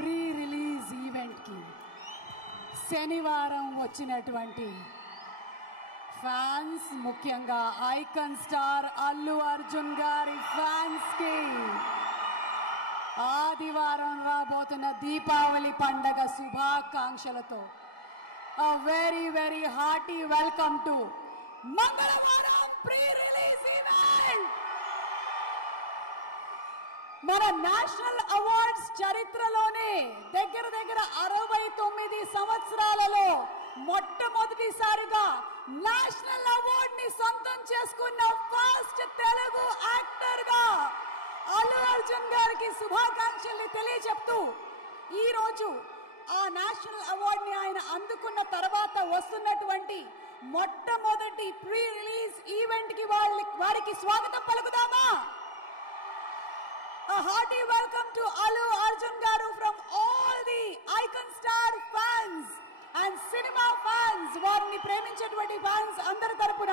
Pre release ఈవెంట్కి శనివారం వచ్చినటువంటి ఫ్యాన్స్, ముఖ్యంగా ఐకాన్ స్టార్ అల్లు అర్జున్ గారి ఫ్యాన్స్కి ఆదివారం రాబోతున్న దీపావళి పండగ శుభాకాంక్షలతో a very very hearty welcome to మంగళవారం ప్రీ రిలీజ్ ఈవెంట్. మన నేషనల్ అవార్డ్స్ చరిత్రలోనే దగ్గర 69 సంవత్సరాలలో మొట్టమొదటిసారిగా నేషనల్ అవార్డ్ ని సొంతం చేసుకున్న ఫస్ట్ తెలుగు యాక్టర్ గా అల్లు అర్జున్ గారికి శుభాకాంక్షల్ని తెలియజెప్తూ ఈ రోజు ఆ నేషనల్ అవార్డ్ ని ఆయన అందుకున్న తర్వాత వస్తున్నటువంటి మొట్టమొదటి ప్రీ రిలీజ్ ఈవెంట్ కి వారికి స్వాగతం పలుకుదామా? A hearty welcome to Allu Arjun garu from all the icon star fans and cinema fans. వారిని ప్రేమించేటువంటి fans అందరి తరపున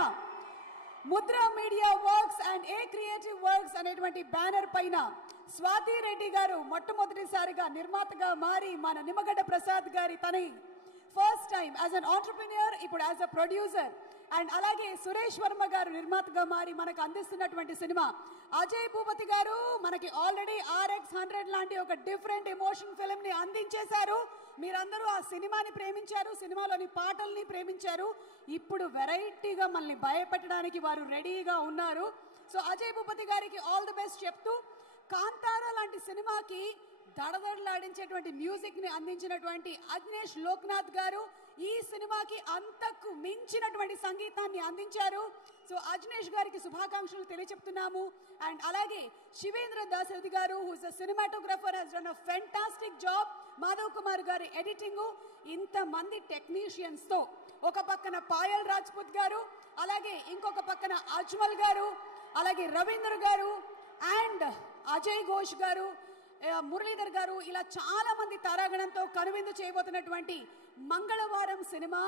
Mudra media works and a creative works అనేటువంటి బ్యానర్ పైన స్వాతి రెడ్డి గారు మొట్టమొదటిసారిగా నిర్మాతగా మారి మన నిమ్మగడ్డ ప్రసాద్ గారి తన first time as an entrepreneur, ఇప్పుడు యాజ్ అ ప్రొడ్యూసర్, అండ్ అలాగే సురేష్ వర్మ గారు నిర్మాతగా మారి మనకు అందిస్తున్నటువంటి సినిమా. అజయ్ భూపతి గారు మనకి ఆల్రెడీ RX100 లాంటి ఒక డిఫరెంట్ ఎమోషన్ ఫిల్మ్ ని అందించేశారు. మీరందరూ ఆ సినిమాని ప్రేమించారు, సినిమాలోని పాటల్ని ప్రేమించారు. ఇప్పుడు వెరైటీగా మనల్ని భయపెట్టడానికి వారు రెడీగా ఉన్నారు. సో అజయ్ భూపతి గారికి ఆల్ ది బెస్ట్ చెప్తూ, కాంతారా లాంటి సినిమాకి దడదడలాడించేటువంటి మ్యూజిక్ ని అందించినటువంటి అజ్నేష్ లోక్నాథ్ గారు ఈ సినిమాకి అంతకు మించినటువంటి సంగీతాన్ని అందించారు. సో అజ్నేష్ గారికి శుభాకాంక్షలు తెలియచెప్తున్నాము. అండ్ అలాగే శివేంద్ర దాశరథి గారు, who's a cinematographer, has done a fantastic job. Madhav Kumar గారి ఎడిటింగ్, ఇంతమంది టెక్నీషియన్స్ తో ఒక పక్కన పాయల్ రాజ్పుత్ గారు, అలాగే ఇంకొక పక్కన అజ్మల్ గారు, అలాగే రవీంద్ర గారు అండ్ అజయ్ ఘోష్ గారు, మురళీధర్ గారు, ఇలా చాలా మంది తారాగణంతో కనువిందు చేయబోతున్నటువంటి మంగళవారం సినిమా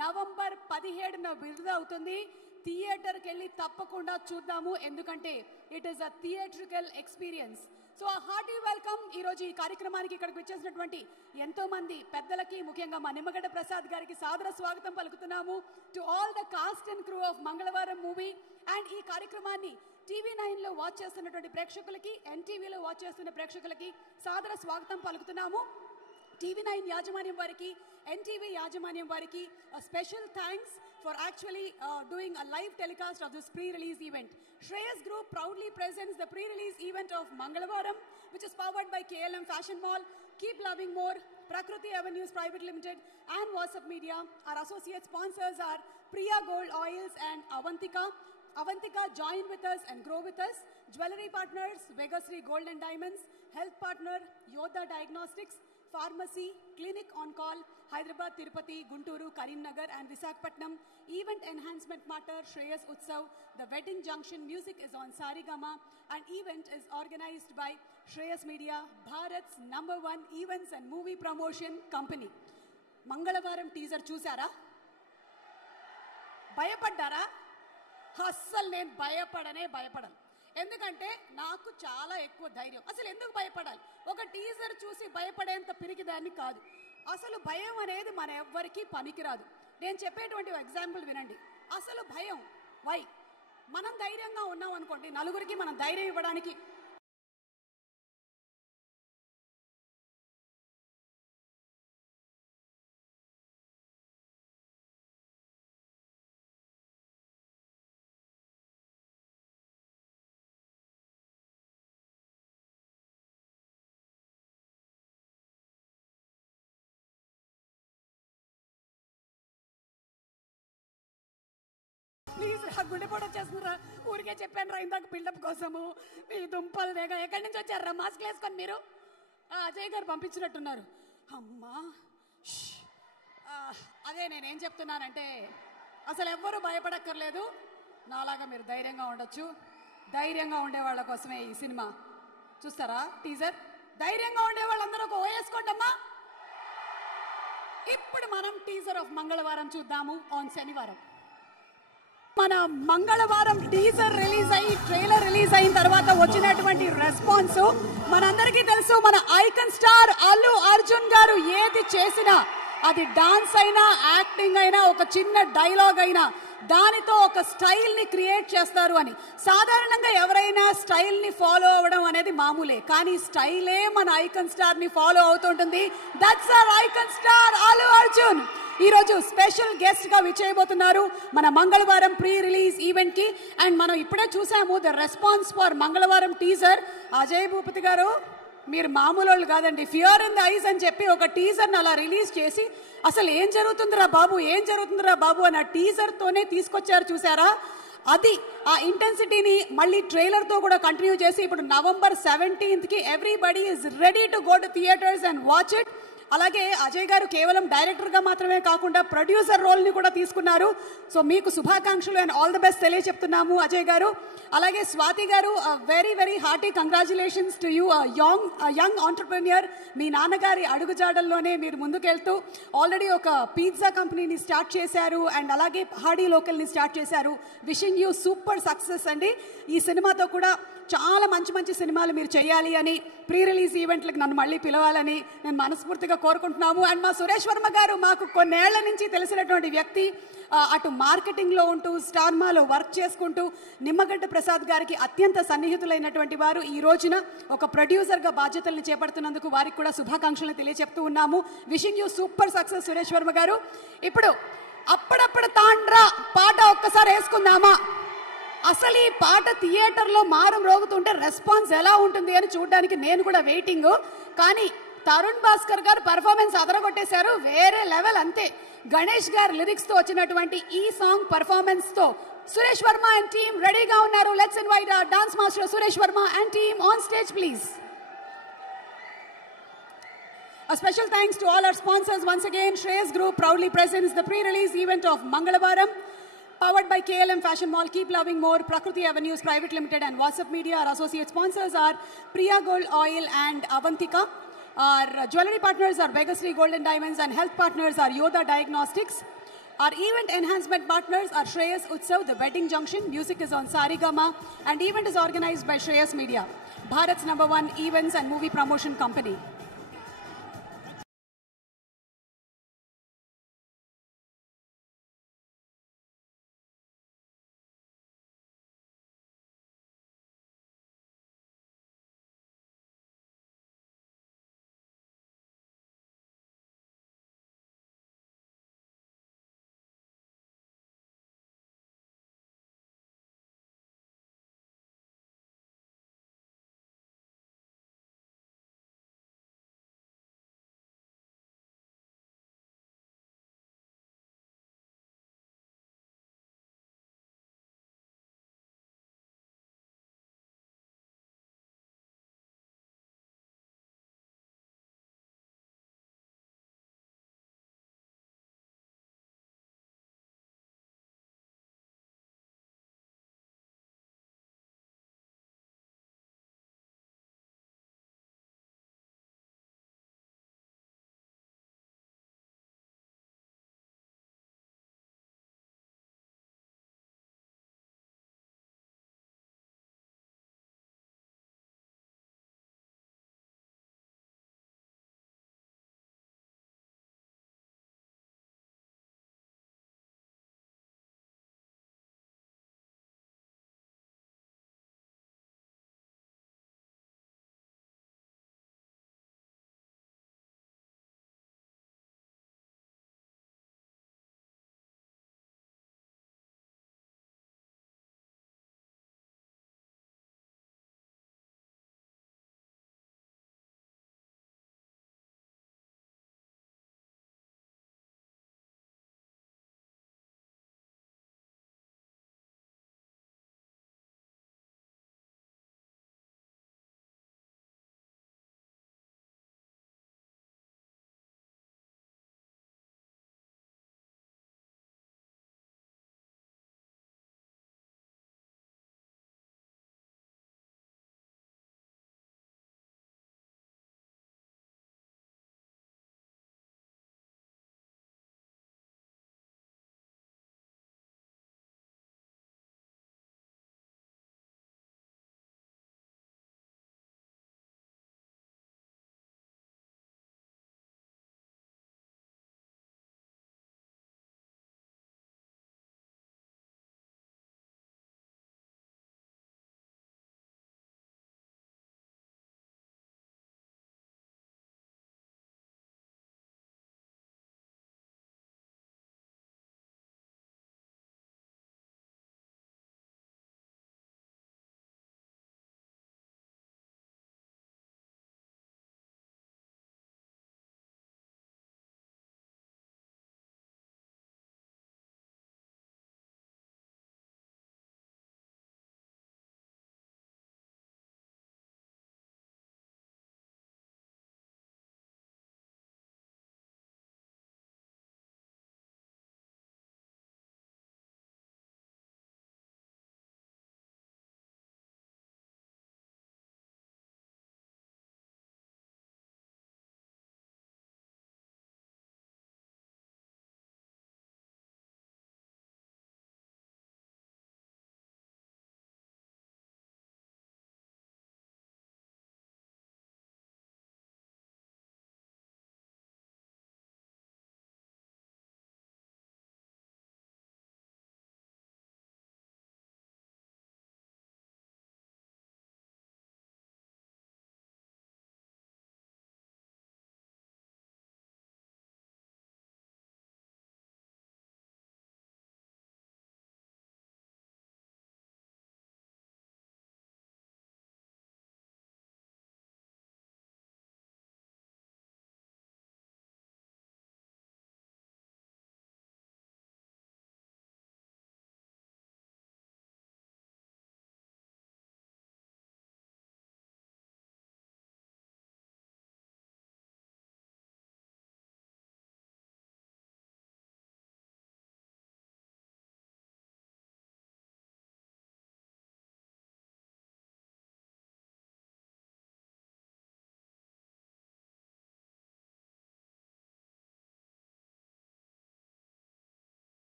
నవంబర్ 17న విడుదలవుతుంది. థియేటర్కి వెళ్ళి తప్పకుండా చూద్దాము, ఎందుకంటే it is a theatrical experience. So ఆ హార్టీ వెల్కమ్. ఈరోజు ఈ కార్యక్రమానికి ఇక్కడికి వచ్చేసినటువంటి ఎంతో మంది పెద్దలకి, ముఖ్యంగా మా నిమ్మగడ్డ ప్రసాద్ గారికి సాదర స్వాగతం పలుకుతున్నాము. To all the cast and crew of Mangalavaaram movie. And ఈ కార్యక్రమాన్ని TV9లో వాచ్ చేస్తున్నటువంటి ప్రేక్షకులకి, NTVలో వాచ్ చేస్తున్న ప్రేక్షకులకి సాదర స్వాగతం పలుకుతున్నాము. TV9 యాజమాన్యం వారికి, NTV యాజమాన్యం వారికి special thanks for actually doing a live telecast of this pre-release event. Shreyas Group proudly presents the pre-release event of Mangalavaram, which is powered by KLM Fashion Mall, Keep Loving More, Prakriti Avenues Private Limited and WhatsApp Media. Our associate sponsors are Priya Gold Oils and Avantika. Avantika, join with us and grow with us. Jewelry partners, Vegasri Gold and Diamonds. Health partner, Yodha Diagnostics. Pharmacy, Clinic on Call, Hyderabad, Tirupati, Gunturu, Karimnagar and Visakhapatnam. Event enhancement matter, Shreyas Utsav. The wedding junction music is on Sarigama. And event is organized by Shreyas Media, Bharat's #1 events and movie promotion company. Mangalavaram teaser చూసారా? భయపడ్డారా? అస్సలు నేను భయపడను, ఎందుకంటే నాకు చాలా ఎక్కువ ధైర్యం. అసలు ఎందుకు భయపడాలి? ఒక టీజర్ చూసి భయపడేంత పిరికిదాన్ని కాదు. అసలు భయం అనేది మన ఎవ్వరికీ పనికిరాదు. నేను చెప్పేటువంటి ఎగ్జాంపుల్ వినండి. అసలు భయం వై? మనం ధైర్యంగా ఉన్నాం అనుకోండి, నలుగురికి మనం ధైర్యం ఇవ్వడానికి ప్లీజ్ గుండెపోటు వచ్చేస్తున్నారా? ఊరికే చెప్పాను రా ఇందాక బిల్డప్ కోసము. మీ దుంపలు దేగ ఎక్కడి నుంచి వచ్చారా? మాస్క్లు వేసుకొని మీరు అజయ్ గారు పంపించినట్టున్నారు. అమ్మా, అదే నేనేం చెప్తున్నానంటే అసలు ఎవ్వరూ భయపడక్కర్లేదు. నాలాగా మీరు ధైర్యంగా ఉండొచ్చు. ధైర్యంగా ఉండే వాళ్ళ కోసమే ఈ సినిమా. చూస్తారా టీజర్? ధైర్యంగా ఉండే వాళ్ళందరూ ఒక ఓయేసుకోండి అమ్మా. ఇప్పుడు మనం టీజర్ ఆఫ్ మంగళవారం చూద్దాము ఆన్ శనివారం. మన మంగళవారం టీజర్ రిలీజ్ అయ్యి ట్రైలర్ రిలీజ్ అయిన తర్వాత వచ్చినటువంటి రెస్పాన్స్ మనందరికీ తెలుసు మన ఐకాన్ స్టార్ అల్లు అర్జున్ గారు ఏది చేసినా అది డాన్స్ అయినా యాక్టింగ్ అయినా ఒక చిన్న డైలాగ్ అయినా దానితో ఒక స్టైల్ ని క్రియేట్ చేస్తారు అని. సాధారణంగా ఎవరైనా స్టైల్ ని ఫాలో అవ్వడం అనేది మామూలే, కానీ స్టైలే మన ఐకాన్ స్టార్ ని ఫాలో అవుతుంటుంది. That's our icon star Allu Arjun. ఈ రోజు స్పెషల్ గెస్ట్ గా విచ్చేయబోతున్నారు మన మంగళవారం ప్రీ రిలీజ్ ఈవెంట్ కి. అండ్ మనం ఇప్పుడే చూసాము ద రెస్పాన్స్ ఫర్ మంగళవారం టీజర్. అజయ్ భూపతి గారు, మీరు మామూలు వాళ్ళు కాదండి. ఫియర్ ఇన్ ద ఐస్ అని చెప్పి ఒక టీజర్ని అలా రిలీజ్ చేసి అసలు ఏం జరుగుతుందిరా బాబు, ఏం జరుగుతుందిరా బాబు అని ఆ టీజర్తోనే తీసుకొచ్చారు, చూసారా? అది ఆ ఇంటెన్సిటీని మళ్ళీ ట్రైలర్తో కూడా కంటిన్యూ చేసి ఇప్పుడు November 17th everybody is ready to go to theatres and watch it. అలాగే అజయ్ గారు కేవలం డైరెక్టర్గా మాత్రమే కాకుండా ప్రొడ్యూసర్ రోల్ని కూడా తీసుకున్నారు. సో మీకు శుభాకాంక్షలు అండ్ ఆల్ ద బెస్ట్ తెలియచెప్తున్నాము అజయ్ గారు. అలాగే Swathi garu, very very hearty congratulations to you, young entrepreneur. మీ నాన్నగారి అడుగుజాడల్లోనే మీరు ముందుకెళ్తూ ఆల్రెడీ ఒక పిజ్జా కంపెనీని స్టార్ట్ చేశారు అండ్ అలాగే హార్డీ లోకల్ని స్టార్ట్ చేశారు. విషింగ్ యూ సూపర్ సక్సెస్ అండి. ఈ సినిమాతో కూడా చాలా మంచి మంచి సినిమాలు మీరు చేయాలి అని, ప్రీ రిలీజ్ ఈవెంట్లకు నన్ను మళ్ళీ పిలవాలని నేను మనస్ఫూర్తిగా కోరుకుంటున్నాము. అండ్ మా సురేష్ వర్మ గారు మాకు కొన్నేళ్ల నుంచి తెలిసినటువంటి వ్యక్తి. అటు మార్కెటింగ్లో ఉంటూ స్టార్మాలో వర్క్ చేసుకుంటూ నిమ్మగడ్డ ప్రసాద్ గారికి అత్యంత సన్నిహితులైనటువంటి వారు ఈ రోజున ఒక ప్రొడ్యూసర్గా బాధ్యతలను చేపడుతున్నందుకు వారికి కూడా శుభాకాంక్షలను తెలియజెప్తూ ఉన్నాము. Wishing you super success Suresh Varma గారు. ఇప్పుడు అప్పుడప్పుడు తాండ్రా పాట ఒక్కసారి వేసుకుందామా? అసలు ఈ పాట థియేటర్లో మారం రోగుతుంటే రెస్పాన్స్ ఎలా ఉంటుంది అని చూడడానికి నేను కూడా వెయిటింగ్. కానీ తరుణ్ భాస్కర్ గారు పర్ఫార్మెన్స్ అదరగొట్టేశారు, వేరే లెవెల్ అంతే. గణేష్ గారు లిరిక్స్ తో వచ్చినటువంటి ఈ సాంగ్ పర్ఫార్మెన్స్ తో సురేష్ వర్మ అండ్ టీమ్ రెడీగా ఉన్నారు. Let's invite our dance master Suresh Varma and team on stage please. A special thanks to all our sponsors once again. Shreyas Group proudly presents the pre-release event of Mangalavaram. Powered by KLM Fashion Mall, Keep Loving More, Prakriti Avenues Private Limited and WhatsApp Media. Our associate sponsors are Priya Gold Oil and Avantika. Our jewelry partners are Vegasri Gold and Diamonds and health partners are Yoda Diagnostics. Our event enhancement partners are Shreyas Utsav, The Wedding Junction. Music is on Sarigama and event is organized by Shreyas Media, Bharat's #1 events and movie promotion company.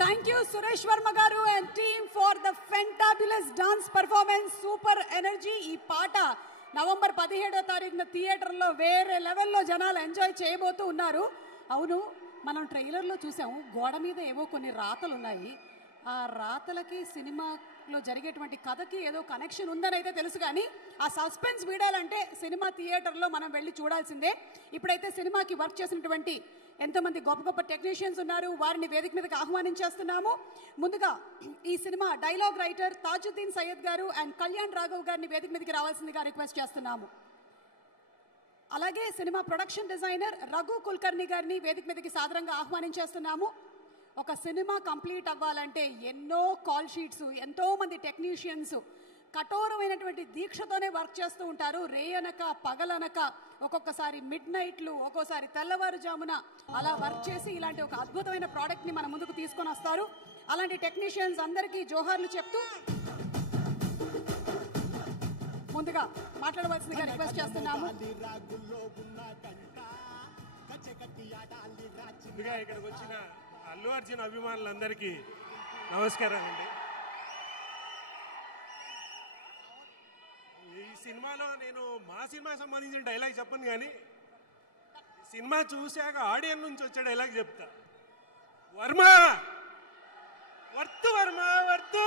Thank you, Suresh Verma garu and team for the fantabulous dance performance. Super energy. ఈ పాట November 17వ తారీఖున థియేటర్లో వేరే లెవెల్లో జనాలు enjoy చేయబోతూ ఉన్నారు. అవును, మనం ట్రైలర్లో చూసాము, గోడ మీద ఏవో కొన్ని రాతలు ఉన్నాయి. ఆ రాతలకి సినిమాలో జరిగేటువంటి కథకి ఏదో కనెక్షన్ ఉందని అయితే తెలుసు, కానీ ఆ సస్పెన్స్ వీడాలంటే సినిమా థియేటర్లో మనం వెళ్ళి చూడాల్సిందే. ఇప్పుడైతే సినిమాకి వర్క్ చేసినటువంటి ఎంతోమంది గొప్ప గొప్ప టెక్నీషియన్స్ ఉన్నారు, వారిని వేదిక మీదకి ఆహ్వానించేస్తున్నాము. ముందుగా ఈ cinema dialogue writer Tajuddin Syed గారు అండ్ కళ్యాణ్ రాఘవ్ గారిని వేదిక మీదకి రావాల్సిందిగా రిక్వెస్ట్ చేస్తున్నాము. అలాగే cinema production designer Raghu Kulkarni గారిని వేదిక మీదకి సాదరంగా ఆహ్వానించేస్తున్నాము. ఒక సినిమా కంప్లీట్ అవ్వాలంటే ఎన్నో కాల్ షీట్స్, ఎంతో మంది టెక్నీషియన్స్ కఠోరమైనటువంటి దీక్షతోనే వర్క్ చేస్తూ ఉంటారు. రేయనక పగలనక, ఒక్కొక్కసారి మిడ్ నైట్లు, ఒక్కోసారి తెల్లవారుజామున అలా వర్క్ చేసి ఇలాంటి ఒక అద్భుతమైన ప్రోడక్ట్ని మన ముందుకు తీసుకొని వస్తారు. అలాంటి టెక్నీషియన్స్ అందరికీ జోహార్లు చెప్తూ ముందుగా మాట్లాడవలసిందిగా రిక్వెస్ట్ చేస్తున్నాము. ఇక్కడికి వచ్చిన అల్లు అర్జున్ అభిమానులందరికీ నమస్కారం అండి. ఈ సినిమాలో నేను మా సినిమాకి సంబంధించిన డైలాగ్ చెప్పను, కానీ సినిమా చూశాక ఆడియన్స్ నుంచి వచ్చే డైలాగ్ చెప్తా. వర్మ వర్త్, వర్మ వర్త్,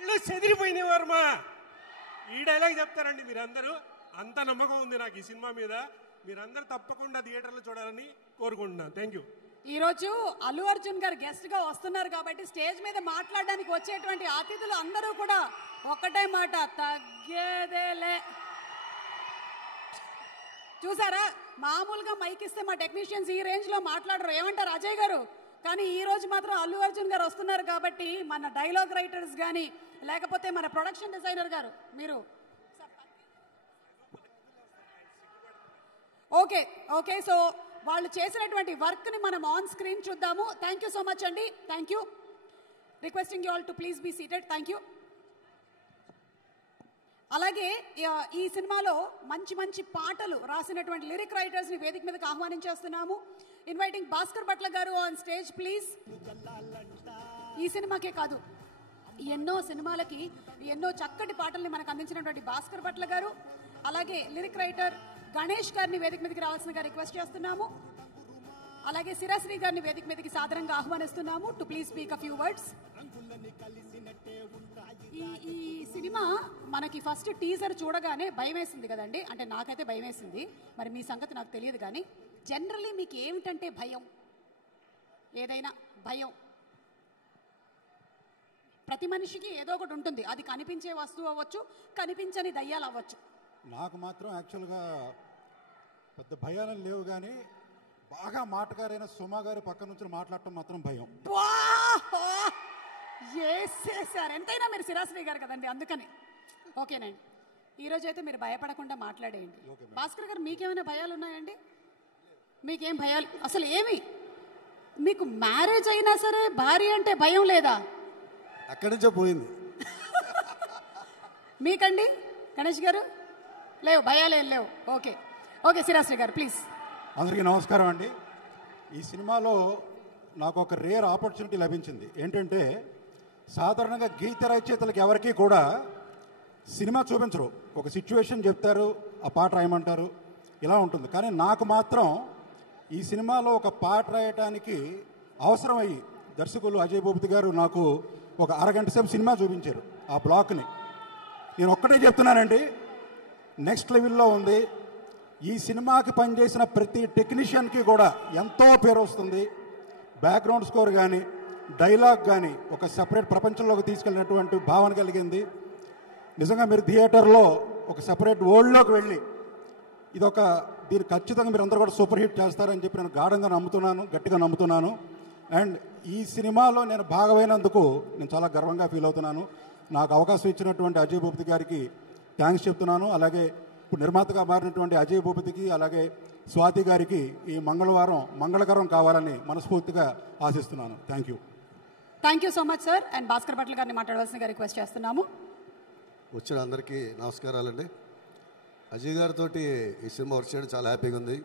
ఇళ్ళు చెదిరిపోయినాయి వర్మ, ఈ డైలాగ్ చెప్తారండి మీరందరూ. అంత నమ్మకం ఉంది నాకు ఈ సినిమా మీద. మీరందరూ తప్పకుండా థియేటర్లో చూడాలని కోరుకుంటున్నాను. Thank you. ఈరోజు అల్లు అర్జున్ గారు గెస్ట్ గా వస్తున్నారు కాబట్టి స్టేజ్ మీద మాట్లాడడానికి వచ్చేటువంటి అతిథులు అందరూ కూడా ఒక్కటే మాట, తగ్గేదేలే. చూసారా, మామూలుగా మైక్ ఇస్తే మా టెక్నీషియన్స్ ఈ రేంజ్ లో మాట్లాడరు, ఏమంటారు అజయ్ గారు? కానీ ఈ రోజు మాత్రం అల్లు అర్జున్ గారు వస్తున్నారు కాబట్టి మన డైలాగ్ రైటర్స్ కానీ లేకపోతే మన ప్రొడక్షన్ డిజైనర్ గారు, మీరు ఓకే ఓకే సో వాళ్ళు చేసినటువంటి వర్క్ ని మనం ఆన్ స్క్రీన్ చూద్దాము. థ్యాంక్ యూ సో మచ్ అండి. Thank you. Requesting you all to please be seated. Thank you. అలాగే ఈ సినిమాలో మంచి మంచి పాటలు రాసినటువంటి లిరిక్ రైటర్స్ ని వేదిక మీదకి ఆహ్వానించేస్తున్నాము. ఇన్వైటింగ్ భాస్కర్ భట్ల గారు ఆన్ స్టేజ్ ప్లీజ్. ఈ సినిమాకే కాదు, ఎన్నో సినిమాలకి ఎన్నో చక్కటి పాటల్ని మనకు అందించినటువంటి భాస్కర్ భట్ల గారు, అలాగే లిరిక్ రైటర్ గణేష్ గారిని వేదిక మీదకి రావాల్సిందిగా రిక్వెస్ట్ చేస్తున్నాము. అలాగే శిరశ్రీ గారిని వేదిక మీదకి సాదరంగా ఆహ్వానిస్తున్నాము to please speak a few words. ఈ సినిమా మనకి ఫస్ట్ టీజర్ చూడగానే భయం వేసింది కదండి, అంటే నాకైతే భయం వేసింది, మరి మీ సంగతి నాకు తెలియదు. కానీ జనరల్లీ మీకు ఏమిటంటే భయం, ఏదైనా భయం ప్రతి మనిషికి ఏదో ఒకటి ఉంటుంది. అది కనిపించే వస్తువు అవ్వచ్చు, కనిపించని దయ్యాలు అవ్వచ్చు. నాకు మాత్రం యాక్చువల్గా పెద్ద భయాలు లేవు, కానీ బాగా మాటగారైన సుమా గారి పక్క నుంచి మాట్లాడటం మాత్రం భయం. సార్ ఎంతైనా మీరు శిరాశ్రీ గారు కదండి, అందుకని ఓకేనండి. ఈరోజు అయితే మీరు భయపడకుండా మాట్లాడేయండి. భాస్కర్ గారు, మీకేమైనా భయాలు ఉన్నాయండి? మీకేం భయాలు అసలు ఏమి? మీకు మ్యారేజ్ అయినా సరే భార్య అంటే భయం లేదా? అక్కడి నుంచో పోయింది. మీకండి గణేష్ గారు? లేవు, భయాలు ఏం లేవు. ఓకే ఓకే శిరాశ్రీ గారు ప్లీజ్. అందరికీ నమస్కారం అండి. ఈ సినిమాలో నాకు ఒక రేర్ ఆపర్చునిటీ లభించింది. ఏంటంటే సాధారణంగా గీత రచయితలకు ఎవరికీ కూడా సినిమా చూపించరు, ఒక సిచ్యువేషన్ చెప్తారు, ఆ పాట రాయమంటారు, ఇలా ఉంటుంది. కానీ నాకు మాత్రం ఈ సినిమాలో ఒక పాట రాయటానికి అవసరమయ్యి దర్శకులు అజయ్ భూపతి గారు నాకు ఒక అరగంట సేపు సినిమా చూపించారు. ఆ బ్లాక్ని నేను ఒక్కటే చెప్తున్నానండి, నెక్స్ట్ లెవెల్లో ఉంది. ఈ సినిమాకి పనిచేసిన ప్రతి టెక్నీషియన్కి కూడా ఎంతో పేరు వస్తుంది. బ్యాక్గ్రౌండ్ స్కోర్ కానీ డైలాగ్ కానీ ఒక సపరేట్ ప్రపంచంలోకి తీసుకెళ్ళినటువంటి భావన కలిగింది. నిజంగా మీరు థియేటర్లో ఒక సపరేట్ వరల్డ్లోకి వెళ్ళి దీన్ని ఖచ్చితంగా మీరు అందరూ కూడా సూపర్ హిట్ చేస్తారని చెప్పి నేను గాఢంగా నమ్ముతున్నాను, గట్టిగా నమ్ముతున్నాను. అండ్ ఈ సినిమాలో నేను భాగమైనందుకు నేను చాలా గర్వంగా ఫీల్ అవుతున్నాను. నాకు అవకాశం ఇచ్చినటువంటి అజయ్ భూపతి గారికి థ్యాంక్స్ చెప్తున్నాను. అలాగే ఇప్పుడు నిర్మాతగా మారినటువంటి అజయ్ భూపతికి, అలాగే స్వాతి గారికి ఈ మంగళవారం మంగళకరం కావాలని మనస్ఫూర్తిగా ఆశిస్తున్నాను. Thank you. Thank you so much sir. And Bhaskar Bhatla గారిని మాట్లాడవలసిందిగా రిక్వెస్ట్ చేస్తున్నాము. వచ్చిన అందరికీ నమస్కారాలండి. అజయ్ గారితో ఈ సినిమా వర్క్ చేయడం చాలా హ్యాపీగా ఉంది.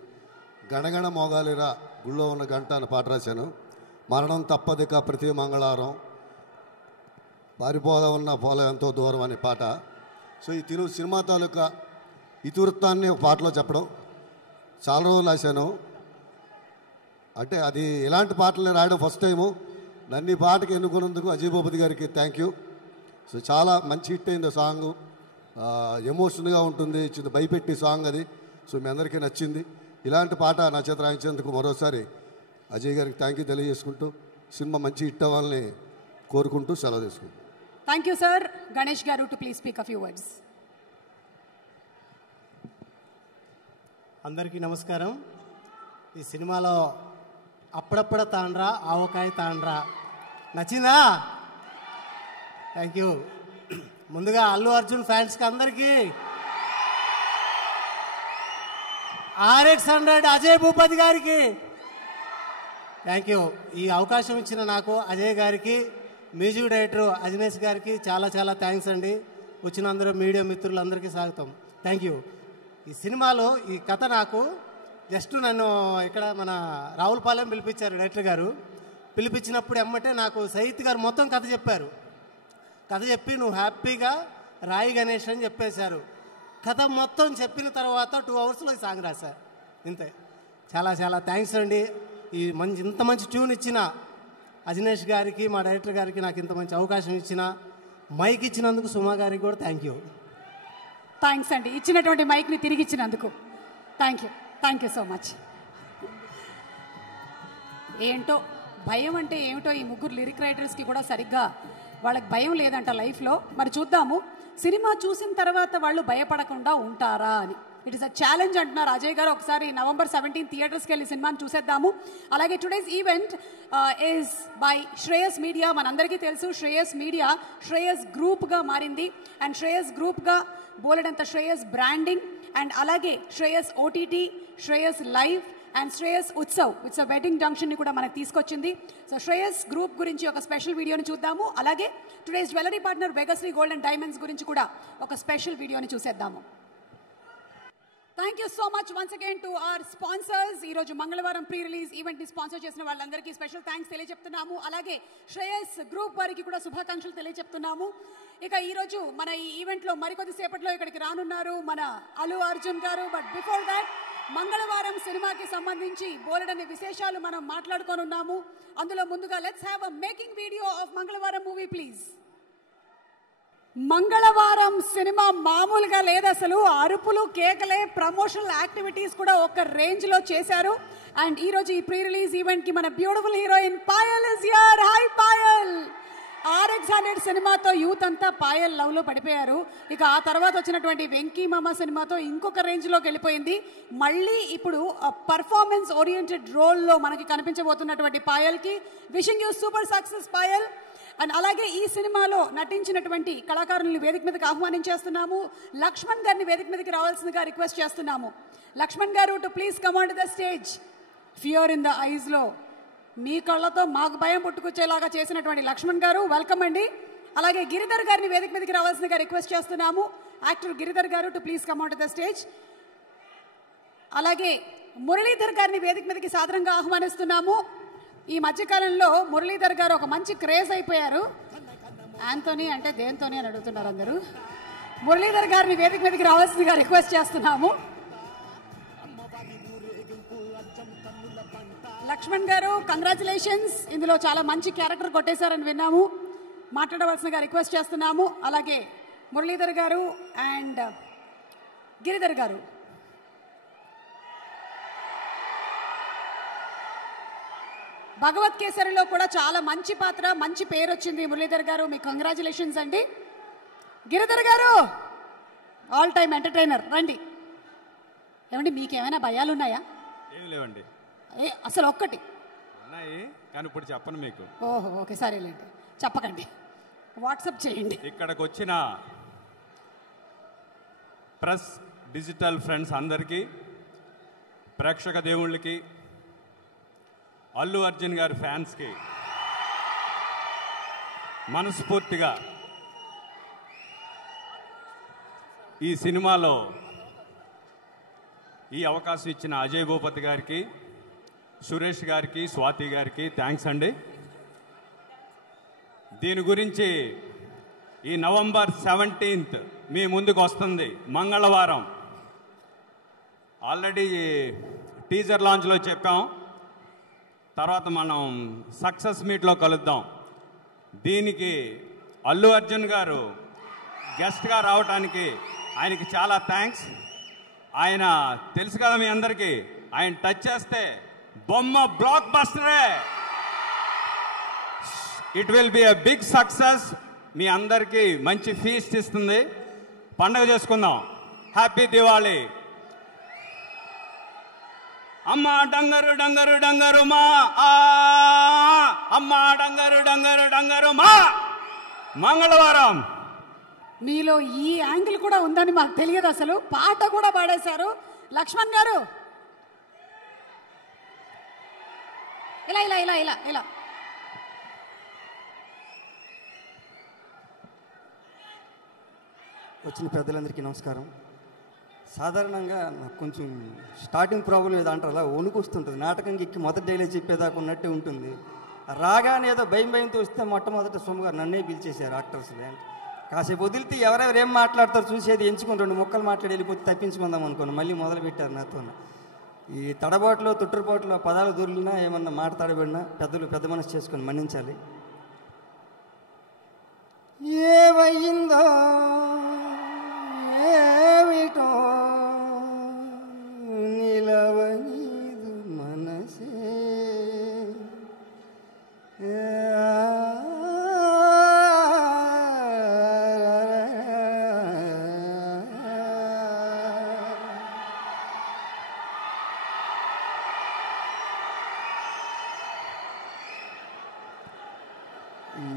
గణగణ మోగాలిరా గుళ్ళో ఉన్న గంట అనే పాట రాశాను. మరణం తప్పదిక ప్రతి మంగళవారం, పారిపోదా ఉన్న పోల ఎంతో దూరం అనే పాట. సో ఈ సినిమా తాలూకా ఇతివృత్తాన్ని ఒక పాటలో చెప్పడం చాలా రోజులు రాశాను. అంటే అది ఇలాంటి పాటలు రాయడం ఫస్ట్ టైము. నన్ను ఈ పాటకి ఎన్నుకున్నందుకు అజయ్ భూపతి గారికి థ్యాంక్ యూ. సో చాలా మంచి హిట్ అయింది ఆ సాంగ్. ఎమోషన్గా ఉంటుంది, చిన్న భయపెట్టి సాంగ్ అది. సో మీ అందరికీ నచ్చింది. ఇలాంటి పాట నా చేత రాయించేందుకు మరోసారి అజయ్ గారికి థ్యాంక్ యూ తెలియజేసుకుంటూ సినిమా మంచి హిట్ అవ్వాలని కోరుకుంటూ సెలవు తీసుకుంటాం. Thank you sir. Ganesh garu to please speak a few words. అందరికీ నమస్కారం. ఈ సినిమాలో అప్పుడప్పుడ తాండ్రా ఆవకాయ తాండ్రా నచ్చిందా? Thank you. ముందుగా అల్లు అర్జున్ ఫ్యాన్స్కి అందరికీ, RX100 అజయ్ భూపతి గారికి థ్యాంక్ యూ. ఈ అవకాశం ఇచ్చిన నాకు అజయ్ గారికి, మ్యూజిక్ డైరెక్టర్ అజినేష్ గారికి చాలా చాలా థ్యాంక్స్ అండి. వచ్చిన అందరూ మీడియా మిత్రులందరికీ స్వాగతం. Thank you. ఈ సినిమాలో ఈ కథ నాకు జస్ట్ నన్ను ఇక్కడ మన రావులపాలెం పిలిపించారు డైరెక్టర్ గారు. పిలిపించినప్పుడు ఎమ్మటే నాకు సహిత్ గారు మొత్తం కథ చెప్పారు. కథ చెప్పి నువ్వు హ్యాపీగా రాయి గణేష్ అని చెప్పేశారు. కథ మొత్తం చెప్పిన తర్వాత 2 అవర్స్లో ఈ సాంగ్ రాశారు. ఇంతే. చాలా చాలా థ్యాంక్స్ అండి. ఈ ఇంత మంచి ట్యూన్ ఇచ్చిన అజినేష్ గారికి, మా డైరెక్టర్ గారికి, నాకు ఇంత మంచి అవకాశం ఇచ్చిన, మైక్ ఇచ్చినందుకు సుమా గారికి కూడా థ్యాంక్ యూ. థ్యాంక్స్ అండి, ఇచ్చినటువంటి మైక్ని తిరిగి ఇచ్చినందుకు. Thank you so much. ఏంటో భయం అంటే ఏమిటో ఈ ముగ్గురు లిరిక్ రైటర్స్కి కూడా సరిగ్గా వాళ్ళకి భయం లేదంట లైఫ్లో. మరి చూద్దాము సినిమా చూసిన తర్వాత వాళ్ళు భయపడకుండా ఉంటారా అని. ఇట్ ఈస్ అ ఛాలెంజ్ అంటున్నారు అజయ్ గారు. ఒకసారి November 17 థియేటర్స్కి వెళ్ళి సినిమాని చూసేద్దాము. అలాగే today's event is by Shreyas media. మనందరికీ తెలుసు శ్రేయస్ మీడియా శ్రేయస్ గ్రూప్గా మారింది. అండ్ శ్రేయస్ గ్రూప్గా బోలెడంత శ్రేయస్ బ్రాండింగ్, అండ్ అలాగే Shreyas OTT, Shreyas live and Shreyas Utsav, it's a wedding జంక్షన్ని కూడా మనకు తీసుకొచ్చింది. సో శ్రేయస్ గ్రూప్ గురించి ఒక స్పెషల్ వీడియోని చూద్దాము. అలాగే today's jewellery partner Vegashri gold and diamonds గురించి కూడా ఒక స్పెషల్ వీడియోని చూసేద్దాము. Thank you so much once again to our sponsors. ఈరోజు మంగళవారం ప్రీ రిలీజ్ ఈవెంట్ని స్పాన్సర్ చేసిన వాళ్ళందరికీ స్పెషల్ థ్యాంక్స్ తెలియజెప్తున్నాము. అలాగే శ్రేయస్ గ్రూప్ వారికి కూడా శుభాకాంక్షలు తెలియజెప్తున్నాము. ఇక ఈరోజు మన ఈ ఈవెంట్లో మరికొద్ది సేపట్లో ఇక్కడికి రానున్నారు మన అల్లు అర్జున్ గారు. బట్ బిఫోర్ దాట్ మంగళవారం సినిమాకి సంబంధించి బోలెడని విశేషాలు మనం మాట్లాడుకొని ఉన్నాము. అందులో ముందుగా let's have a making video of Mangalavaaram movie please. మంగళవారం సినిమా మామూలుగా లేదు అసలు. అరుపులు, కేకలే, ప్రమోషనల్ యాక్టివిటీస్ కూడా ఒక రేంజ్ లో చేశారు. అండ్ ఈ రోజు ఈ ప్రీ రిలీజ్ ఈవెంట్ కి మన beautiful heroine Payal is here. High Payal. RX100 సినిమాతో యూత్ అంతా పాయల్ లవ్ లో పడిపోయారు. ఇక ఆ తర్వాత వచ్చినటువంటి వెంకీ మామ సినిమాతో ఇంకొక రేంజ్ లోకి వెళ్ళిపోయింది. మళ్ళీ ఇప్పుడు పర్ఫార్మెన్స్ ఓరియంటెడ్ రోల్ లో మనకి కనిపించబోతున్నటువంటి పాయల్ కి wishing you super success Payal. And అలాగే ఈ సినిమాలో నటించినటువంటి కళాకారులను వేదిక మీదకి ఆహ్వానించేస్తున్నాము. లక్ష్మణ్ గారిని వేదిక మీదకి రావాల్సిందిగా రిక్వెస్ట్ చేస్తున్నాము. లక్ష్మణ్ గారు to please come on to the stage. Fear in the ice లో మీ కళ్ళతో మాకు భయం పుట్టుకొచ్చేలాగా చేసినటువంటి లక్ష్మణ్ గారు వెల్కమ్ అండి. అలాగే గిరిధర్ గారిని వేదిక మీదకి రావాల్సిందిగా రిక్వెస్ట్ చేస్తున్నాము. యాక్టర్ గిరిధర్ గారు to please come on to the stage. అలాగే మురళీధర్ గారిని వేదిక మీదకి సాదరంగా ఆహ్వానిస్తున్నాము. ఈ మధ్యకాలంలో మురళీధర్ గారు ఒక మంచి క్రేజ్ అయిపోయారు. యాంతోనీ అంటే దేంతోని అని అడుగుతున్నారు అందరూ. మురళీధర్ గారిని వేదిక మీదకి రావాల్సిందిగా రిక్వెస్ట్ చేస్తున్నాము. లక్ష్మణ్ గారు కంగ్రాచులేషన్స్, ఇందులో చాలా మంచి క్యారెక్టర్ కొట్టేశారని విన్నాము. మాట్లాడవలసిందిగా రిక్వెస్ట్ చేస్తున్నాము. అలాగే మురళీధర్ గారు అండ్ గిరిధర్ గారు. భగవత్ కేసరిలో కూడా చాలా మంచి పాత్ర, మంచి పేరు వచ్చింది మురళీధర్ గారు. మీకు కంగ్రాచులేషన్స్ అండి. గిరిధర్ గారు ఆల్ టైమ్ ఎంటర్టైనర్ రండి. ఏమండి మీకేమైనా భయాలు ఉన్నాయా? ఏం లేవండి. అసలు ఒక్కటి ఉన్నాయి కానీ ఇప్పుడు చెప్పను మీకు. ఓహో ఓకే సరేలేండి, చెప్పకండి, వాట్సాప్ చేయండి. ఇక్కడికి వచ్చిన ప్రెస్, డిజిటల్ ఫ్రెండ్స్ అందరికీ, ప్రేక్షక దేవుళ్ళకి, అల్లు అర్జున్ గారి ఫ్యాన్స్కి మనస్ఫూర్తిగా ఈ సినిమాలో ఈ అవకాశం ఇచ్చిన అజయ్ భూపతి గారికి, సురేష్ గారికి, స్వాతి గారికి థ్యాంక్స్ అండి. దీని గురించి ఈ నవంబర్ 17th మీ ముందుకు వస్తుంది, మంగళవారం. ఆల్రెడీ టీజర్ లాంచ్లో చెప్పాం, తర్వాత మనం సక్సెస్ మీట్లో కలుద్దాం. దీనికి అల్లు అర్జున్ గారు గెస్ట్గా రావడానికి ఆయనకి చాలా థ్యాంక్స్. ఆయన తెలుసు కదా మీ అందరికీ, ఆయన టచ్ చేస్తే బొమ్మ బ్లాక్ బస్టరే. It will be a big success. మీ అందరికీ మంచి ఫీస్ట్ ఇస్తుంది. పండగ చేసుకుందాం. హ్యాపీ దివాళీ. అమ్మ డంగరు డంగరు డంగరు మా, అమ్మ డంగరు డంగరు డంగరు మా. మంగళవారం. మీలో ఈ యాంగిల్ కూడా ఉందని మాకు తెలియదు. అసలు పాట కూడా పాడేశారు. లక్ష్మణ్ గారు ఇలా ఇలా ఇలా ఇలా ఇలా వచ్చిన పెద్దలందరికీ నమస్కారం. సాధారణంగా నాకు కొంచెం స్టార్టింగ్ ప్రాబ్లం ఏదో అంటారు, అలా వణుకు వస్తుంటుంది. నాటకంకి ఎక్కి మొదటి డైలాగ్ చెప్పేదాకా ఉన్నట్టే ఉంటుంది. రాగానే ఏదో భయంతో వస్తే మొట్టమొదట సోము గారు నన్నే పిలిచేశారు యాక్టర్స్. కాసేపు వదిలితే ఎవరెవరు ఏం మాట్లాడతారు చూసేది ఎంచుకుని 2 ముక్కలు మాట్లాడి వెళ్ళిపోతే తప్పించుకుందాం అనుకోండి. మళ్ళీ మొదలు పెట్టారు నాతో. ఈ తడబాటులో తొట్టుపాటులో పదాలు దొరికినా ఏమన్నా మాట తడబడినా పెద్ద మనసు చేసుకొని మన్నించాలి. ఏవయిందో ఏమిటో నిలవనీదు మనసే,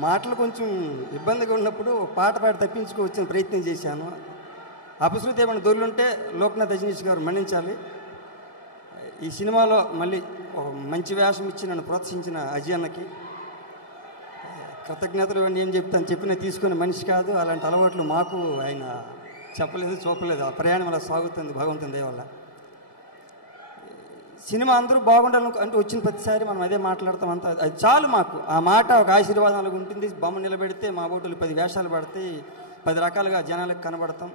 మాటలు కొంచెం ఇబ్బందిగా ఉన్నప్పుడు పాట పాడి తప్పించుకోవచ్చని ప్రయత్నం చేశాను. అపశృతి ఏమైనా దొరులుంటే లోక్నాథ్ రజనీష్ గారు మన్నించాలి. ఈ సినిమాలో మళ్ళీ ఒక మంచి వేషం ఇచ్చి నన్ను ప్రోత్సహించిన అజయ్ అన్నకి కృతజ్ఞతలు. ఇవన్నీ ఏం చెప్తాను, చెప్పిన తీసుకునే మనిషి కాదు. అలాంటి అలవాట్లు మాకు ఆయన చెప్పలేదు, చూపలేదు. ఆ ప్రయాణం అలా సాగుతుంది భగవంతుని దయ వల్ల. సినిమా అందరూ బాగుండాలి అంటే వచ్చిన ప్రతిసారి మనం అదే మాట్లాడతాం. అంతా అది చాలు మాకు. ఆ మాట ఒక ఆశీర్వాదాలకు ఉంటుంది. బొమ్మ నిలబెడితే మా బోటులు 10 వేషాలు పడితే 10 రకాలుగా జనాలకు కనబడతాం.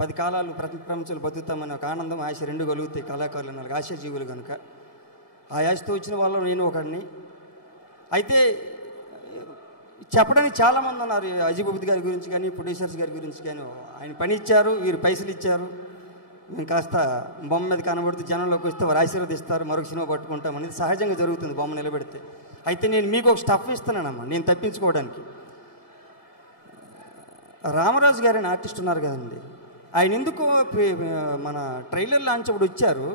10 కాలాలు ప్రపంచంలో బతుకుతామని ఒక ఆనందం, ఆశ 2 కలుగుతాయి కళాకారులు 4 ఆశాజీవులు కనుక. ఆ ఆశతో వచ్చిన వాళ్ళు నేను ఒకడిని. అయితే చెప్పడానికి చాలామంది ఉన్నారు. అజయ్ భూపతి గారి గురించి కానీ, ప్రొడ్యూసర్స్ గారి గురించి కానీ. ఆయన పని ఇచ్చారు, వీరు పైసలు ఇచ్చారు. మేము కాస్త బొమ్మ మీద కనబడితే జనంలోకి వస్తే వారు ఆశీర్వదిస్తారు, మరొక సినిమా పట్టుకుంటాం అనేది సహజంగా జరుగుతుంది బొమ్మ నిలబెడితే. అయితే నేను మీకు ఒక స్టఫ్ ఇస్తున్నానమ్మా నేను తప్పించుకోవడానికి. రామరాజు గారు అని ఆర్టిస్ట్ ఉన్నారు కదండి, ఆయన ఎందుకు మన ట్రైలర్ లాంచ్ అప్పుడు వచ్చారు,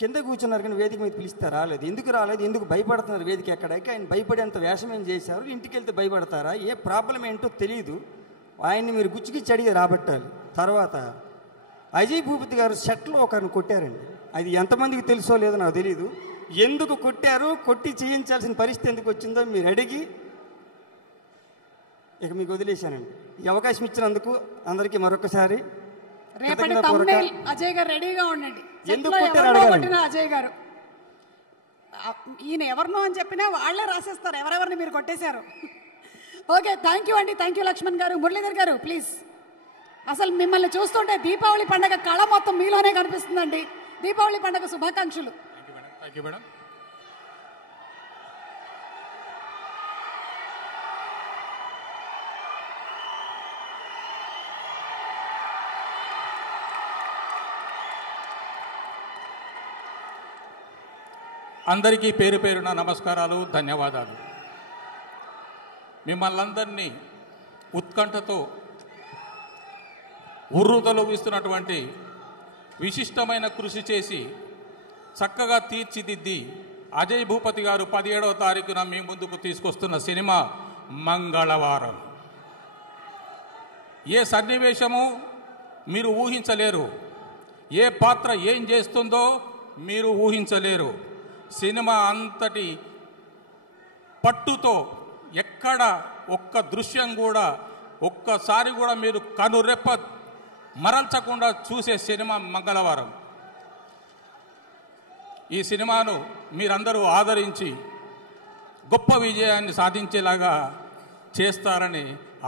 కింద కూర్చున్నారు కానీ వేదిక మీద పిలిస్తే రాలేదు. ఎందుకు రాలేదు, ఎందుకు భయపడుతున్నారు వేదిక ఎక్కడికి? ఆయన భయపడేంత వేషం ఏం చేశారు? ఇంటికి వెళ్తే భయపడతారా? ఏ ప్రాబ్లం ఏంటో తెలియదు. ఆయన్ని మీరు గుచ్చిగిచ్చి అడిగి రాబట్టాలి. తర్వాత అజయ్ భూపతి గారు సెట్లో ఒకరిని కొట్టారండి. అది ఎంతమందికి తెలుసో లేదో నాకు తెలియదు. ఎందుకు కొట్టారు, కొట్టి చేయించాల్సిన పరిస్థితి ఎందుకు వచ్చిందో మీరు అడిగి ఇక మీకు వదిలేశానండి. ఈ అవకాశం ఇచ్చినందుకు అందరికీ మరొకసారి అజయ్ గారు రెడీగా ఉండండి. ఎందుకు కొట్టారు అజయ్ గారు ఈయన ఎవరినో అని చెప్పినా వాళ్ళే రాసేస్తారు ఎవరెవరిని మీరు కొట్టేశారు. ఓకే, థ్యాంక్ యూ అండి. థ్యాంక్ యూ లక్ష్మణ్ గారు. మురళీధర్ గారు ప్లీజ్. అసలు మిమ్మల్ని చూస్తుంటే దీపావళి పండుగ కళ మొత్తం మీలోనే కనిపిస్తుందండి. దీపావళి పండుగ శుభాకాంక్షలు. Thank you madam. అందరికీ పేరు పేరున నమస్కారాలు, ధన్యవాదాలు. మిమ్మల్ని అందరినీ ఉత్కంఠతో ఉర్రూతలోగిస్తున్నటువంటి విశిష్టమైన కృషి చేసి చక్కగా తీర్చిదిద్ది అజయ్ భూపతి గారు 17వ తారీఖున మీ ముందుకు తీసుకొస్తున్న సినిమా మంగళవారం. ఏ సన్నివేశము మీరు ఊహించలేరు, ఏ పాత్ర ఏం చేస్తుందో మీరు ఊహించలేరు. సినిమా అంతటి పట్టుతో ఎక్కడ ఒక్క దృశ్యం కూడా ఒక్కసారి కూడా మీరు కనురెప్ప మరల్చకుండా చూసే సినిమా మంగళవారం. ఈ సినిమాను మీరందరూ ఆదరించి గొప్ప విజయాన్ని సాధించేలాగా చేస్తారని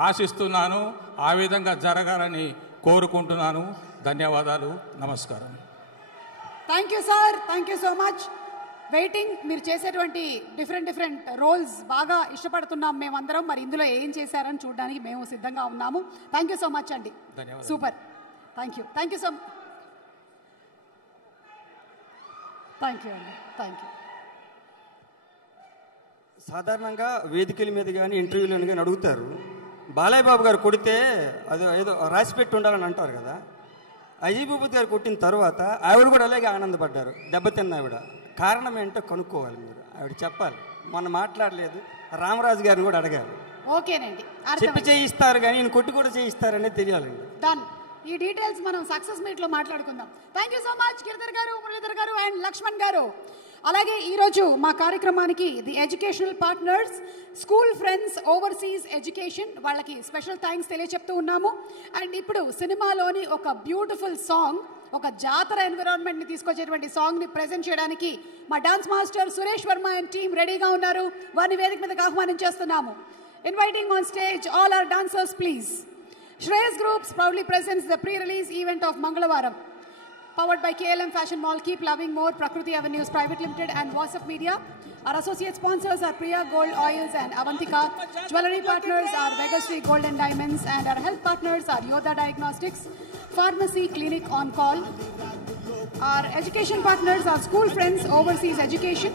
ఆశిస్తున్నాను. ఆ విధంగా జరగాలని కోరుకుంటున్నాను. ధన్యవాదాలు. నమస్కారం. Thank you sir, thank you so much. Waiting, మీరు చేసేటువంటి డిఫరెంట్ రోల్స్ బాగా ఇష్టపడుతున్నాం మేమందరం. మరి ఇందులో ఏం చేశారని చూడడానికి మేము సిద్ధంగా ఉన్నాము. థ్యాంక్ యూ సో మచ్ అండి. Super. Thank you so thank you అండి. Thank you. సాధారణంగా వేదికల మీద కానీ ఇంటర్వ్యూలను కానీ అడుగుతారు, బాలయ్య బాబు గారు కొడితే అది ఏదో రాసిపెట్టి ఉండాలని అంటారు కదా. అజయ్ భూపతి గారు కొట్టిన తర్వాత ఆవిడ కూడా అలాగే ఆనందపడ్డారు, దెబ్బతిన్న ఆవిడ. కారణం ఏంటో కనుక్కోవాలి మీరు, ఆవిడ చెప్పాలి. మొన్న మాట్లాడలేదు, రామరాజు గారిని కూడా అడగాలి. ఓకేనండి, చెప్పి చేయిస్తారు కానీ ఈయన కొట్టి కూడా చేయిస్తారనేది తెలియాలండి. డన్. ఈ డీటెయిల్స్ మనం సక్సెస్ మీట్లో మాట్లాడుకుందాం. Thank you so much Giridhar గారు, మురళీధర్ గారు అండ్ లక్ష్మణ్ గారు. అలాగే ఈరోజు మా కార్యక్రమానికి the educational partners school friends overseas education వాళ్ళకి స్పెషల్ థ్యాంక్స్ తెలియచెప్తూ ఉన్నాము. అండ్ ఇప్పుడు సినిమాలోని ఒక బ్యూటిఫుల్ సాంగ్, ఒక జాతర ఎన్విరాన్మెంట్ని తీసుకొచ్చేటువంటి సాంగ్ని ప్రజెంట్ చేయడానికి మా dance master Suresh Varma and team రెడీగా ఉన్నారు. వారిని వేదిక మీదకి ఆహ్వానించేస్తున్నాము. Inviting on stage all our dancers please. Shreyas Groups proudly presents the pre-release event of Mangalavaram. Powered by KLM Fashion Mall, Keep Loving More, Prakriti Avenues Private Limited and WhatsApp Media. Our associate sponsors are Priya Gold Oils and Avantika. Jewelry partners are Vegasri Gold and Diamonds, and our health partners are Yoda Diagnostics, Pharmacy Clinic on Call. Our education partners are School Friends Overseas Education.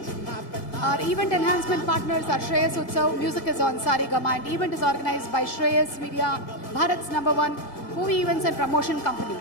Our event enhancement partners are Shreyas Utsav, music is on Sarigama, and event is organized by Shreyas Media, Bharat's #1 movie events and promotion company.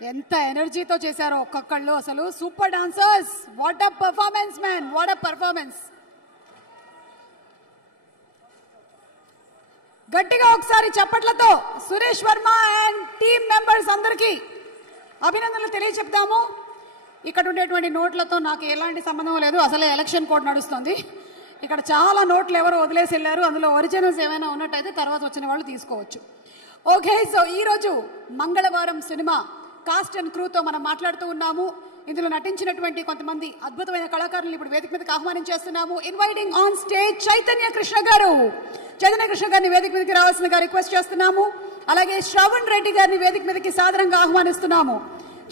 ఎంత ఎనర్జీతో చేశారో ఒక్కొక్కళ్ళు, అసలు super dancers. What a performance man, what a performance. గట్టిగా ఒకసారి చప్పట్లతో Suresh Varma and team members అందరికీ అభినందనలు తెలియచెప్తాము. ఇక్కడ ఉండేటువంటి నోట్లతో నాకు ఎలాంటి సంబంధం లేదు, అసలే ఎలక్షన్ కోడ్ నడుస్తుంది. ఇక్కడ చాలా నోట్లు ఎవరు వదిలేసి వెళ్ళారు, అందులో ఒరిజినల్స్ ఏమైనా ఉన్నట్టయితే తర్వాత వచ్చిన వాళ్ళు తీసుకోవచ్చు. ఓకే, సో ఈరోజు మంగళవారం సినిమా కాస్ట్ అండ్ క్రూతో మనం మాట్లాడుతూ ఉన్నాము. ఇందులో నటించినటువంటి కొంతమంది అద్భుతమైన కళాకారులు ఇప్పుడు వేదిక మీదకి ఆహ్వానించేస్తున్నాము. Inviting on stage Chaitanya Krishna garu. Chaitanya Krishna గారిని వేదిక మీదకి రావాల్సిందిగా రిక్వెస్ట్ చేస్తున్నాము. అలాగే శ్రవణ్ రెడ్డి గారిని వేదిక మీదకి సాదరంగా ఆహ్వానిస్తున్నాము.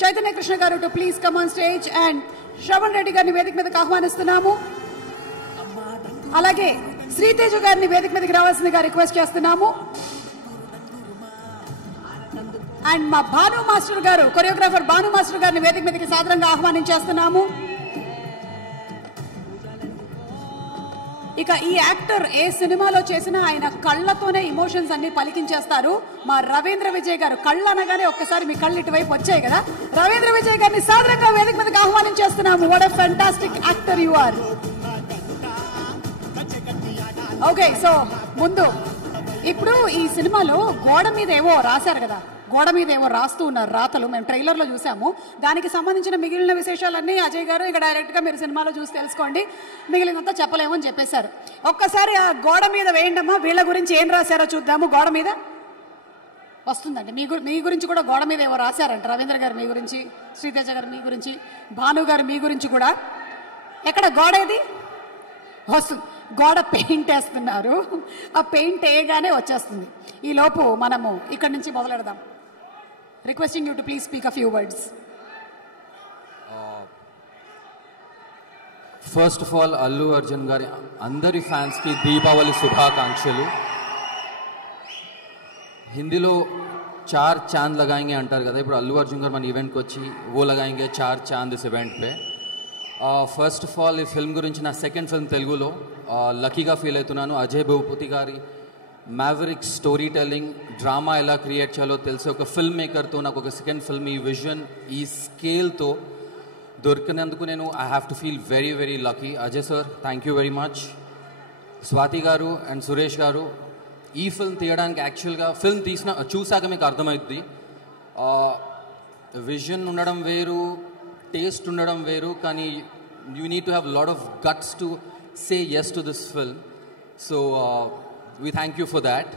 చైతన్య కృష్ణ గారు to please come on stage and Shravan Reddy గారిని వేదిక మీదకి ఆహ్వానిస్తున్నాము. అలాగే శ్రీతేజ గారిని వేదిక మీదకి రావాల్సిందిగా రిక్వెస్ట్ చేస్తున్నాము. అండ్ మా భాను మాస్టర్ గారు, కొరియోగ్రాఫర్ భాను మాస్టర్ గారిని వేదిక మీదకి సాదరంగా ఆహ్వానించేస్తున్నాము. ఇక ఈ యాక్టర్ ఏ సినిమాలో చేసినా ఆయన కళ్ళతోనే ఇమోషన్స్ అన్ని పలికించేస్తారు. మా రవీంద్ర విజయ్ గారు, కళ్ళు అనగానే ఒక్కసారి మీ కళ్ళు ఇటువైపు వచ్చాయి కదా, రవీంద్ర విజయ్ గారిని సాదరంగా వేదిక మీదకి ఆహ్వానించేస్తున్నాము. What a fantastic actor you are. Okay, so ముందు ఇప్పుడు ఈ సినిమాలో గోడ మీద ఏవో రాశారు కదా, గోడ మీద ఏమో రాస్తూ ఉన్నారు రాతలు, మేము ట్రైలర్లో చూసాము. దానికి సంబంధించిన మిగిలిన విశేషాలన్నీ అజయ్ గారు ఇక డైరెక్ట్గా మీరు సినిమాలో చూసి తెలుసుకోండి, మిగిలినంతా చెప్పలేము అని చెప్పేశారు. ఒక్కసారి ఆ గోడ మీద వేయండమ్మా, వీళ్ళ గురించి ఏం రాశారో చూద్దాము. గోడ మీద వస్తుందండి, మీ గురించి కూడా గోడ మీద ఏవో రాశారంట. రవీంద్ర గారు మీ గురించి, శ్రీతేజ గారు మీ గురించి, భాను గారు మీ గురించి కూడా. ఎక్కడ గోడ ఏది వస్తుంది, గోడ పెయింట్ వేస్తున్నారు. ఆ పెయింట్ వేయగానే వచ్చేస్తుంది. ఈ లోపు మనము ఇక్కడి నుంచి మొదలెడదాం. Requesting you to please speak a few words. First of all Allu Arjun గారి అందరి ఫ్యాన్స్కి దీపావళి శుభాకాంక్షలు. హిందీలో 4 चांद लगाएंगे అంటారు కదా, ఇప్పుడు అల్లు అర్జున్ గారు మన ఈవెంట్కి వచ్చి ఓ लगाएंगे 4 चांद इस event pay. First of all ఈ ఫిల్మ్ గురించి నా సెకండ్ ఫిల్మ్ తెలుగులో లక్కీగా ఫీల్ అవుతున్నాను. అజయ్ భూపతి గారి మ్యావరిక్ స్టోరీ టెల్లింగ్, డ్రామా ఎలా క్రియేట్ చేయాలో తెలిసి ఒక ఫిల్మ్ మేకర్తో నాకు ఒక సెకండ్ ఫిల్మ్ ఈ విజన్, ఈ స్కేల్తో దొరికినందుకు నేను I have to feel very very lucky. Ajay sir thank you very much. Swathi గారు అండ్ సురేష్ గారు, ఈ ఫిల్మ్ తీయడానికి యాక్చువల్గా ఫిల్మ్ చూసాక మీకు అర్థమవుతుంది. విజన్ ఉండడం వేరు, టేస్ట్ ఉండడం వేరు, కానీ you need to have lot of guts to say yes to this film. So we thank you for that.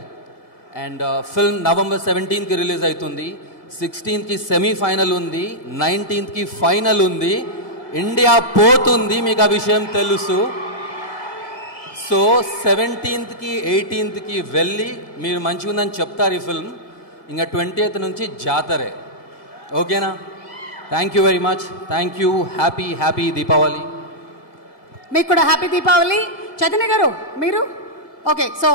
And film November 17th ki release అవుతుంది, 16th ki semi final ఉంది, 19th ki final ఉంది. India పోతుంది, మీకు ఆ విషయం తెలుసు. So 17th కి 18th కి వెళ్ళి మీరు మంచిగా ఉందని చెప్తారు ఈ ఫిల్మ్. ఇంకా 20th నుంచి జాతరే. ఓకేనా? Thank you very much. Thank you. Happy Deepavali. మీకు కూడా హ్యాపీ దీపావళి. చైతన్య గారు మీరు? ఓకే, సో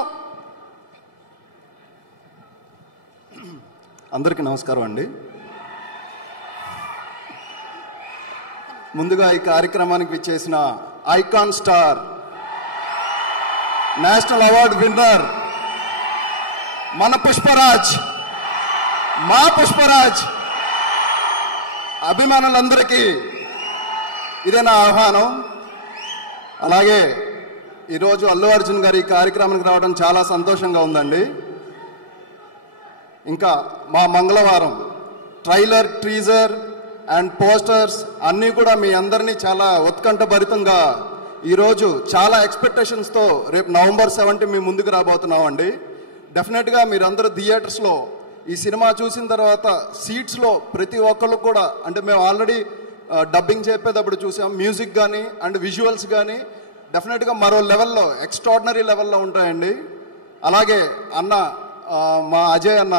అందరికీ నమస్కారం అండి. ముందుగా ఈ కార్యక్రమానికి విచ్చేసిన icon star, national award winner మన పుష్పరాజ్, మా పుష్పరాజ్ అభిమానులందరికీ ఇదే నా ఆహ్వానం. అలాగే ఈరోజు అల్లు అర్జున్ గారి ఈ కార్యక్రమానికి రావడం చాలా సంతోషంగా ఉందండి. ఇంకా మా మంగళవారం ట్రైలర్, టీజర్ అండ్ పోస్టర్స్ అన్నీ కూడా మీ అందరినీ చాలా ఉత్కంఠభరితంగా ఈరోజు చాలా ఎక్స్పెక్టేషన్స్తో రేపు November 17 మీ ముందుకు రాబోతున్నామండి. డెఫినెట్గా మీరందరూ థియేటర్స్లో ఈ సినిమా చూసిన తర్వాత సీట్స్లో ప్రతి ఒక్కళ్ళు కూడా, అంటే మేము ఆల్రెడీ డబ్బింగ్ చెప్పేటప్పుడు చూసాం, మ్యూజిక్ కానీ అండ్ విజువల్స్ కానీ డెఫినెట్గా మరో లెవెల్లో, ఎక్స్ట్రాడినరీ లెవెల్లో ఉంటాయండి. అలాగే అన్న మా అజయ్ అన్న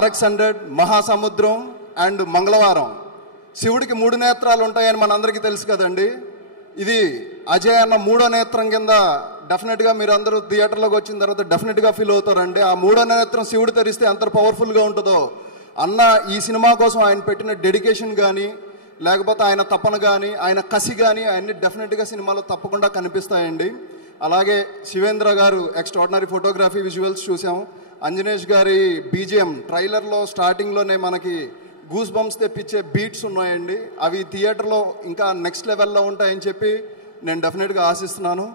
RX-100, మహాసముద్రం అండ్ మంగళవారం, శివుడికి 3 నేత్రాలు ఉంటాయని మనందరికీ తెలుసు కదండి. ఇది అజయ్ అన్న 3వ నేత్రం కింద డెఫినెట్గా మీరు అందరూ థియేటర్లోకి వచ్చిన తర్వాత డెఫినెట్గా ఫీల్ అవుతారండి. ఆ 3వ నేత్రం శివుడు తెరిస్తే ఎంత పవర్ఫుల్గా ఉంటుందో. అన్న ఈ సినిమా కోసం ఆయన పెట్టిన డెడికేషన్ కానీ, లేకపోతే ఆయన తపన కానీ, ఆయన కసి కానీ అన్ని డెఫినెట్గా సినిమాలో తప్పకుండా కనిపిస్తాయండి. అలాగే శివేంద్ర గారు ఎక్స్ట్రాడినరీ ఫోటోగ్రఫీ, విజువల్స్ చూసాం. అంజనేష్ గారి బీజిఎం ట్రైలర్లో స్టార్టింగ్లోనే మనకి గూస్ బంప్స్ తెప్పించే బీట్స్ ఉన్నాయండి. అవి థియేటర్లో ఇంకా నెక్స్ట్ లెవెల్లో ఉంటాయని చెప్పి నేను డెఫినెట్గా ఆశిస్తున్నాను.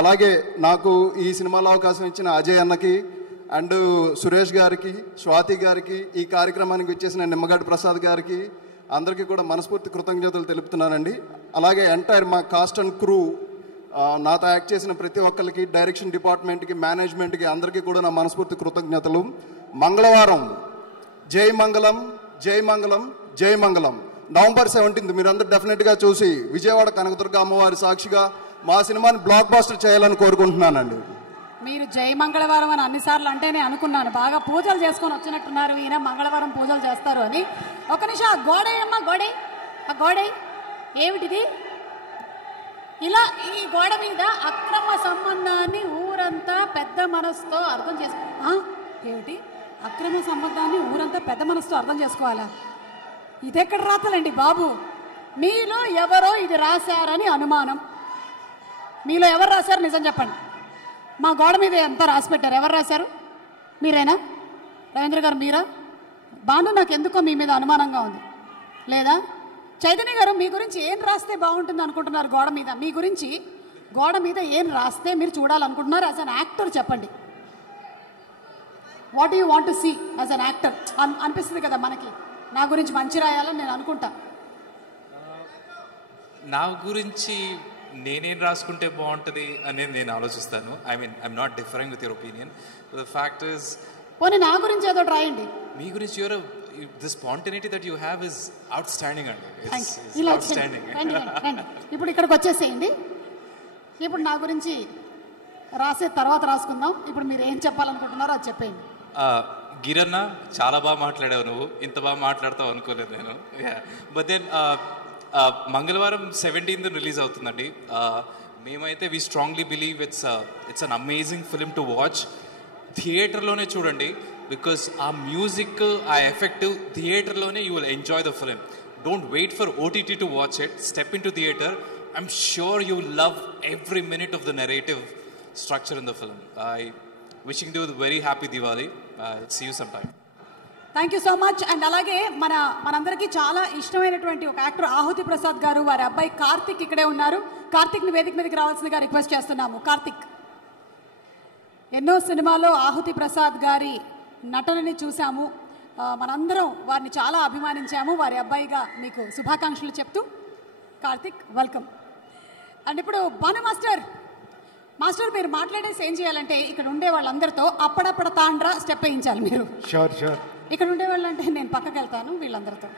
అలాగే నాకు ఈ సినిమాలో అవకాశం ఇచ్చిన అజయ్ అన్నకి అండ్ సురేష్ గారికి, స్వాతి గారికి, ఈ కార్యక్రమానికి వచ్చేసిన నిమ్మగడ్డ ప్రసాద్ గారికి అందరికీ కూడా మనస్ఫూర్తి కృతజ్ఞతలు తెలుపుతున్నానండి. అలాగే ఎంటైర్ మా కాస్ట్ అండ్ క్రూ, నాతో యాక్ట్ చేసిన ప్రతి ఒక్కరికి, డైరెక్షన్ డిపార్ట్మెంట్కి, మేనేజ్మెంట్కి అందరికీ కూడా నా మనస్ఫూర్తి కృతజ్ఞతలు. మంగళవారం జై మంగళం, జై మంగళం, జై మంగళం. November 17th మీరందరూ డెఫినెట్గా చూసి విజయవాడ కనకదుర్గ అమ్మవారి సాక్షిగా మా సినిమాని బ్లాక్ బాస్టర్ చేయాలని కోరుకుంటున్నానండి. మీరు జై మంగళవారం అని అన్నిసార్లు అంటేనే అనుకున్నాను, బాగా పూజలు చేసుకొని వచ్చినట్టున్నారు, ఈయన మంగళవారం పూజలు చేస్తారు అని. ఒక నిమిషం, ఆ గోడై అమ్మ, గోడై, ఆ గోడై ఏమిటిది? ఇలా ఈ గోడ మీద అక్రమ సంబంధాన్ని ఊరంతా పెద్ద మనసుతో అర్థం ఏమిటి? అక్రమ సంబంధాన్ని ఊరంతా పెద్ద మనసుతో అర్థం చేసుకోవాలా? ఇదెక్కడ రాతలండి బాబు? మీలో ఎవరో ఇది రాశారని అనుమానం. మీలో ఎవరు రాశారు నిజం చెప్పండి. మా గోడ మీద ఎంత రాసి పెట్టారు? ఎవరు రాశారు? మీరేనా? రవీంద్ర గారు మీరా? బాను, నాకు ఎందుకో మీ మీద అనుమానంగా ఉంది. లేదా చైతన్య గారు, మీ గురించి ఏం రాస్తే బాగుంటుంది అనుకుంటున్నారు? గోడ మీద మీ గురించి, గోడ మీద ఏం రాస్తే మీరు చూడాలనుకుంటున్నారు యాజ్ అన్ యాక్టర్? చెప్పండి. What do you want to see as an actor? అనిపిస్తుంది కదా మనకి, నా గురించి మంచి రాయాలని నేను అనుకుంటా. నా గురించి నేనేం రాసుకుంటే బాగుంటుంది అనేది నేను ఆలోచిస్తాను. I'm not differing with your opinion. The fact is, పోనీ నా గురించి ఏదో రాయండి. మీ గురించి the spontaneity that you have is out standing అండి. ఇప్పుడు ఇక్కడికి వచ్చేసేయండి. ఇప్పుడు నా గురించి రాసే తర్వాత రాసుకుందాం. ఇప్పుడు మీరు ఏం చెప్పాలనుకుంటున్నారో అది చెప్పేయండి. గిరన్న, చాలా బాగా మాట్లాడావు నువ్వు. ఇంత బాగా మాట్లాడతావు అనుకోలేదు నేను. బట్ దెన్ మంగళవారం 17th రిలీజ్ అవుతుందండి. మేమైతే we strongly believe it's an amazing film to watch. థియేటర్లోనే చూడండి, బికాస్ ఆ మ్యూజిక్, ఆ ఎఫెక్ట్ థియేటర్లోనే you will enjoy the film. Don't wait for OTT to watch it. Step into theatre. I'm sure you will love every minute of the narrative structure in the film. Wishing you very happy Diwali. See you some time. Thank you so much. And అలాగే మనందరికీ చాలా ఇష్టమైనటువంటి ఒక actor ఆహుతి ప్రసాద్ గారు, వారి అబ్బాయి కార్తిక్ ఇక్కడే ఉన్నారు. కార్తిక్ని వేదిక మీదకి రావాల్సిందిగా రిక్వెస్ట్ చేస్తున్నాము. కార్తిక్, ఎన్నో సినిమాలో ఆహుతి ప్రసాద్ గారి నటనని చూసాము, మనందరం వారిని చాలా అభిమానించాము. వారి అబ్బాయిగా మీకు శుభాకాంక్షలు చెప్తూ కార్తిక్ వెల్కమ్. అండ్ ఇప్పుడు భాను మాస్టర్ మీరు మాట్లాడేసి ఏం చేయాలంటే, ఇక్కడ ఉండే వాళ్ళందరితో అప్పుడప్పుడు తాండ్రా స్టెప్ వేయించాలి మీరు. షూర్. ఇక్కడ ఉండే వాళ్ళంటే నేను పక్కకి వెళ్తాను వీళ్ళందరితో.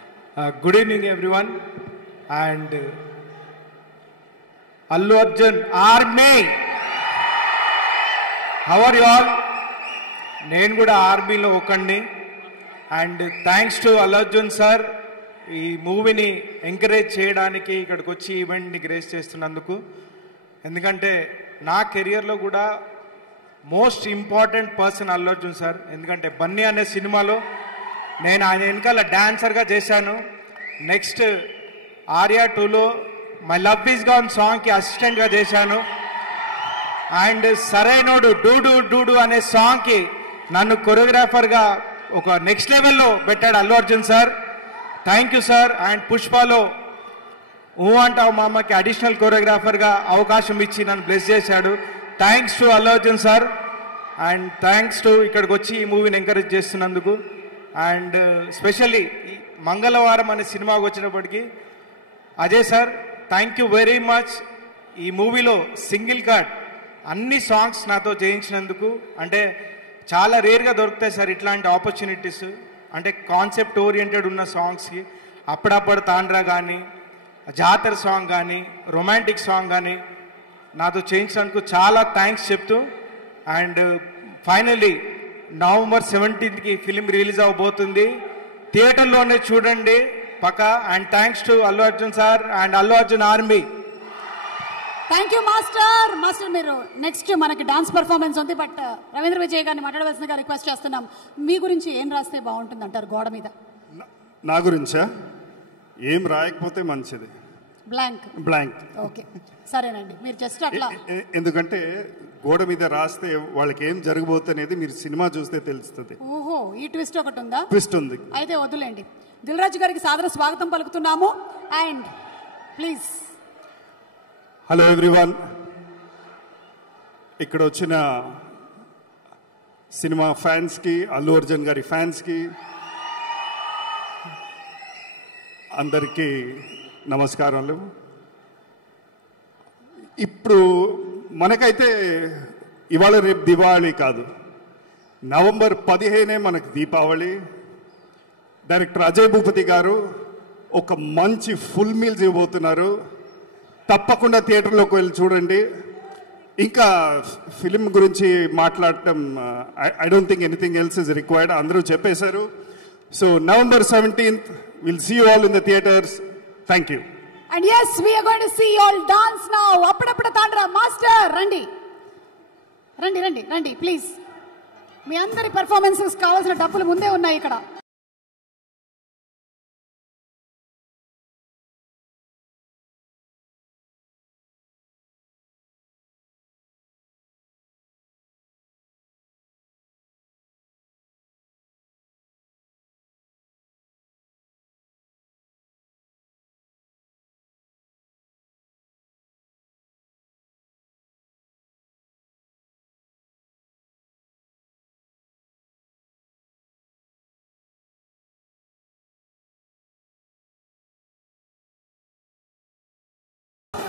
Good evening everyone. And Allu Arjun army, how are you all? నేను కూడా ఆర్మీలో ఒకండి. And thanks to Allu Arjun sir, ఈ మూవీని ఎంకరేజ్ చేయడానికి ఇక్కడికి వచ్చి ఈవెంట్ని గ్రేస్ చేస్తున్నందుకు. ఎందుకంటే నా కెరియర్లో కూడా most important person Allu Arjun sir. ఎందుకంటే బన్నీ అనే సినిమాలో నేను ఆయన వెనకాల డాన్సర్గా చేశాను. నెక్స్ట్ ఆర్యా 2లో మై లవ్ ఈజ్ గాన్ సాంగ్కి అసిస్టెంట్గా చేశాను. అండ్ సరైనోడు డూడు డూడు అనే సాంగ్కి నన్ను కొరియోగ్రాఫర్గా ఒక నెక్స్ట్ లెవెల్లో పెట్టాడు Allu Arjun sir. Thank you sir. And పుష్పలో ఊ అంటావు మా అమ్మకి అడిషనల్ కొరియోగ్రాఫర్గా అవకాశం ఇచ్చి నన్ను బ్లెస్ చేశాడు. Thanks to Allu Arjun sir. And thanks to ఇక్కడికి వచ్చి ఈ మూవీని ఎంకరేజ్ చేస్తున్నందుకు. అండ్ స్పెషల్లీ మంగళవారం అనే సినిమాకి వచ్చినప్పటికీ Ajay sir, thank you very much. ఈ మూవీలో సింగిల్ కట్ అన్ని సాంగ్స్ నాతో చేయించినందుకు. అంటే చాలా రేర్గా దొరుకుతాయి సార్ ఇట్లాంటి ఆపర్చునిటీస్. అంటే కాన్సెప్ట్ ఓరియంటెడ్ ఉన్న సాంగ్స్కి అప్పుడప్పుడు తాండ్రా కానీ, జాతర సాంగ్ కానీ, రొమాంటిక్ సాంగ్ కానీ నాతో చేయించినందుకు చాలా థ్యాంక్స్ చెప్తూ. And finally November 17th film release అవబోతుంది. థియేటర్లోనే చూడండి పక్క. And thanks to Allu Arjun sir and Allu Arjun army. Thank you master. మీరు నెక్స్ట్ మనకి డాన్స్ పర్ఫార్మెన్స్ ఉంది, బట్ రవీంద్ర విజయ్ గారిని మాట్లాడవలసిందిగా రిక్వెస్ట్ చేస్తున్నాం. మీ గురించి ఏం రాస్తే బాగుంటుంది అంటారు గోడ మీద? నా గురించా? ఏం రాయకపోతే మంచిది. బ్లాంక్. బ్లాంక్. ఓకే, సరేనండి. మీరు జస్ట్ అట్లా, ఎందుకంటే గోడ మీద రాస్తే వాళ్ళకి ఏం జరగబోతుంది అనేది మీరు సినిమా చూస్తే తెలుస్తుంది. ఓహో, ఈ ట్విస్ట్ ఒకటి ఉందా? ట్విస్ట్ ఉంది. అయితే వద్దులేండి. దిల్ రాజు గారికి సాదర స్వాగతం పలుకుతున్నాము. And please. హలో ఎవ్రీవన్, ఇక్కడ వచ్చిన సినిమా ఫ్యాన్స్కి, అల్లు అర్జున్ గారి ఫ్యాన్స్కి అందరికీ నమస్కారాలు. ఇప్పుడు మనకైతే ఇవాళ రేపు దీపావళి కాదు, నవంబర్ 15 మనకు దీపావళి. డైరెక్టర్ అజయ్ భూపతి గారు ఒక మంచి ఫుల్ మీల్స్ ఇవ్వబోతున్నారు. తప్పకుండా థియేటర్లోకి వెళ్ళి చూడండి. ఇంకా ఫిలిం గురించి మాట్లాడటం I don't think anything else is required, అందరూ చెప్పేశారు. So November 17th we'll see you all in the theaters. Thank you. And yes, we are going to see you all dance now. అప్పుడప్పుడు Tandra master రండి రండి రండి రండి please. మీ అందరి performances కావాల్సిన డబ్బులు ముందే ఉన్నాయి ఇక్కడ.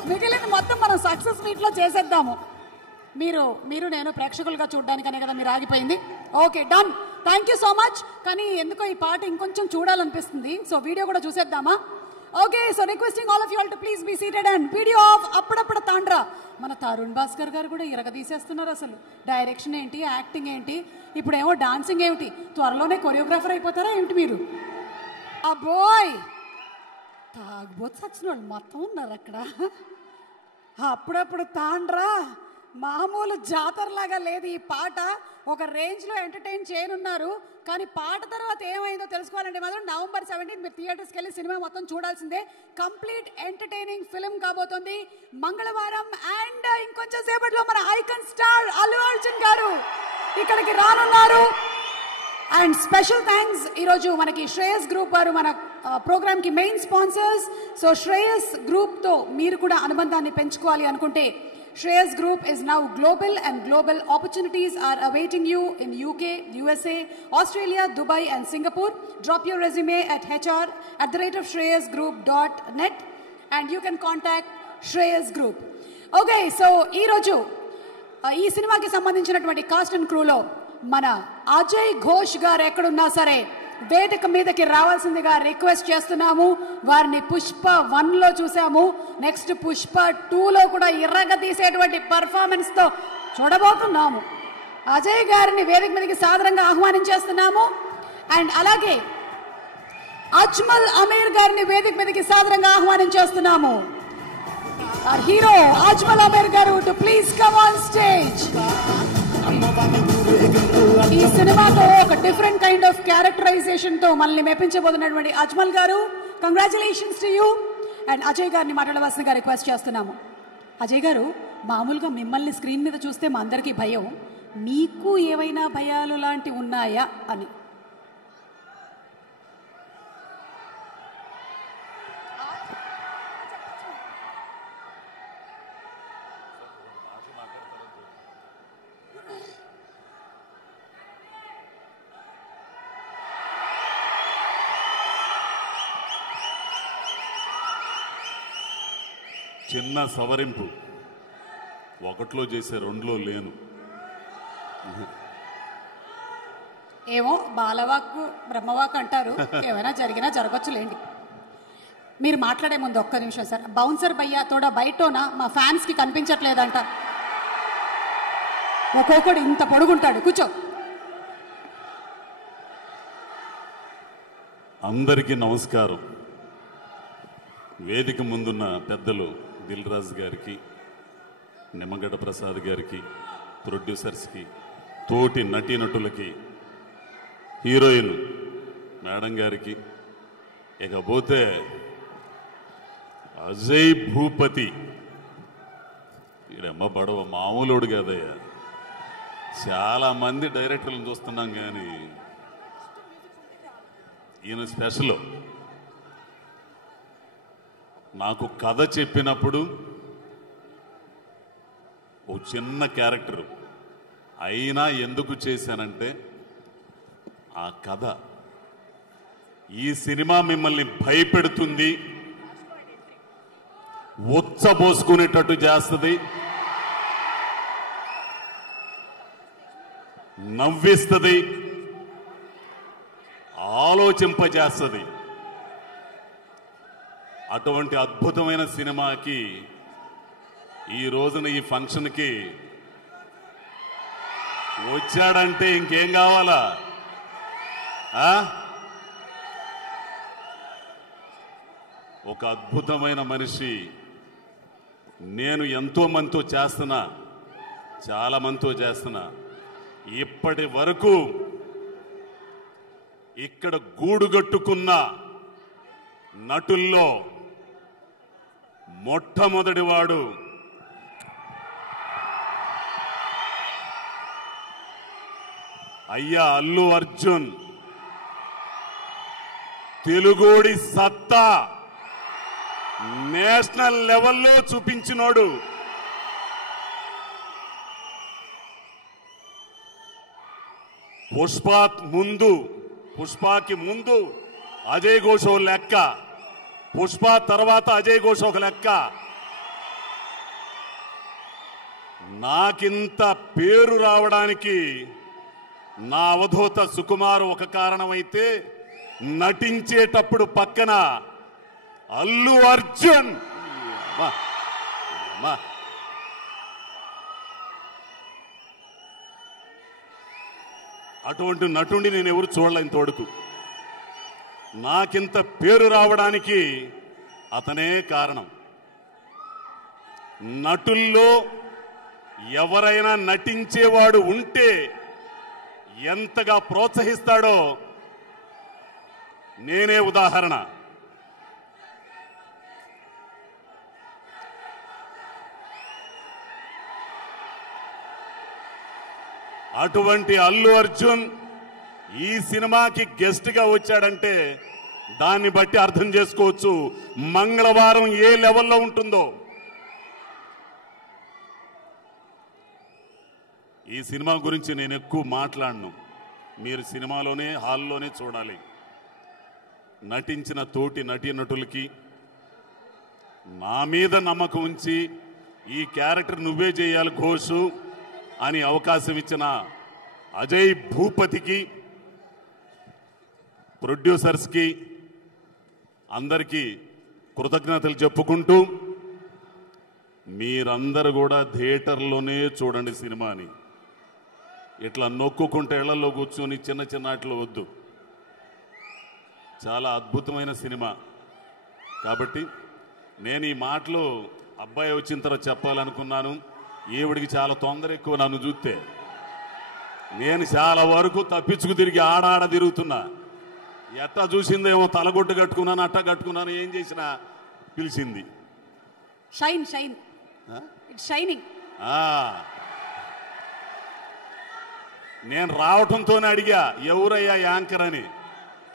మిగిలింది మొత్తం మనం సక్సెస్ మీట్ లో చేసేద్దాము. మీరు నేను ప్రేక్షకులుగా చూడడానికనే కదా మీరు ఆగిపోయింది. Okay, done. Thank you so much. కానీ ఎందుకో ఈ పాట ఇంకొంచెం చూడాలనిపిస్తుంది. సో వీడియో కూడా చూసేద్దామా? Okay, so requesting all of you all to please be seated and video of Appudappudu Tandra. మన తరుణ్ భాస్కర్ గారు కూడా ఇరగదీసేస్తున్నారు. అసలు డైరెక్షన్ ఏంటి, యాక్టింగ్ ఏంటి, ఇప్పుడేమో డాన్సింగ్ ఏమిటి, త్వరలోనే కొరియోగ్రాఫర్ అయిపోతారా ఏమిటి మీరు? అబ్బోయ్, తాగుబోతు సచిన వాళ్ళు మొత్తం ఉన్నారు అక్కడ. అప్పుడప్పుడు తాండ్రా మామూలు జాతరలాగా లేదు. ఈ పాట ఒక రేంజ్లో ఎంటర్టైన్ చేయనున్నారు. కానీ పాట తర్వాత ఏమైందో తెలుసుకోవాలంటే మాత్రం November 17 మీరు థియేటర్స్కి వెళ్ళి సినిమా మొత్తం చూడాల్సిందే. కంప్లీట్ ఎంటర్టైనింగ్ ఫిల్మ్ కాబోతోంది మంగళవారం. అండ్ ఇంకొంచెం సేపట్లో మన ఐకాన్ స్టార్ అల్లు అర్జున్ గారు ఇక్కడికి రానున్నారు. అండ్ స్పెషల్ థ్యాంక్స్ ఈరోజు మనకి శ్రేయస్ గ్రూప్ వారు మన ప్రోగ్రామ్కి మెయిన్ స్పాన్సర్స్. సో శ్రేయస్ గ్రూప్తో మీరు కూడా అనుబంధాన్ని పెంచుకోవాలి అనుకుంటే Shreyas Group is now global, and global opportunities are awaiting you in UK, USA, Australia, Dubai and Singapore. Drop your resume at hr@shreyasgroup.net and you can contact Shreyas Group. Okay, so ఈ సినిమాకి సంబంధించినటువంటి cost and క్రూలో మన అజయ్ ఘోష్ గారు ఎక్కడున్నా సరే వేదిక మీదకి రావాల్సిందిగా రిక్వెస్ట్ చేస్తున్నాము. వారిని పుష్ప 1లో చూసాము, నెక్స్ట్ పుష్ప 2లో కూడా ఇర్రగ తీసేటువంటి పర్ఫార్మెన్స్ తో చూడబోతున్నాము. అజయ్ గారిని వేదిక మీదకి సాదరంగా ఆహ్వానించేస్తున్నాము. అండ్ అలాగే అజ్మల్ అమీర్ గారిని వేదిక మీదకి సాదరంగా ఆహ్వానించేస్తున్నాము. our hero Ajmal Amer garu to please come on stage. ఈ సినిమాతో ఒక డిఫరెంట్ కైండ్ ఆఫ్ క్యారెక్టరైజేషన్ తో మనల్ని మెప్పించబోతున్నటువంటి అజ్మల్ గారు, congratulations to you. And Ajay గారిని మాట్లాడవలసిందిగా రిక్వెస్ట్ చేస్తున్నాము. అజయ్ గారు, మామూలుగా మిమ్మల్ని స్క్రీన్ మీద చూస్తే మా అందరికీ భయం, మీకు ఏవైనా భయాలు లాంటి ఉన్నాయా అని? చిన్న సవరింపు, 1లో చేసే 2లో లేను. ఏమో బాలవాక్ బ్రహ్మవాక్ అంటారు, ఏమైనా జరిగినా జరగచ్చులేండి. మీరు మాట్లాడే ముందు ఒక్క నిమిషం సార్. బౌన్సర్ భయ్యా తోడా బయటోనా మా ఫ్యాన్స్కి కనిపించట్లేదంట. ఒక్కొక్కడు ఇంత పొడుగుంటాడు, కూర్చో. అందరికీ నమస్కారం. వేదిక ముందున్న పెద్దలు దిల్ రాజు గారికి, నిమ్మగడ్డ ప్రసాద్ గారికి, ప్రొడ్యూసర్స్కి, తోటి నటీనటులకి, హీరోయిన్ మేడం గారికి, ఇకపోతే అజయ్ భూపతి ఈడమ్మ బడవ మామూలుడు కదయ్యా. చాలా మంది డైరెక్టర్లను చూస్తున్నాం కానీ ఈయన స్పెషల్. నాకు కథ చెప్పినప్పుడు ఓ చిన్న క్యారెక్టర్ అయినా ఎందుకు చేశానంటే ఆ కథ ఈ సినిమా మిమ్మల్ని భయపెడుతుంది, ఉచ్చబోసుకునేటట్టు చేస్తుంది, నవ్విస్తుంది, ఆలోచింపజేస్తుంది. అటువంటి అద్భుతమైన సినిమాకి ఈ రోజున ఈ ఫంక్షన్కి వచ్చాడంటే ఇంకేం కావాలా? ఒక అద్భుతమైన మనిషి. నేను ఎంతో మందితో చేస్తున్నా, చాలా మందితో చేస్తున్నా. ఇప్పటి వరకు ఇక్కడ గూడుగట్టుకున్న నటుల్లో మొట్టమొదటివాడు అయ్యా అల్లు అర్జున్. తెలుగోడి సత్తా నేషనల్ లెవెల్లో చూపించినోడు. పుష్పకి ముందు అజయ్ ఘోష్ ఒక లెక్క, పుష్ప తర్వాత అజయ్ ఘోష్ ఒక లెక్క. నాకింత పేరు రావడానికి నా అవధూత సుకుమార్ ఒక కారణమైతే, నటించేటప్పుడు పక్కన అల్లు అర్జున్. అటువంటి నటుడిని నేను ఎవరు చూడలేని తోడుకు. నాకింత పేరు రావడానికి అతనే కారణం. నటుల్లో ఎవరైనా నటించేవాడు ఉంటే ఎంతగా ప్రోత్సహిస్తాడో నేనే ఉదాహరణ. అటువంటి అల్లు అర్జున్ ఈ సినిమాకి గెస్ట్ గా వచ్చాడంటే దాన్ని బట్టి అర్థం చేసుకోవచ్చు మంగళవారం ఏ లెవెల్లో ఉంటుందో. ఈ సినిమా గురించి నేను ఎక్కువ మాట్లాడను, మీరు సినిమాలోనే హాల్లోనే చూడాలి. నటించిన తోటి నటీనటులకి నా మీద నమ్మకం ఉంచి ఈ క్యారెక్టర్ నువ్వే చేయాలి ఘోషు అని అవకాశం ఇచ్చిన అజయ్ భూపతికి, ప్రొడ్యూసర్స్కి అందరికీ కృతజ్ఞతలు చెప్పుకుంటూ, మీరందరూ కూడా థియేటర్లోనే చూడండి సినిమాని. ఇట్లా నొక్కుకుంటే ఇళ్లలో కూర్చొని చిన్న చిన్న ఆటలు వద్దు. చాలా అద్భుతమైన సినిమా కాబట్టి నేను ఈ మాటలు అబ్బాయి వచ్చిన తర్వాత చెప్పాలనుకున్నాను. ఈవిడికి చాలా తొందర ఎక్కువ నన్ను చూస్తే. నేను చాలా వరకు తప్పించుకు తిరిగి ఆడాడ తిరుగుతున్నా. ఎట్టా చూసిందేమో తలగొడ్డు కట్టుకున్నాను, అట్టా కట్టుకున్నాను, ఏం చేసినా పిలిచింది. నేను రావటంతోనే అడిగా ఎవరయ్యా యాంకర్ అని.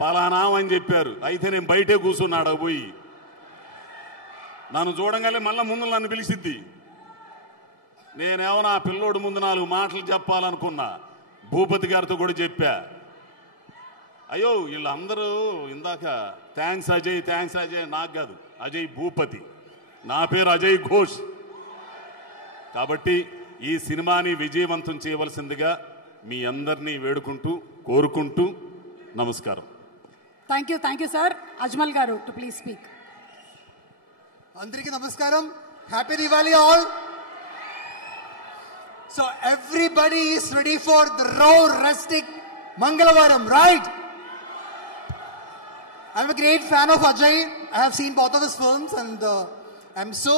పలానా అని చెప్పారు. అయితే నేను బయటే కూర్చున్నాడు పోయి. నన్ను చూడంగానే మళ్ళీ ముందు నన్ను పిలిచిద్ది. నేనేమన్నా పిల్లోడు ముందు 4 మాటలు చెప్పాలనుకున్నా. భూపతి గారితో కూడా చెప్పా. అయ్యో వీళ్ళందరూ ఇందాక థ్యాంక్స్ అజయ్ థ్యాంక్స్ అజయ్. నాకు కాదు, అజయ్ భూపతి. నా పేరు అజయ్ ఘోష్. కాబట్టి ఈ సినిమాని విజయవంతం చేయవలసిందిగా మీ అందరినీ వేడుకుంటూ కోరుకుంటూ నమస్కారం. Thank you sir. అజ్మల్ గారు టు ప్లీజ్ స్పీక్. అందరికీ నమస్కారం. Happy Diwali all. So everybody is ready for the raw rustic Mangalavaram, right? I'm a great fan of Ajay. I have seen both of his films and I'm so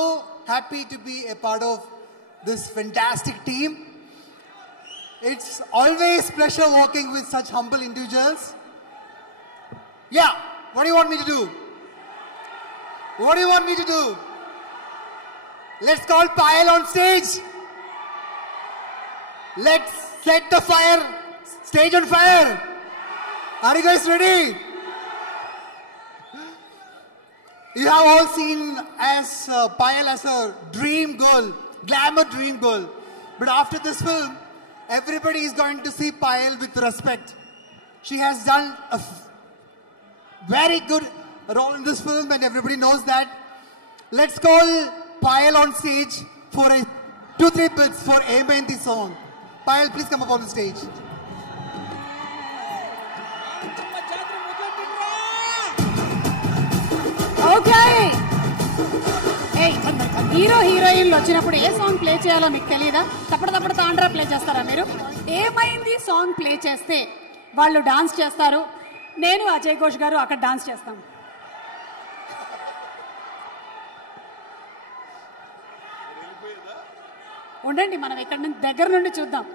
happy to be a part of this fantastic team. It's always pleasure working with such humble individuals. Yeah, what do you want me to do? What do you want me to do? Let's call Payal on stage. Let's set the stage on fire. Are you guys ready? You have all seen Payal as a dream girl, glamour dream girl. But after this film, everybody is going to see Payal with respect. She has done a very good role in this film and everybody knows that. Let's call Payal on stage for 2-3 bits for A Mehendi song. Payal, please come up on the stage. Okay hero హీరోయిన్లు వచ్చినప్పుడు ఏ song play చేయాలో మీకు తెలియదా? తప్పడు Tandra play చేస్తారా మీరు? ఏమైంది song play చేస్తే వాళ్ళు డాన్స్ చేస్తారు, నేను అజయ్ ఘోష్ గారు అక్కడ డాన్స్ చేస్తాం. ఉండండి, మనం ఇక్కడ నుంచి దగ్గర నుండి చూద్దాం.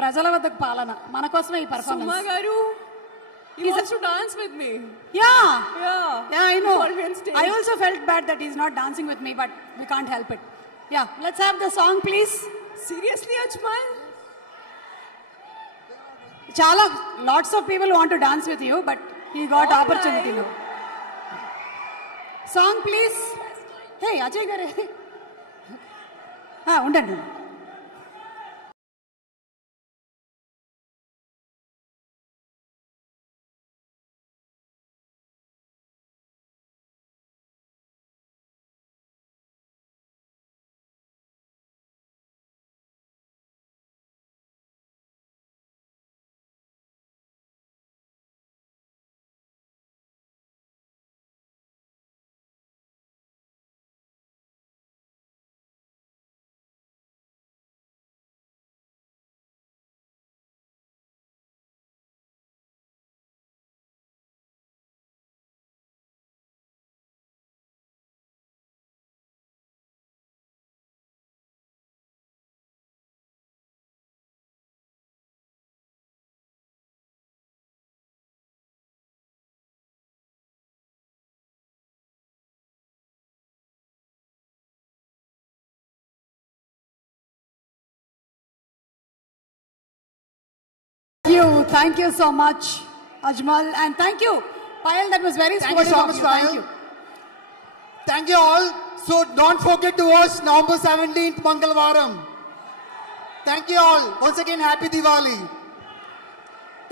ప్రజల వద్దకు పాలన, మన కోసమే ఈ పర్ఫార్మెన్స్. గారు he wants to dance with me. Yeah, I know. I also felt bad that he's not dancing with me, but we can't help it. Yeah, let's have the song please. Seriously Ajmal, chala lots of people want to dance with you, but he got opportunity now. Song please. Hey Ajay gare ఉండండి. Thank you so much, Ajmal, and thank you, Payal. That was very sportive. Thank you so much, Payal. Thank you. Thank you all. So don't forget to watch November 17th, Mangalwaram. Thank you all. Once again, Happy Diwali.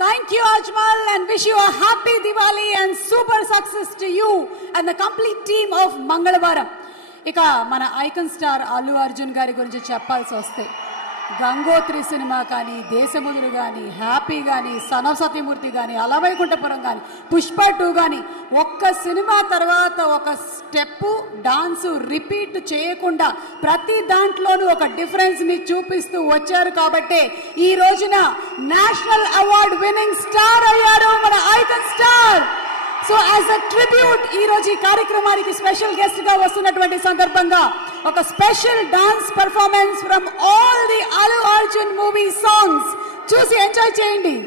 Thank you, Ajmal, and wish you a happy Diwali and super success to you and the complete team of Mangalwaram. ఇక మన icon star Allu Arjun గారి గురించి చెప్పాల్సి వస్తే Gangotri cinema కానీ, దేశముదురు కానీ, happy కానీ, son of Satyamurthy కానీ, అలవైకుంఠపురం కానీ, పుష్ప 2 కానీ, ఒక్క సినిమా తర్వాత ఒక స్టెప్పు డాన్సు రిపీట్ చేయకుండా ప్రతి దాంట్లోనూ ఒక డిఫరెన్స్ ని చూపిస్తూ వచ్చారు. కాబట్టి ఈ రోజున నేషనల్ అవార్డ్ విన్నింగ్ స్టార్ అయ్యారు మన icon star. So as a tribute ఈ రోజు ఈ కార్యక్రమానికి స్పెషల్ గెస్ట్ గా వస్తున్నటువంటి సందర్భంగా ఒక special dance performance from all the Allu Arjun movie songs చూసి ఎంజాయ్ చేయండి.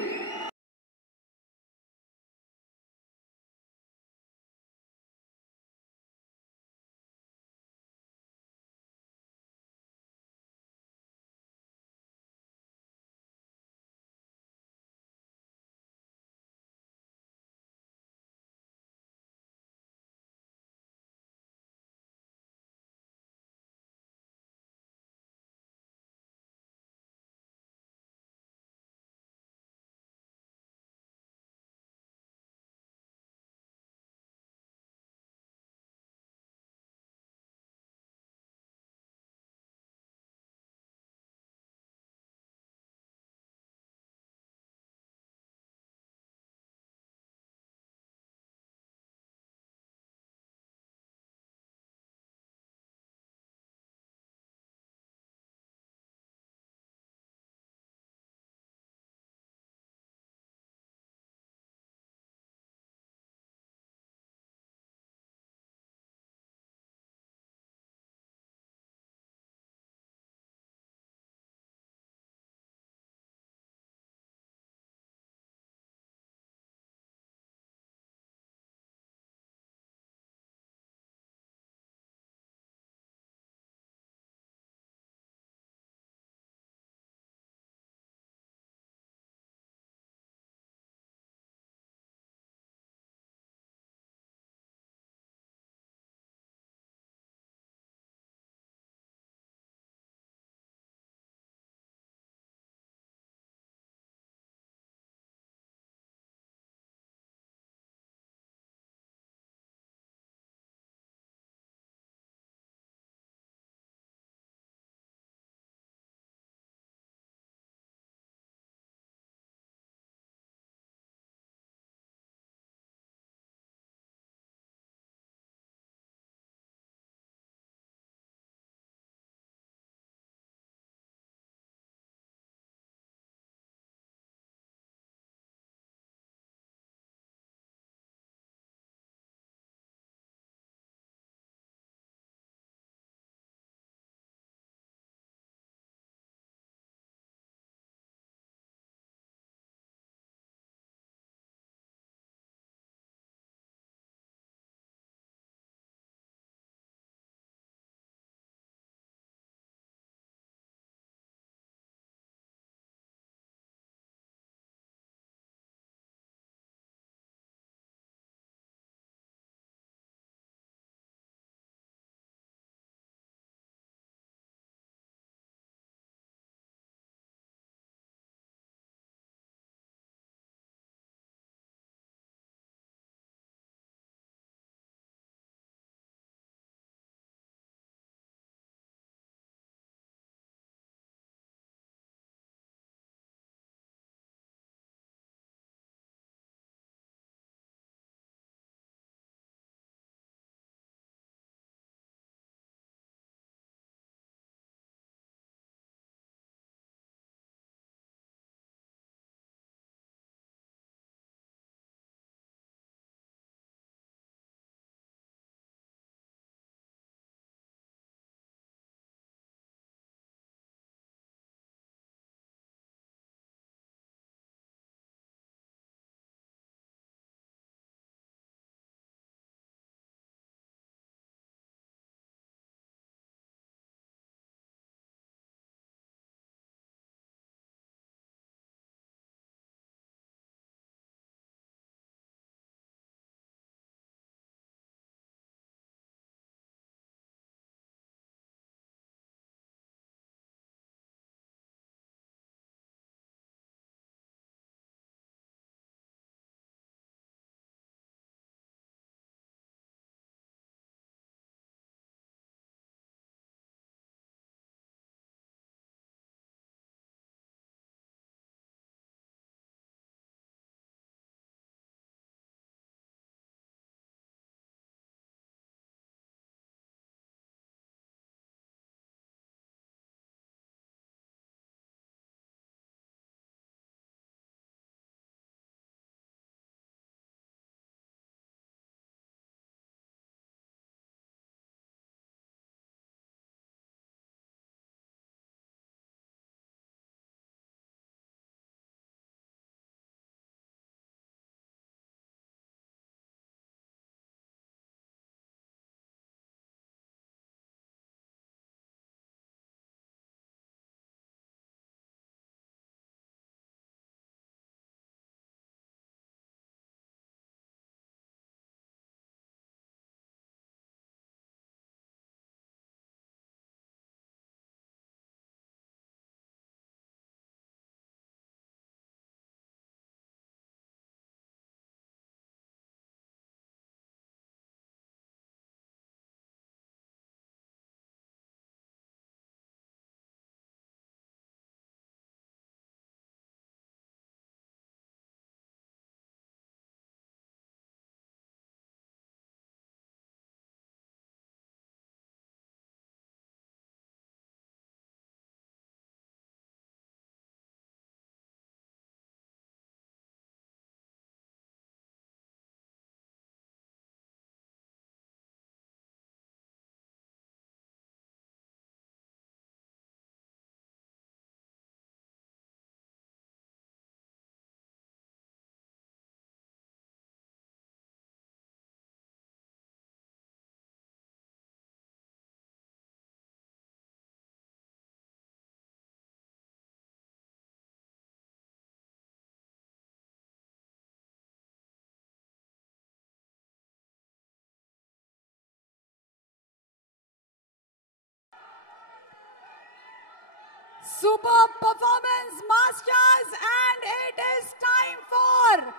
Superb performance, masters, and it is time for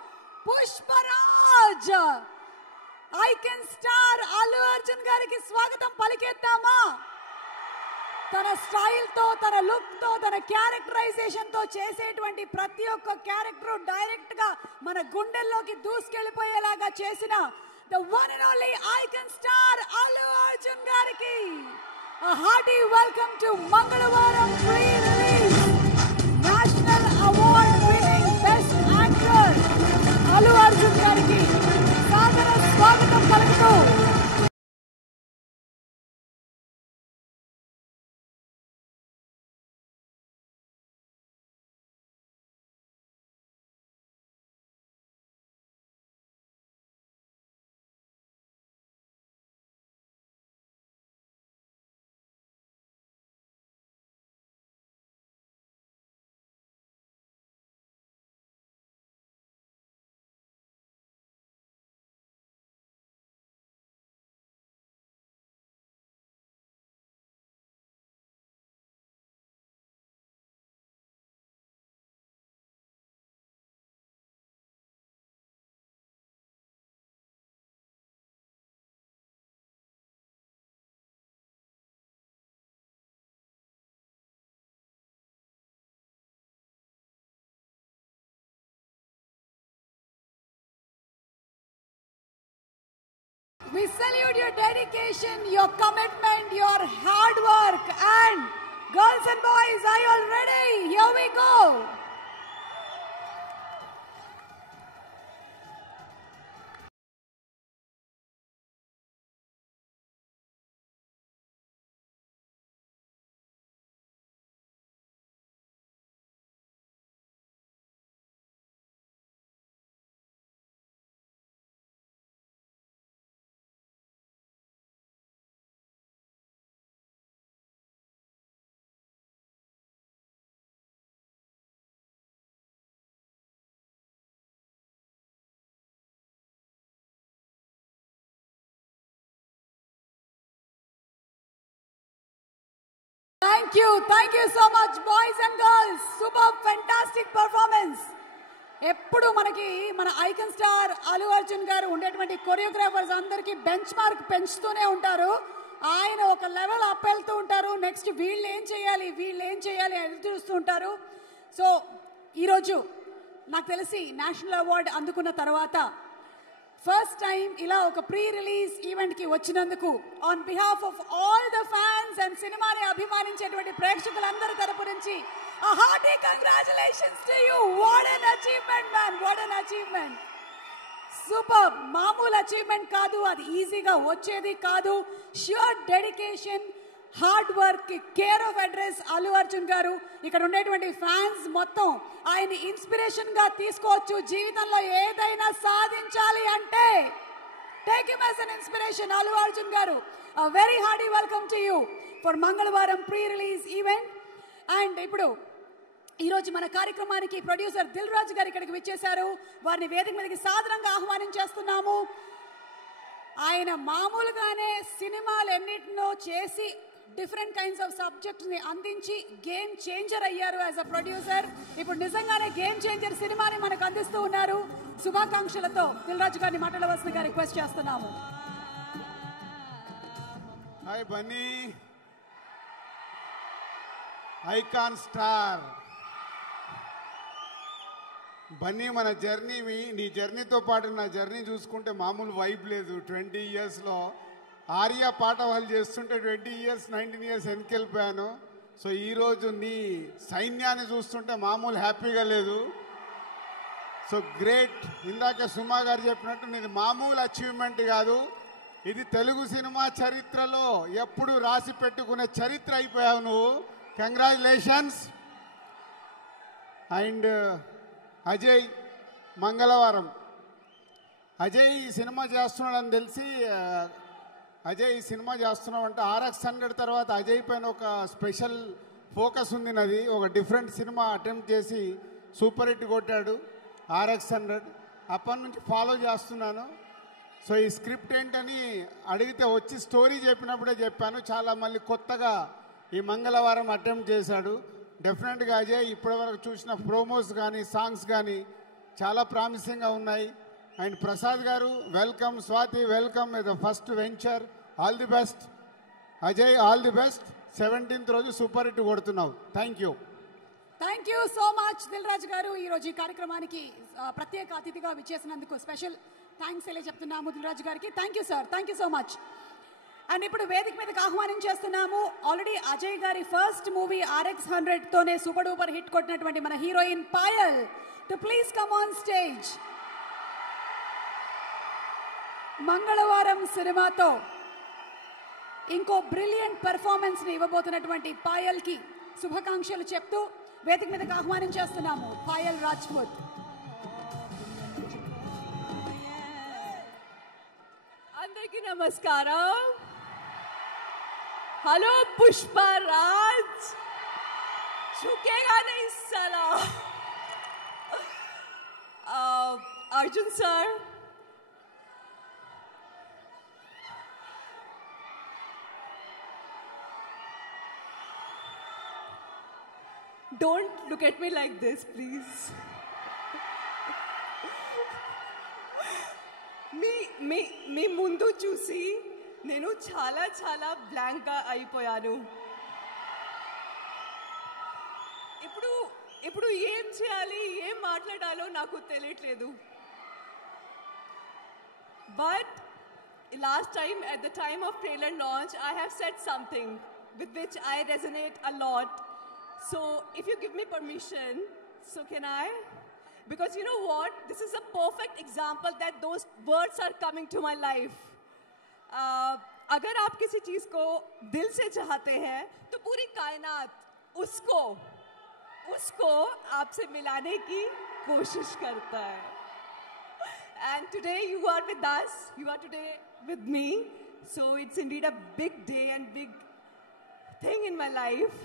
Pushparaj. Icon star Allu Arjun gariki swagatam palikeddama. తన స్టైల్తో, తన లుక్తో, తన క్యారెక్టరైజేషన్తో చేసేటువంటి ప్రతి ఒక్క క్యారెక్టర్ డైరెక్ట్గా మన గుండెల్లోకి దూసుకెళ్ళిపోయేలాగా చేసిన the one and only icon star Allu Arjun గారికి a hearty welcome to Mangalavaram pre-release National Award winning Best Actor Allu Arjun gariki సాదర స్వాగతం పలుకుతూ we salute your dedication, your commitment, your hard work, and girls and boys, are you all ready? Here we go. Thank you so much, boys and girls. Super fantastic performance. ఎప్పుడు మనకి మన icon star Allu Arjun గారు ఉండేటువంటి choreographers అందరికీ bench mark పెంచుతూనే ఉంటారు. ఆయన ఒక లెవెల్ అప్ వెళ్తూ ఉంటారు. నెక్స్ట్ వీళ్ళు ఏం చేయాలి ఎదురు చూస్తూ ఉంటారు. సో ఈరోజు నాకు తెలిసి నేషనల్ అవార్డు అందుకున్న తర్వాత ఫస్ట్ టైం ఇలా ఒక ప్రీ రిలీజ్ ఈవెంట్కి వచ్చినందుకు on behalf of all the fans and సినిమాని అభిమానించేటువంటి ప్రేక్షకులందరి తరపు నుంచి a hearty congratulations to you. What an achievement, man. What an achievement. Super. మామూలు అచీవ్మెంట్ కాదు, అది ఈజీగా వచ్చేది కాదు. Sure dedication, hard work, care of address Allu Arjun గారు. ఇక్కడ ఉండేటువంటి ఫ్యాన్స్ మొత్తం ఆయన ఇన్స్పిరేషన్ గా తీసుకోవచ్చు. జీవితంలో ఏదైనా సాధించాలి అంటే take him as an inspiration. Allu Arjun గారు, a very hearty welcome to you for మంగళవారం ప్రీ రిలీజ్ ఈవెంట్. అండ్ ఇప్పుడు ఈరోజు మన కార్యక్రమానికి ప్రొడ్యూసర్ దిల్ రాజు గారు ఇక్కడికి విచ్చేశారు. వారిని వేదిక మీదకి సాదరంగా ఆహ్వానించేస్తున్నాము. ఆయన మామూలుగానే సినిమాలు ఎన్నిటినో చేసి డిఫరెంట్ కైండ్స్ ఆఫ్ సబ్జెక్ట్స్ ని అందించి గేమ్ చేంజర్ అయ్యారు యాజ్ అ ప్రొడ్యూసర్. ఇప్పుడు నిజంగానే గేమ్ చేంజర్ సినిమాని మనకు అందిస్తూ ఉన్నారు. శుభాకాంక్షలతో దిల్ రాజు గారిని మాట్లాడవలసిందిగా రిక్వెస్ట్ చేస్తున్నాము. Hi Bunny, icon star Bunny, మన జర్నీ నీ జర్నీతో పాటు నా జర్నీ చూసుకుంటే మామూలు వైబ్ లేదు. 20 ఇయర్స్లో ఆర్య పాట వాళ్ళు చేస్తుంటే 20 ఇయర్స్ 19 ఇయర్స్ వెనకెళ్ళిపోయాను. సో ఈరోజు నీ సైన్యాన్ని చూస్తుంటే మామూలు హ్యాపీగా లేదు. So great. ఇందాక సుమా గారు చెప్పినట్టు నీది మామూలు అచీవ్మెంట్ కాదు, ఇది తెలుగు సినిమా చరిత్రలో ఎప్పుడు రాసి పెట్టుకునే చరిత్ర అయిపోయావు నువ్వు. కంగ్రాచులేషన్స్. అండ్ అజయ్, మంగళవారం అజయ్ ఈ సినిమా చేస్తున్నాడని తెలిసి, అజయ్ ఈ సినిమా చేస్తున్నావు అంటే RX-100 తర్వాత అజయ్ పైన ఒక స్పెషల్ ఫోకస్ ఉంది నాది. ఒక డిఫరెంట్ సినిమా అటెంప్ట్ చేసి సూపర్ హిట్ కొట్టాడు RX-100. అప్పటి నుంచి ఫాలో చేస్తున్నాను. సో ఈ స్క్రిప్ట్ ఏంటని అడిగితే వచ్చి స్టోరీ చెప్పినప్పుడే చెప్పాను. చాలా మళ్ళీ కొత్తగా ఈ మంగళవారం అటెంప్ట్ చేశాడు. డెఫినెట్గా అజయ్ ఇప్పటివరకు చూసిన ప్రోమోస్ కానీ సాంగ్స్ కానీ చాలా ప్రామిసింగ్గా ఉన్నాయి. And Prasad garu welcome, Swathi welcome, the first venture, all the best. Ajay all the best. 17th రోజు సూపర్ హిట్ కొడుతున్నావు. Thank you. Thank you so much Dil Raju garu. ఈరోజు ఈ కార్యక్రమానికి ప్రత్యేక అతిథిగా విచ్చేసినందుకు స్పెషల్ థ్యాంక్స్ తెలియజెప్తున్నాము దిల్ రాజు గారికి. Thank you sir, thank you so much. And ఇప్పుడు వేదిక మీదకి ఆహ్వానం చేస్తున్నాము ఆల్రెడీ అజయ్ గారి ఫస్ట్ మూవీ RX100 తోనే సూపర్ డూపర్ హిట్ కొట్టినటువంటి మన heroine Payal to please come on stage. మంగళవారం సినిమాతో ఇంకో బ్రిలియంట్ పెర్ఫార్మెన్స్ ని ఇవ్వబోతున్నటువంటి పాయల్ కి శుభాకాంక్షలు చెప్తూ వేదిక మీదకి ఆహ్వానం చేస్తున్నాము పాయల్ రాజ్పుత్. అందరికీ నమస్కారం. హలో పుష్పరాజ్, झुकेगा नहीं साला. Arjun sir, don't look at me like this, please. మీ ముందు చూసి నేను చాలా చాలా బ్లాంక్గా అయిపోయాను. ఇప్పుడు ఏం చేయాలి, ఏం మాట్లాడాలో నాకు తెలియట్లేదు. But last time at the time of trailer launch I have said something with which I resonate a lot. So if you give me permission, so can I? Because you know what? This is a perfect example that those words are coming to my life. अगर आप किसी चीज़ को दिल से चाहते हैं तो पूरी कायनात उसको आपसे मिलाने की कोशिश करता है. And today you are with us, you are today with me. So it's indeed a big day and big thing in my life.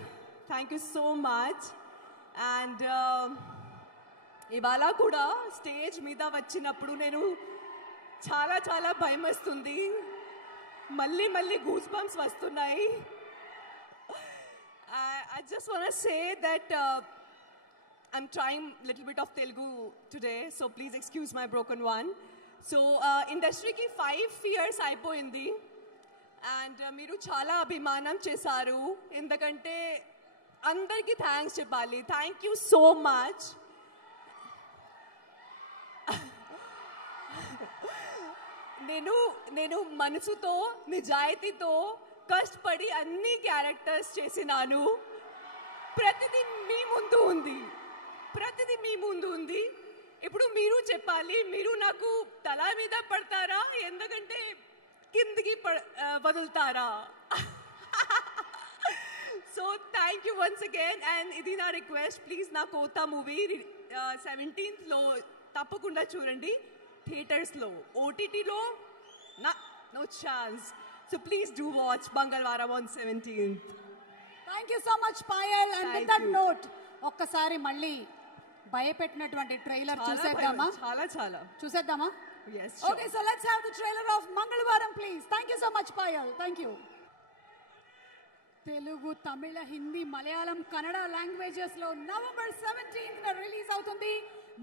Thank you so much. And ఇవాళ కూడా స్టేజ్ మీద వచ్చినప్పుడు నేను చాలా చాలా భయం వస్తుంది. మళ్ళీ గూస్ బంప్స్ వస్తున్నాయి. I just want to say that I'm trying little bit of Telugu today, so please excuse my broken one. So industry ki 5 years అయిపోయింది and మీరు చాలా అభిమానం చేశారు. ఎందుకంటే అందరికీ థ్యాంక్స్ చెప్పాలి. Thank you so much. నేను మనసుతో నిజాయితీతో కష్టపడి అన్ని క్యారెక్టర్స్ చేసినాను. ప్రతిదీ మీ ముందు ఉంది. ఇప్పుడు మీరు చెప్పాలి, మీరు నాకు తల మీద పడతారా ఎందుకంటే కిందికి వదులుతారా? So thank you once again. And ఇది నా రిక్వెస్ట్, ప్లీజ్ నా కోతా మూవీ 17th తప్పకుండా చూడండి. థియేటర్స్లో, ఓటీటీలో no chance. So please do watch Mangalwaram on 17th. Thank you so much Payal. And with that note, ఒక్కసారి మళ్ళీ భయపెట్టినటువంటి ట్రైలర్ చూసేద్దామా? చాలా చూసేద్దామా? Yes. Okay, so let's have the trailer of Mangalwaram please. Thank you so much Payal. Thank you. Telugu, Tamil, Hindi, Malayalam, Kannada languages లో November 17th release అవుతుంది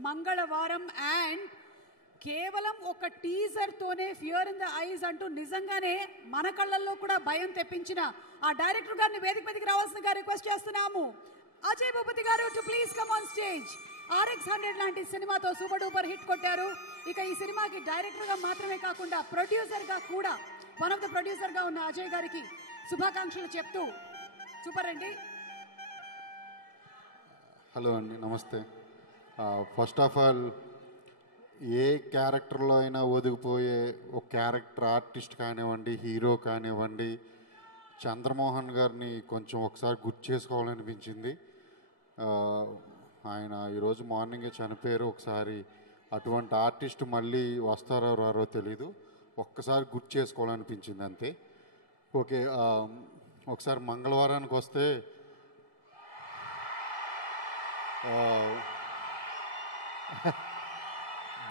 మంగళవారం. And కేవలం ఒక టీజర్ తోనే ఫియర్ ఇన్ ద ఐస్ అంటూ నిజంగానే మన కళ్ళల్లో కూడా భయం తెప్పించిన ఆ డైరెక్టర్ గారిని వేదిక మీదకి రావాల్సిందిగా రిక్వెస్ట్ చేస్తున్నాము. అజయ్ భూపతి గారు to please come on stage. RX100 లాంటి సినిమాతో సూపర్ డూపర్ హిట్ కొట్టారు. ఇక ఈ సినిమాకి డైరెక్టర్ గా మాత్రమే కాకుండా ప్రొడ్యూసర్ గా కూడా, వన్ ఆఫ్ ద ప్రొడ్యూసర్ గా ఉన్న అజయ్ గారికి శుభాకాంక్షలు చెప్తూ. సూపర్ అండి. హలో అండి, నమస్తే. ఫస్ట్ ఆఫ్ ఆల్, ఏ క్యారెక్టర్లో అయినా ఒదిగిపోయే ఒక క్యారెక్టర్ ఆర్టిస్ట్ కానివ్వండి, హీరో కానివ్వండి, చంద్రమోహన్ గారిని కొంచెం ఒకసారి గుర్తు చేసుకోవాలనిపించింది. ఆయన ఈరోజు మార్నింగే చనిపోయారు. ఒకసారి అటువంటి ఆర్టిస్ట్ మళ్ళీ వస్తారో రారో తెలీదు, ఒక్కసారి గుర్తు చేసుకోవాలనిపించింది అంతే. ఓకే, ఒకసారి మంగళవారానికి వస్తే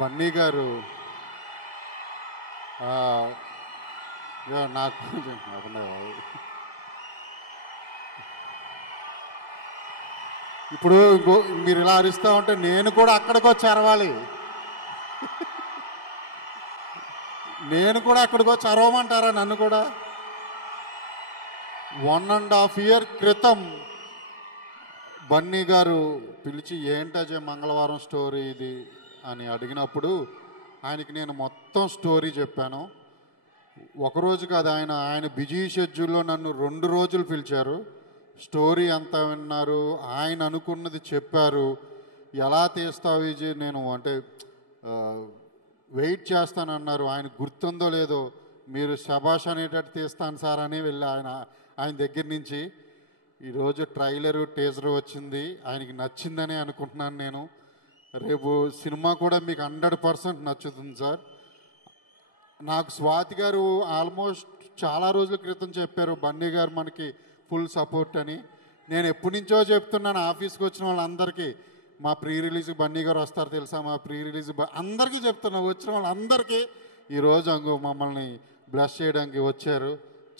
బన్నీ గారు నాకు ఇప్పుడు మీరు ఇలా అరుస్తూ ఉంటే నేను కూడా అక్కడికి వచ్చి అరవాలి. నేను కూడా అక్కడికి వచ్చి అరవమంటారా నన్ను కూడా? 1.5 year క్రితం బన్నీ గారు పిలిచి ఏంటజే మంగళవారం స్టోరీ ఇది అని అడిగినప్పుడు ఆయనకి నేను మొత్తం స్టోరీ చెప్పాను. ఒకరోజు కాదు, ఆయన బిజీ షెడ్యూల్లో నన్ను 2 రోజులు పిలిచారు. స్టోరీ అంతా విన్నారు, ఆయన అనుకున్నది చెప్పారు. ఎలా తీస్తావు విజయ్, నేను అంటే వెయిట్ చేస్తానన్నారు. ఆయన గుర్తుందో లేదో, మీరు శబాష్ అనేటట్టు తీస్తాను సార్ అని వెళ్ళి ఆయన దగ్గర నుంచి ఈరోజు ట్రైలరు టీజరు వచ్చింది. ఆయనకి నచ్చిందని అనుకుంటున్నాను నేను. రేపు సినిమా కూడా మీకు 100% నచ్చుతుంది సార్. నాకు స్వాతి గారు ఆల్మోస్ట్ చాలా రోజుల క్రితం చెప్పారు బన్నీ గారు మనకి ఫుల్ సపోర్ట్ అని. నేను ఎప్పటి నుంచో చెప్తున్నాను ఆఫీస్కి వచ్చిన వాళ్ళందరికీ, మా ప్రీ రిలీజ్ బన్నీ గారు వస్తారు తెలుసా, మా ప్రీ రిలీజ్ అందరికీ చెప్తున్నాను. వచ్చిన వాళ్ళందరికీ ఈరోజు మమ్మల్ని బ్లెస్ చేయడానికి వచ్చారు.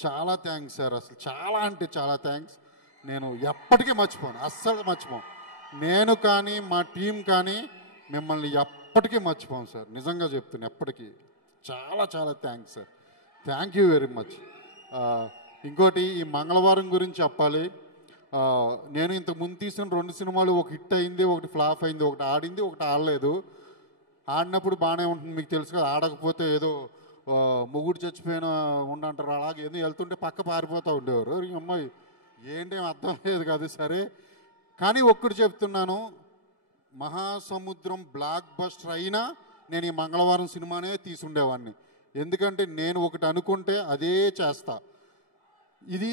చాలా థ్యాంక్స్ సార్, అసలు చాలా అంటే చాలా థ్యాంక్స్. నేను ఎప్పటికీ మర్చిపోను, అస్సలు మర్చిపోను. నేను కానీ మా టీం కానీ మిమ్మల్ని ఎప్పటికీ మర్చిపోను సార్, నిజంగా చెప్తున్నాను ఎప్పటికీ. చాలా చాలా thanks sir, thank you very much. ఇంకోటి ఈ మంగళవారం గురించి చెప్పాలి. నేను ఇంతకు ముందు తీసిన 2 సినిమాలు, ఒక హిట్ అయింది, ఒకటి ఫ్లాప్ అయింది, ఒకటి ఆడింది, ఒకటి ఆడలేదు. ఆడినప్పుడు బాగానే ఉంటుంది, మీకు తెలుసు కదా. ఆడకపోతే ఏదో మొగుడు చచ్చిపోయిన ఉండంటారు, అలాగే ఏదో వెళ్తుంటే పక్క పారిపోతూ ఉండేవారు. అమ్మాయి ఏంటేం అర్థం లేదు కాదు. సరే, కానీ ఒక్కటి చెప్తున్నాను, మహాసముద్రం బ్లాక్ బస్టర్ అయినా నేను ఈ మంగళవారం సినిమానే తీసుండేవాడిని. ఎందుకంటే నేను ఒకటి అనుకుంటే అదే చేస్తా. ఇది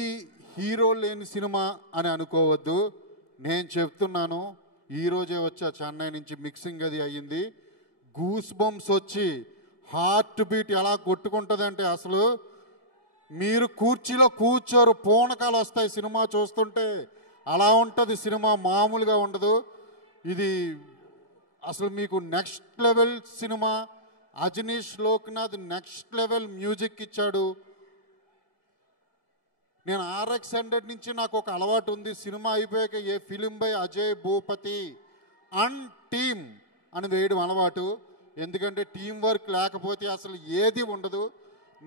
హీరో లేని సినిమా అని అనుకోవద్దు. నేను చెప్తున్నాను, ఈరోజే వచ్చా చెన్నై నుంచి, మిక్సింగ్ అది అయ్యింది. గూస్ బంప్స్ వచ్చి హార్ట్ బీట్ ఎలా కొట్టుకుంటుందంటే అసలు మీరు కుర్చీలో కూర్చోరు, పూనకాలు వస్తాయి సినిమా చూస్తుంటే. అలా ఉంటుంది సినిమా, మామూలుగా ఉండదు. ఇది అసలు మీకు next level cinema. Ajaneesh Loknath next level music ఇచ్చాడు. నేను RX100 నుంచి నాకు ఒక అలవాటు ఉంది, సినిమా అయిపోయాక a film by Ajay Bhupathi and team అని వేయడం అలవాటు. ఎందుకంటే టీం వర్క్ లేకపోతే అసలు ఏది ఉండదు.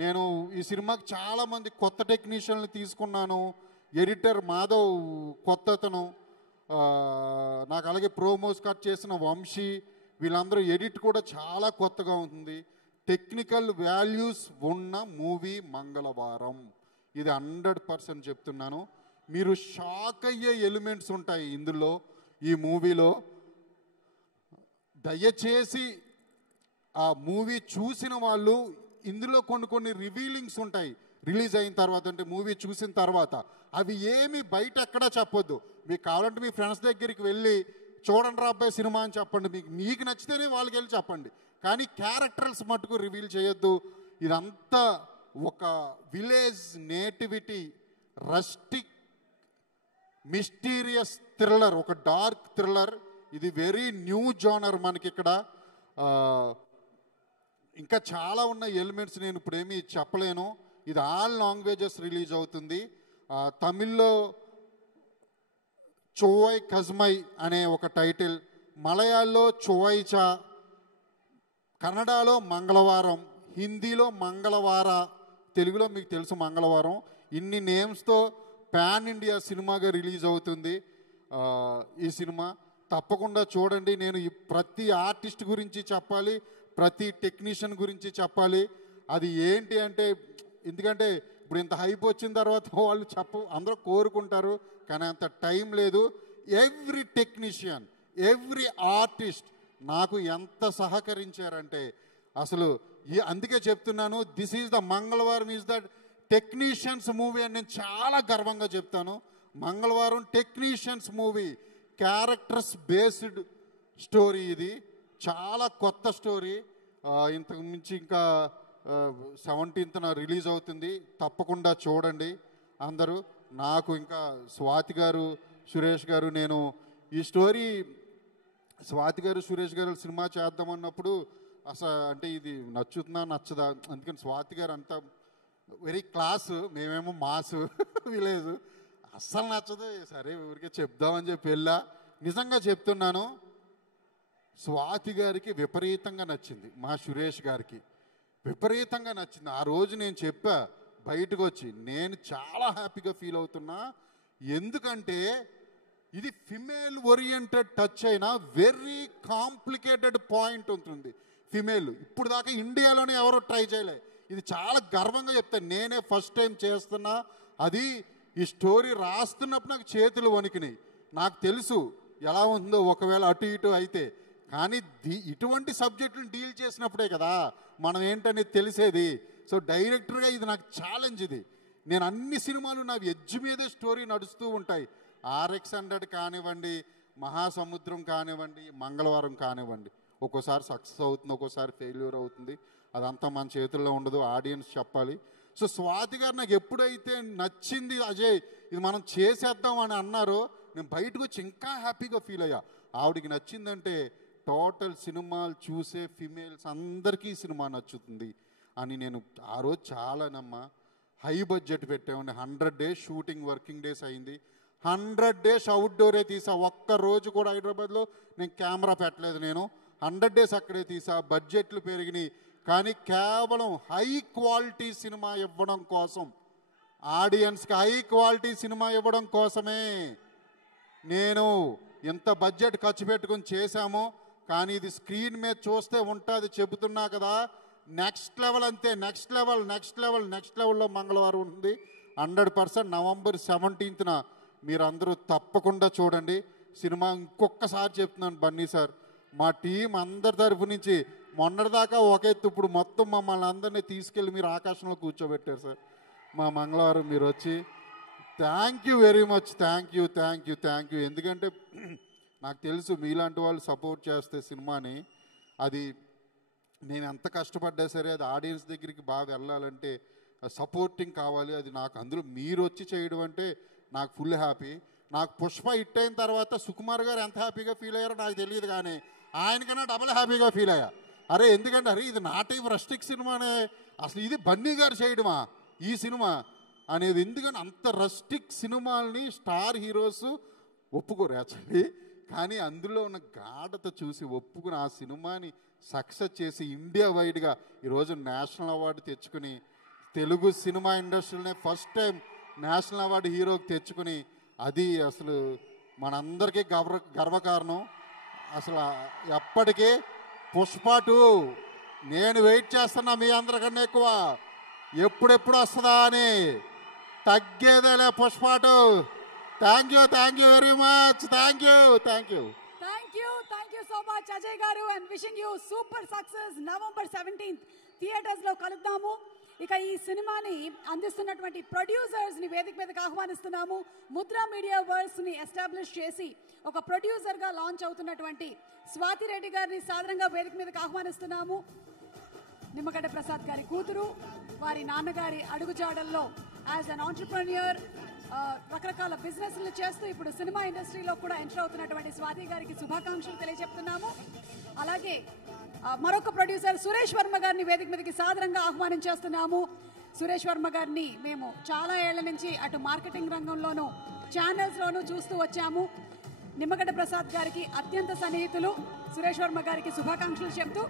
నేను ఈ సినిమాకి చాలామంది కొత్త టెక్నీషియన్లు తీసుకున్నాను. ఎడిటర్ మాధవ్ కొత్త అతను, నాకు అలాగే ప్రోమోస్ కట్ చేసిన వంశీ, వీళ్ళందరూ ఎడిట్ కూడా చాలా కొత్తగా ఉంటుంది. టెక్నికల్ వాల్యూస్ ఉన్న మూవీ మంగళవారం. ఇది 100% చెప్తున్నాను. మీరు షాక్ అయ్యే ఎలిమెంట్స్ ఉంటాయి ఇందులో, ఈ మూవీలో. దయచేసి ఆ మూవీ చూసిన వాళ్ళు, ఇందులో కొన్ని రివీలింగ్స్ ఉంటాయి రిలీజ్ అయిన తర్వాత, అంటే మూవీ చూసిన తర్వాత. అవి ఏమి బయట ఎక్కడా చెప్పొద్దు. మీకు కావాలంటే మీ ఫ్రెండ్స్ దగ్గరికి వెళ్ళి చూడండి రా అబ్బాయి సినిమా అని చెప్పండి. మీకు నచ్చితేనే వాళ్ళకి వెళ్ళి చెప్పండి, కానీ క్యారెక్టర్స్ మటుకు రివీల్ చేయొద్దు. ఇదంతా ఒక village nativity, rustic mysterious thriller, ఒక డార్క్ థ్రిల్లర్. ఇది వెరీ న్యూ జోనర్ మనకి ఇక్కడ. ఇంకా చాలా ఉన్న ఎలిమెంట్స్ నేను ఇప్పుడు ఏమీ చెప్పలేను. ఇది ఆల్ లాంగ్వేజెస్ రిలీజ్ అవుతుంది. తమిళ్లో చోవై కజ్మై అనే ఒక టైటిల్, మలయాళంలో చోవైచా, కన్నడలో మంగళవారం, హిందీలో మంగళవార, తెలుగులో మీకు తెలుసు మంగళవారం. ఇన్ని నేమ్స్తో పాన్ ఇండియా సినిమాగా రిలీజ్ అవుతుంది ఈ సినిమా. తప్పకుండా చూడండి. నేను ప్రతి ఆర్టిస్ట్ గురించి చెప్పాలి, ప్రతి టెక్నీషియన్ గురించి చెప్పాలి. అది ఏంటి అంటే, ఎందుకంటే ఇప్పుడు ఇంత హైప్ వచ్చిన తర్వాత వాళ్ళు అందరూ కోరుకుంటారు, కానీ అంత టైం లేదు. ఎవ్రీ టెక్నీషియన్, ఎవ్రీ ఆర్టిస్ట్ నాకు ఎంత సహకరించారంటే అసలు అందుకే చెప్తున్నాను, దిస్ ఈజ్ ద మంగళవారం ఈజ్ ద టెక్నీషియన్స్ మూవీ అని నేను చాలా గర్వంగా చెప్తాను. మంగళవారం technicians movie, characters based story. ఇది చాలా కొత్త స్టోరీ. ఇంతకు మించి ఇంకా 17th రిలీజ్ అవుతుంది. తప్పకుండా చూడండి అందరూ. నాకు ఇంకా స్వాతి గారు, సురేష్ గారు, నేను ఈ స్టోరీ స్వాతి గారు, సురేష్ గారు సినిమా చేద్దామన్నప్పుడు అసలు అంటే ఇది నచ్చుతుందా నచ్చదా, అందుకని స్వాతి గారు అంతా వెరీ క్లాస్, మేమేమో మాస్ విలేజ్, అస్సలు నచ్చదు. సరే ఊరికే చెప్దామని చెప్పి వెళ్ళా. నిజంగా చెప్తున్నాను, స్వాతి గారికి విపరీతంగా నచ్చింది, మా సురేష్ గారికి విపరీతంగా నచ్చింది. ఆ రోజు నేను చెప్పా బయటకు వచ్చి, నేను చాలా హ్యాపీగా ఫీల్ అవుతున్నా. ఎందుకంటే ఇది ఫిమేల్ ఓరియంటెడ్ టచ్ అయినా వెరీ కాంప్లికేటెడ్ పాయింట్ ఉంటుంది. ఫిమేల్ ఇప్పుడు దాకా ఇండియాలోనే ఎవరో ట్రై చేయలే. ఇది చాలా గర్వంగా చెప్తాను, నేనే ఫస్ట్ టైం చేస్తున్నా. అది ఈ స్టోరీ రాస్తున్నప్పుడు నాకు చేతులు వణికినాయి. నాకు తెలుసు ఎలా ఉందో ఒకవేళ అటు ఇటు అయితే, కానీ ఇటువంటి సబ్జెక్టులను డీల్ చేసినప్పుడే కదా మనం ఏంటనేది తెలిసేది. సో డైరెక్టర్గా ఇది నాకు ఛాలెంజ్. ఇది నేను అన్ని సినిమాలు నా ఎడ్జ్ మీదే స్టోరీ నడుస్తూ ఉంటాయి. RX-100 కానివ్వండి, మహాసముద్రం కానివ్వండి, మంగళవారం కానివ్వండి, ఒక్కోసారి సక్సెస్ అవుతుంది, ఒక్కోసారి ఫెయిల్యూర్ అవుతుంది. అదంతా మన చేతుల్లో ఉండదు, ఆడియన్స్ చెప్పాలి. సో స్వాతి గారు నాకు ఎప్పుడైతే నచ్చింది, అజయ్ ఇది మనం చేసేద్దాం అని అన్నారో, నేను బయటకు వచ్చి ఇంకా హ్యాపీగా ఫీల్ అయ్యా. ఆవిడికి నచ్చిందంటే టోటల్ సినిమాలు చూసే ఫిమేల్స్ అందరికీ సినిమా నచ్చుతుంది అని నేను ఆ రోజు చాలా హై బడ్జెట్ పెట్టామండి. 100 days షూటింగ్, వర్కింగ్ డేస్ అయింది. 100 days అవుట్డోరే తీసా. ఒక్క రోజు కూడా హైదరాబాద్లో నేను కెమెరా పెట్టలేదు. నేను 100 days అక్కడే తీసా. బడ్జెట్లు పెరిగినాయి, కానీ కేవలం హై క్వాలిటీ సినిమా ఇవ్వడం కోసం, ఆడియన్స్కి హై క్వాలిటీ సినిమా ఇవ్వడం కోసమే నేను ఎంత బడ్జెట్ ఖర్చు పెట్టుకుని చేశామో. కానీ ఇది స్క్రీన్ మీద చూస్తే ఉంటుంది, చెబుతున్నా కదా, నెక్స్ట్ లెవెల్. అంతే, next level, next level, next లెవెల్లో మంగళవారం ఉంది. 100% November 17th మీరందరూ తప్పకుండా చూడండి సినిమా. ఇంకొకసారి చెప్తున్నాను బన్నీ సార్, మా టీం అందరి తరఫు నుంచి మొన్నటిదాకా ఒక ఎత్తు, ఇప్పుడు మొత్తం మమ్మల్ని అందరినీ తీసుకెళ్ళి మీరు ఆకాశంలో కూర్చోబెట్టారు సార్. మా మంగళవారం మీరు వచ్చి, thank you very much. Thank you, thank you, thank you. ఎందుకంటే నాకు తెలుసు మీలాంటి వాళ్ళు సపోర్ట్ చేస్తే సినిమాని, అది నేను ఎంత కష్టపడ్డా సరే అది ఆడియన్స్ దగ్గరికి బాగా వెళ్ళాలంటే సపోర్టింగ్ కావాలి. అది నాకు అందులో మీరు వచ్చి చేయడం అంటే నాకు ఫుల్ హ్యాపీ. నాకు పుష్ప హిట్ అయిన తర్వాత సుకుమార్ గారు ఎంత హ్యాపీగా ఫీల్ అయ్యారో నాకు తెలియదు, కానీ ఆయనకన్నా డబల్ హ్యాపీగా ఫీల్ అయ్యా. అరే ఎందుకంటే అరే ఇది నా టైప్ రస్టిక్ సినిమానే, అసలు ఇది బన్నీ గారు చేయడమా ఈ సినిమా అనేది. ఎందుకంటే అంత రస్టిక్ సినిమాల్ని స్టార్ హీరోస్ ఒప్పుకోరు యాక్చువల్లీ, కానీ అందులో ఉన్న గాఢత చూసి ఒప్పుకుని ఆ సినిమాని సక్సెస్ చేసి ఇండియా వైడ్గా ఈరోజు నేషనల్ అవార్డు తెచ్చుకుని, తెలుగు సినిమా ఇండస్ట్రీలోనే ఫస్ట్ టైం నేషనల్ అవార్డు హీరోకి తెచ్చుకుని, అది అసలు మనందరికీ గర్వకారణం. అసలు ఎప్పటికీ పుష్ప 2 నేను వెయిట్ చేస్తున్నా మీ అందరికన్నా ఎక్కువ, ఎప్పుడెప్పుడు వస్తుందా అని. తగ్గేదేలే Pushpa 2. Thank you, thank you very much. Thank you, thank you. Thank you so much Ajay garu, and wishing you super success. November 17th థియేటర్స్లో కలుద్దాము. ఇక ఈ సినిమాని అందిస్తున్నటువంటి ప్రొడ్యూసర్స్ని వేదిక మీదకి ఆహ్వానిస్తున్నాము. ముద్రా మీడియా వర్క్స్ని ఎస్టాబ్లిష్ చేసి ఒక ప్రొడ్యూసర్గా లాంచ్ అవుతున్నటువంటి స్వాతి రెడ్డి గారిని సాధారణంగా వేదిక మీదకి ఆహ్వానిస్తున్నాము. నిమ్మగడ్డ ప్రసాద్ గారి కూతురు, వారి నాన్నగారి అడుగుజాడల్లో యాజ్ అన్ ఆంటర్ప్రెన్యూర్ రకరకాల బిజినెస్లు చేస్తూ ఇప్పుడు సినిమా ఇండస్ట్రీలో కూడా ఎంటర్ అవుతున్నటువంటి స్వాతి గారికి శుభాకాంక్షలు తెలియజెప్తున్నాము. అలాగే మరొక ప్రొడ్యూసర్ సురేష్ వర్మ గారిని వేదిక మీదకి సాధారణంగా ఆహ్వానించేస్తున్నాము. సురేష్ వర్మ గారిని మేము చాలా ఏళ్ల నుంచి అటు మార్కెటింగ్ రంగంలోనూ ఛానల్స్లోనూ చూస్తూ వచ్చాము. నిమ్మగడ్డ ప్రసాద్ గారికి అత్యంత సన్నిహితులు. సురేష్ వర్మ గారికి శుభాకాంక్షలు చెప్తూ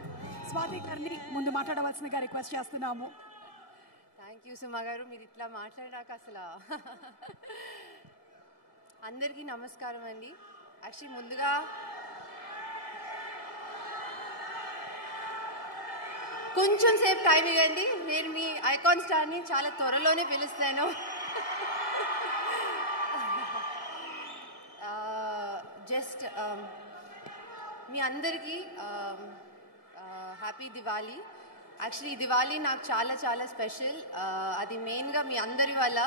స్వాతి గారిని ముందు మాట్లాడవలసిందిగా రిక్వెస్ట్ చేస్తున్నాము. థ్యాంక్ యూ సుమా గారు, మీరు ఇట్లా మాట్లాడాక అసలు అందరికీ నమస్కారం అండి. యాక్చువల్లీ ముందుగా కొంచెం సేపు టైం ఇవ్వండి, నేను మీ ఐకాన్ స్టార్ని చాలా త్వరలోనే పిలుస్తాను. జస్ట్ మీ అందరికీ హ్యాపీ దివాళీ. యాక్చువల్లీ ఈ దివాళీ నాకు చాలా చాలా స్పెషల్. అది మెయిన్గా మీ అందరి వల్ల.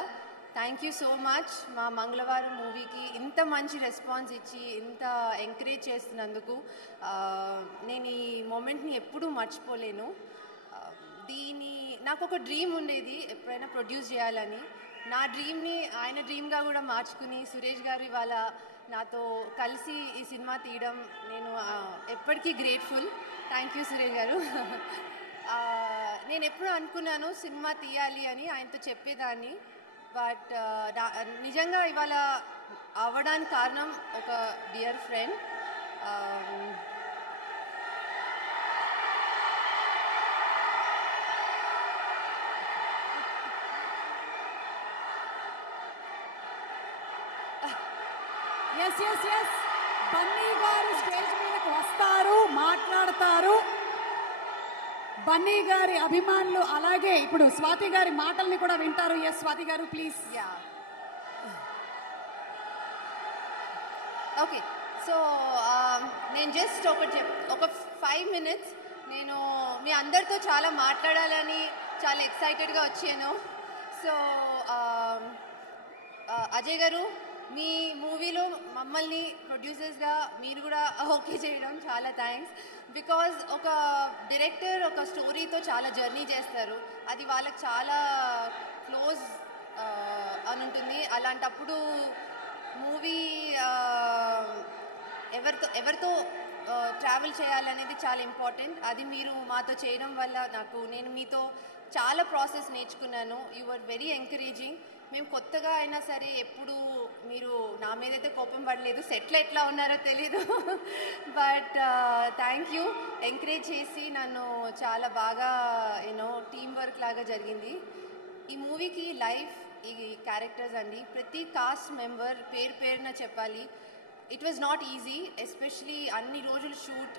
థ్యాంక్ యూ సో మచ్ మా మంగళవారం మూవీకి ఇంత మంచి రెస్పాన్స్ ఇచ్చి ఇంత ఎంకరేజ్ చేస్తున్నందుకు. నేను ఈ మూమెంట్ని ఎప్పుడూ మర్చిపోలేను. నాకు ఒక డ్రీమ్ ఉండేది ఎప్పుడైనా ప్రొడ్యూస్ చేయాలని. నా డ్రీమ్ని ఆయన డ్రీమ్గా కూడా మార్చుకుని సురేష్ గారు ఇవాళ నాతో కలిసి ఈ సినిమా తీయడం నేను ఎప్పటికీ గ్రేట్ఫుల్. థ్యాంక్ యూ సురేష్ గారు. నేను ఎప్పుడూ అనుకున్నాను సినిమా తీయాలి అని, ఆయనతో చెప్పేదాన్ని. బట్ నిజంగా ఇవాళ అవ్వడానికి కారణం ఒక dear friend. Yes yes yes Bunny గారు స్టేజ్ మీదకి వస్తారు, మాట్లాడతారు. బన్నీ గారి అభిమానులు అలాగే ఇప్పుడు స్వాతి గారి మాటల్ని కూడా వింటారు. ఎస్ స్వాతి గారు ప్లీజ్. ఓకే, సో నేను జస్ట్ ఒక 5 minutes నేను మీ అందరితో చాలా మాట్లాడాలని చాలా ఎక్సైటెడ్గా వచ్చాను. సో అజయ్ గారు, మీ మూవీలో మమ్మల్ని ప్రొడ్యూసర్స్గా మీరు కూడా ఓకే చేయడం చాలా థ్యాంక్స్. బికాజ్ ఒక డైరెక్టర్ ఒక స్టోరీతో చాలా జర్నీ చేస్తారు, అది వాళ్ళకి చాలా క్లోజ్ అని ఉంటుంది. అలాంటప్పుడు మూవీ ఎవరితో ట్రావెల్ చేయాలనేది చాలా ఇంపార్టెంట్. అది మీరు మాతో చేయడం వల్ల నేను మీతో చాలా ప్రాసెస్ నేర్చుకున్నాను. You are very encouraging. మేము కొత్తగా అయినా సరే ఎప్పుడు మీరు నా మీద అయితే కోపం పడలేదు. సెట్లో ఎట్లా ఉన్నారో తెలీదు, బట్ థ్యాంక్ యూ. ఎంకరేజ్ చేసి నన్ను చాలా బాగా టీమ్ వర్క్ లాగా జరిగింది. ఈ మూవీకి లైఫ్, ఈ క్యారెక్టర్స్ అండి, ప్రతి కాస్ట్ మెంబర్ పేరున చెప్పాలి. It was not easy, especially అన్ని రోజులు షూట్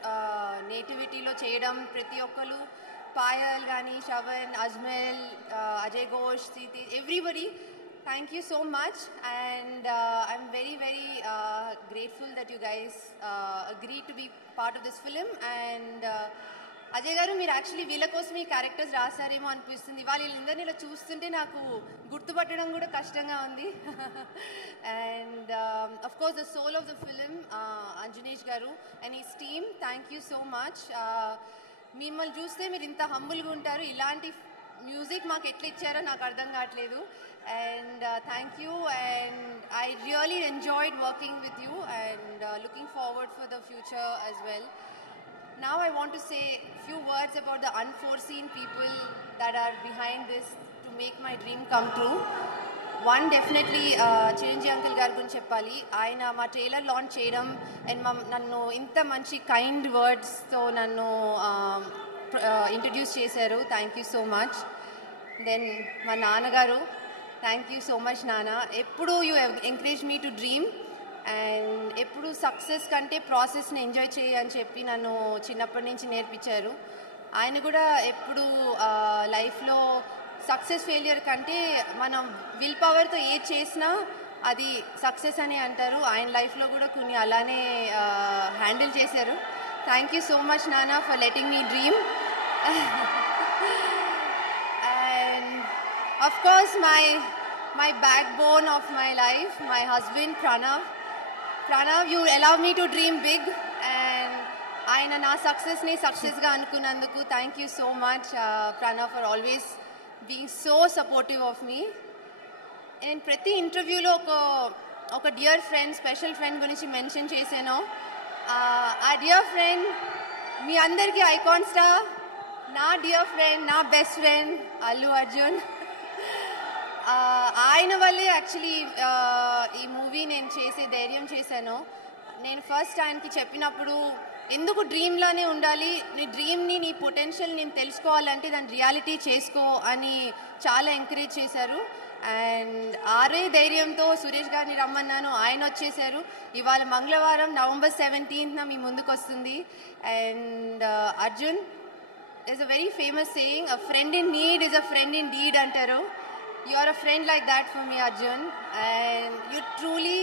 నేటివిటీలో చేయడం. ప్రతి ఒక్కరు పాయల్ కానీ, శవన్, అజ్మల్, అజయ్ ఘోష్, సీతి, everybody, thank you so much, and I'm very grateful that you guys agreed to be part of this film. And Ajay గారు, మీరు యాక్చువల్లీ వీళ్ళ కోసం ఈ క్యారెక్టర్స్ రాశారేమో అనిపిస్తుంది. వీళ్ళందరినీ ఇలా చూస్తుంటే నాకు గుర్తుపట్టడం కూడా కష్టంగా ఉంది. And of course the soul of the film Anjanesh garu and his team, thank you so much. మిమ్మల్ని చూస్తే మీరు ఇంత హంబుల్గా ఉంటారు. ఇలాంటి మ్యూజిక్ మాకు ఎట్లా ఇచ్చారో నాకు అర్థం కావట్లేదు. And thank you, and I really enjoyed working with you, and looking forward for the future as well. Now I want to say a few words about the unforeseen people that are behind this to make my dream come true. One, definitely Chiranjeevi uncle garu gunchi cheppali. Ayana ma trailer launch cheyadam and nannu inta manchi kind words tho nannu introduce chesaru. Thank you so much. Then ma nana garu, thank you so much నాన్న. ఎప్పుడు you encourage me to dream, and ఎప్పుడు success కంటే ప్రాసెస్ని enjoy చేయని చెప్పి నన్ను చిన్నప్పటి నుంచి నేర్పించారు. ఆయన కూడా ఎప్పుడు లైఫ్లో సక్సెస్ ఫెయిలియర్ కంటే మనం విల్ పవర్తో ఏది చేసినా అది సక్సెస్ అని అంటారు. ఆయన లైఫ్లో కూడా కొన్ని అలానే హ్యాండిల్ చేశారు. థ్యాంక్ యూ సో మచ్ నాన్న for letting me dream. Of course, my backbone of my life, my husband Pranav. Pranav, you allow me to dream big, and ayana na success ni success ga anukunnanduku thank you so much, Pranav, for always being so supportive of me. And prati interview lo oka dear friend, special friend gurinchi mention chesano. Our dear friend, మీ అందరికీ icon star, నా dear friend, నా best friend Allu Arjun. ఆయన వల్లే actually ఈ movie నేను చేసే ధైర్యం చేశాను. నేను ఫస్ట్ ఆయనకి చెప్పినప్పుడు, ఎందుకు డ్రీమ్లానే ఉండాలి, నీ డ్రీమ్ని, నీ పొటెన్షియల్ నేను తెలుసుకోవాలంటే దాన్ని రియాలిటీ చేసుకో అని చాలా ఎంకరేజ్ చేశారు. అండ్ ఆరే ధైర్యంతో సురేష్ గారిని రమ్మన్నాను, ఆయన వచ్చేసారు. ఇవాళ మంగళవారం November 17th మీ ముందుకు వస్తుంది. And Arjun, there's a very famous saying, a friend in need is a friend in deed అంటారు. You are a friend like that for me, Arjun, and you truly,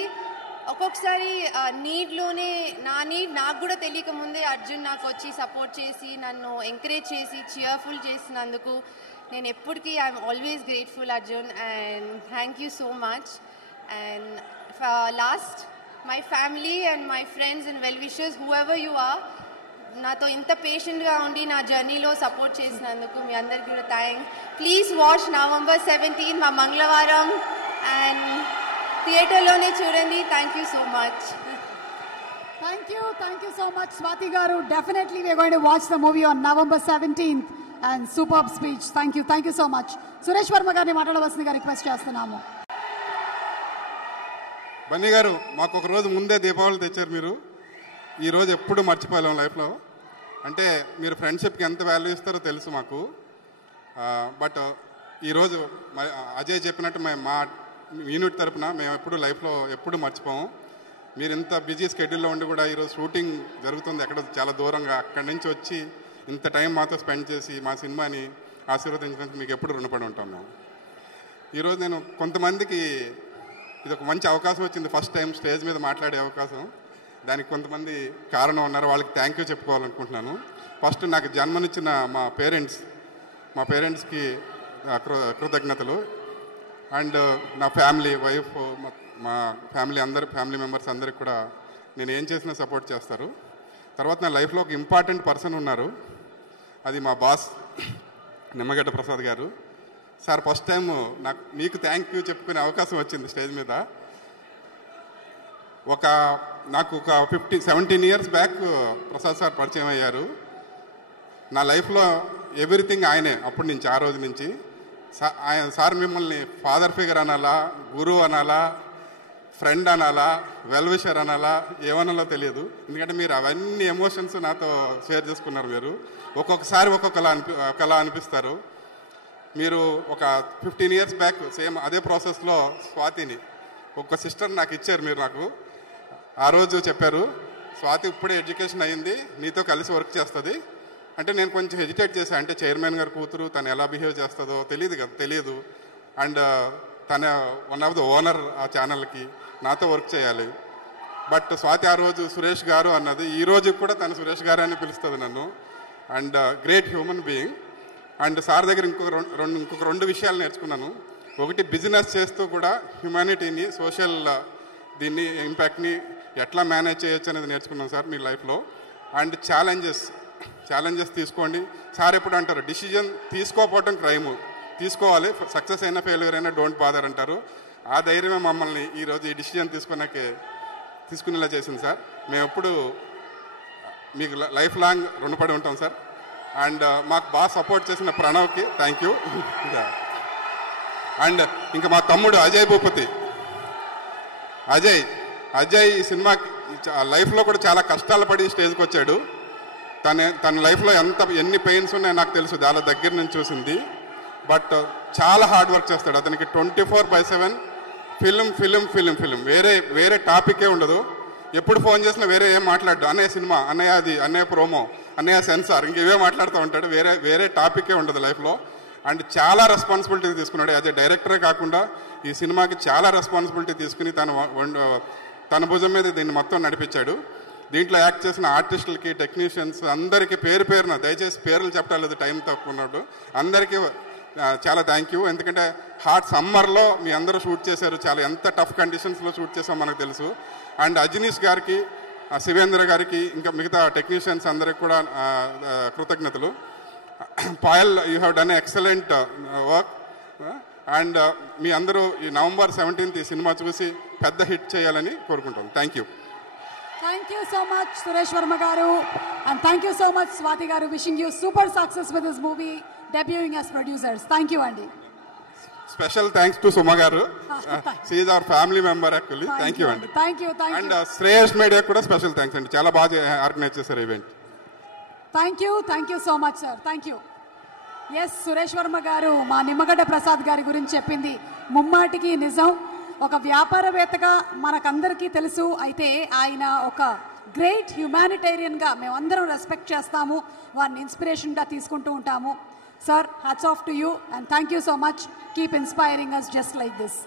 ఒక్కొక్కసారి నీడ్లోనే నా నీడ్ నాకు కూడా తెలియక ముందే అర్జున్ నాకు వచ్చి సపోర్ట్ చేసి నన్ను ఎంకరేజ్ చేసి చియర్ఫుల్ చేసినందుకు నేను ఎప్పటికీ I'm always grateful Arjun, and thank you so much. And last, my family and my friends and well wishers, whoever you are, నాతో ఇంత పేషెంట్గా ఉండి నా జర్నీలో సపోర్ట్ చేసినందుకు మీ అందరికీ కూడా thanks. Please watch November 17th మా మంగళవారం, అండ్ థియేటర్లోనే చూడండి. Thank you so much. Thank you so much Swathi garu. Definitely we are going to watch the movie on November 17th, and superb speech. Thank you so much. Suresh Varma గారిని మాట్లాడవలసిందిగా request చేస్తున్నాము. బన్నీ గారు మాకు ఒక రోజు ముందే దీపావళి తెచ్చారు మీరు. ఈరోజు ఎప్పుడు మర్చిపోలేం లైఫ్లో. అంటే మీరు ఫ్రెండ్షిప్కి ఎంత వాల్యూ ఇస్తారో తెలుసు మాకు. బట్ ఈరోజు అజయ్ చెప్పినట్టు మా యూనిట్ తరపున మేము ఎప్పుడు లైఫ్లో ఎప్పుడు మర్చిపోము. మీరు ఇంత బిజీ స్కెడ్యూల్లో ఉండి కూడా ఈరోజు షూటింగ్ జరుగుతుంది ఎక్కడ చాలా దూరంగా, అక్కడి నుంచి వచ్చి ఇంత టైం మాతో స్పెండ్ చేసి మా సినిమాని ఆశీర్వదించినందుకు మీకు ఎప్పుడు రుణపడి ఉంటాం మేము. ఈరోజు నేను కొంతమందికి ఇది ఒక మంచి అవకాశం వచ్చింది, ఫస్ట్ టైం స్టేజ్ మీద మాట్లాడే అవకాశం. దానికి కొంతమంది కారణం ఉన్నారు, వాళ్ళకి థ్యాంక్ యూ చెప్పుకోవాలనుకుంటున్నాను. ఫస్ట్ నాకు జన్మనిచ్చిన మా పేరెంట్స్కి కృతజ్ఞతలు. అండ్ నా ఫ్యామిలీ, వైఫ్, మా ఫ్యామిలీ మెంబర్స్ అందరికి కూడా నేను ఏం చేసినా సపోర్ట్ చేస్తారు. తర్వాత నా లైఫ్లో ఒక ఇంపార్టెంట్ పర్సన్ ఉన్నారు, అది మా బాస్ నిమ్మగడ్డ ప్రసాద్ గారు. సార్ ఫస్ట్ టైం మీకు థ్యాంక్ యూ చెప్పుకునే అవకాశం వచ్చింది స్టేజ్ మీద. నాకు ఒక 17 ఇయర్స్ బ్యాక్ ప్రసాద్ సార్ పరిచయం అయ్యారు. నా లైఫ్లో ఎవ్రీథింగ్ ఆయనే అప్పటి నుంచి, ఆ రోజు నుంచి. సార్ మిమ్మల్ని ఫాదర్ ఫిగర్ అనాలా, గురువు అనాలా, ఫ్రెండ్ అనాలా, వెల్ విషర్ అనాలా, ఏమనాలో తెలియదు. ఎందుకంటే మీరు అవన్నీ ఎమోషన్స్ నాతో షేర్ చేసుకున్నారు. మీరు ఒక్కొక్కసారి ఒకలా అనిపిస్తారు. మీరు ఒక 15 ఇయర్స్ బ్యాక్ సేమ్ అదే ప్రాసెస్లో స్వాతిని, ఒక సిస్టర్ నాకు ఇచ్చారు మీరు. నాకు ఆ రోజు చెప్పారు, స్వాతి ఇప్పుడే ఎడ్యుకేషన్ అయ్యింది, నీతో కలిసి వర్క్ చేస్తుంది అంటే నేను కొంచెం హెజిటేట్ చేశాను. అంటే చైర్మన్ గారి కూతురు, తను ఎలా బిహేవ్ చేస్తుందో తెలియదు. అండ్ తన వన్ ఆఫ్ ద ఓనర్ ఆ ఛానల్కి, నాతో వర్క్ చేయాలి. బట్ స్వాతి ఆ రోజు సురేష్ గారు అన్నది, ఈ రోజు కూడా తను సురేష్ గారు అని పిలుస్తుంది నన్ను. And great human being. And sir దగ్గర ఇంకొక రెండు విషయాలు నేర్చుకున్నాను. ఒకటి, బిజినెస్ చేస్తూ కూడా హ్యుమానిటీని, సోషల్ దీన్ని, ఇంపాక్ట్ని ఎట్లా మేనేజ్ చేయొచ్చు అనేది నేర్చుకున్నాను సార్ మీ లైఫ్లో. అండ్ ఛాలెంజెస్ తీసుకోండి. సార్ ఎప్పుడు అంటారు, డిసిజన్ తీసుకోకపోవటం క్రైము, తీసుకోవాలి, సక్సెస్ అయినా ఫెయిల్యూర్ అయినా డోంట్ బాదర్ అంటారు. ఆ ధైర్యమే మమ్మల్ని ఈరోజు ఈ డిసిజన్ తీసుకునేలా చేసింది సార్. మేము ఎప్పుడు మీకు లైఫ్ లాంగ్ రుణపడి ఉంటాం సార్. అండ్ మాకు బాగా సపోర్ట్ చేసిన ప్రణవ్కి థ్యాంక్ యూ. అండ్ ఇంకా మా తమ్ముడు అజయ్ భూపతి. అజయ్ ఈ సినిమా లైఫ్లో కూడా చాలా కష్టాలు పడి స్టేజ్కి వచ్చాడు. తన లైఫ్లో ఎన్ని పెయిన్స్ ఉన్నాయో నాకు తెలుసు, చాలా దగ్గర నుంచి చూసింది. బట్ చాలా హార్డ్ వర్క్ చేస్తాడు. అతనికి 24/7 ఫిలిం. వేరే టాపికే ఉండదు. ఎప్పుడు ఫోన్ చేసినా వేరే ఏం మాట్లాడు, అన్నయ్య సినిమా, అన్నయ్య అది, అన్నయ్య ప్రోమో, అన్నయ్య సెన్సార్, ఇంక ఇవే మాట్లాడుతూ ఉంటాడు. వేరే టాపికే ఉండదు లైఫ్లో. అండ్ చాలా రెస్పాన్సిబిలిటీ తీసుకున్నాడు. యాజ్ ఎ డైరెక్టరే కాకుండా ఈ సినిమాకి చాలా రెస్పాన్సిబిలిటీ తీసుకుని తన భుజం మీద దీన్ని మొత్తం నడిపించాడు. దీంట్లో యాక్ట్ చేసిన ఆర్టిస్టులకి, టెక్నీషియన్స్ అందరికీ పేరున, దయచేసి పేర్లు చెప్పడం లేదు, టైం తక్కువ ఉన్నాడు, అందరికీ చాలా థ్యాంక్ యూ. ఎందుకంటే హాట్ సమ్మర్లో మీ అందరూ షూట్ చేశారు, చాలా ఎంత టఫ్ కండిషన్స్లో షూట్ చేసాం మనకు తెలుసు. అండ్ అజనీష్ గారికి, శివేంద్ర గారికి, ఇంకా మిగతా టెక్నీషియన్స్ అందరికి కూడా కృతజ్ఞతలు. Payal, you have done excellent work. And మీ అందరూ ఈ November 17th ఈ సినిమా చూసి పెద్ద హిట్ చేయాలని కోరుకుంటాం. Thank you. Thank you so much, Suresh Verma garu, and thank you so much, Swati garu. Wishing you super success with this movie, debuting as producers. Thank you, Andy. Special thanks to Suma garu. She is our family member actually. Thank you, Andy. Thank you. And Shreyas Media kuda special thanks Andy. Chala baga organize chesaru event. Thank you so much, sir. Thank you. Yes, Suresh Verma garu, మా నిమ్మగడ్డ ప్రసాద్ గారి గురించి చెప్పింది ముమ్మాటికి నిజం. ఒక వ్యాపారవేత్తగా మనకందరికీ తెలుసు, అయితే ఆయన ఒక గ్రేట్ హ్యుమానిటేరియన్గా మేమందరం రెస్పెక్ట్ చేస్తాము, వారిని ఇన్స్పిరేషన్గా తీసుకుంటూ ఉంటాము. Sir, hats off to you and thank you so much. Keep inspiring us just like this.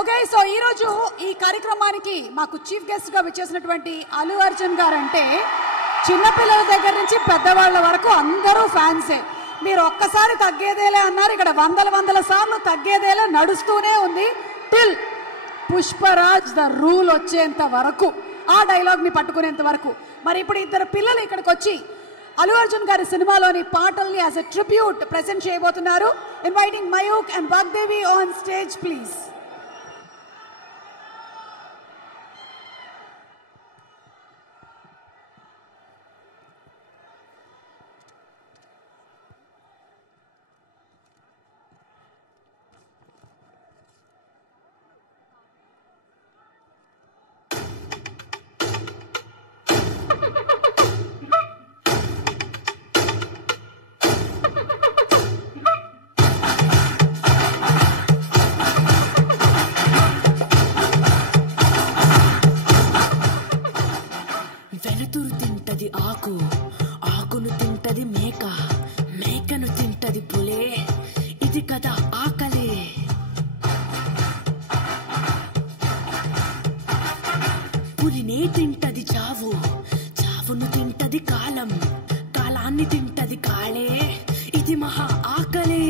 Okay, so ఈరోజు ఈ కార్యక్రమానికి మాకు చీఫ్ గెస్ట్గా విచ్చేసినటువంటి అల్లు అర్జున్ గారు అంటే చిన్నపిల్లల దగ్గర నుంచి పెద్దవాళ్ళ వరకు అందరూ ఫ్యాన్సే. మీరు ఒక్కసారి తగ్గేదేలే అన్నారు, ఇక్కడ వందల సార్లు తగ్గేదేలే నడుస్తూనే ఉంది. టిల్ పుష్పరాజ్ ద రూల్ వచ్చేంత వరకు, ఆ డైలాగ్ని పట్టుకునేంత వరకు. మరి ఇప్పుడు ఇద్దరు పిల్లలు ఇక్కడికి వచ్చి అల్లు అర్జున్ గారి సినిమాలోని పాటల్ని యాజ్ ఎ ట్రిబ్యూట్ ప్రెజెంట్ చేయబోతున్నారు. Inviting Mayukh and Vagdevi on stage please. ఉంది కదా ఆకలి. పులినే తింటది చావు, చావును తింటది కాలం, కాలాన్ని తింటది కాళే. ఇది మహా ఆకలి.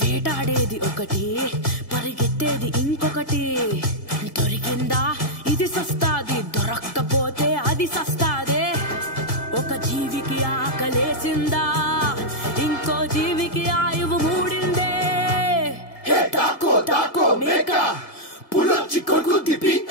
వేటాడేది ఒకటి, పరిగెత్తేది ఇంకొకటి. దొరికిందా ఇది సస్తాది, దొరక్కపోతే అది సస్తాదే. ఒక జీవికి ఆకలేసిందా, ఇంకో జీవికి ఆయువు మూడిందే. తాకో తాకో మేక, పులొచ్చి కొడుకుద్ది పీక.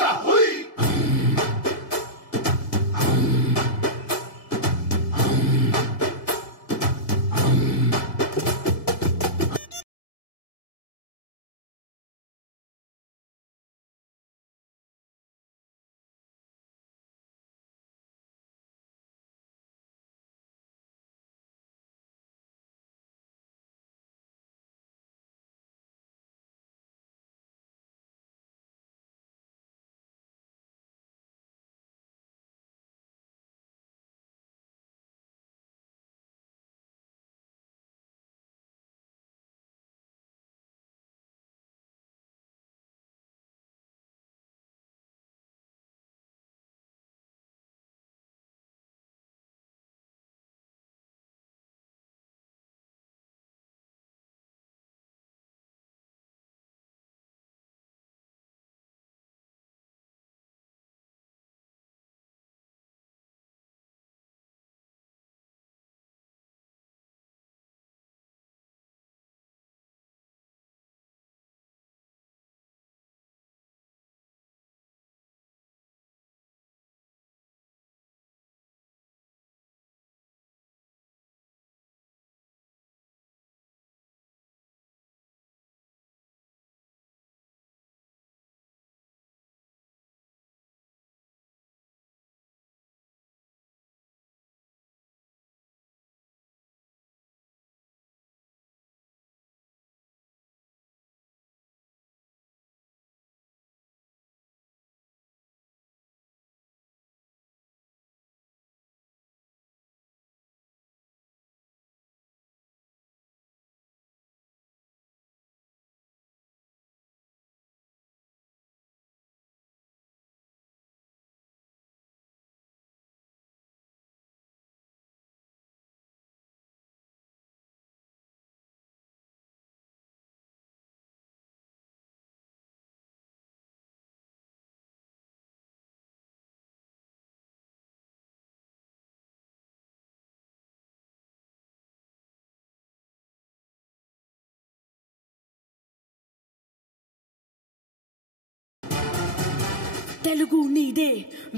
తెలుగు నీదే,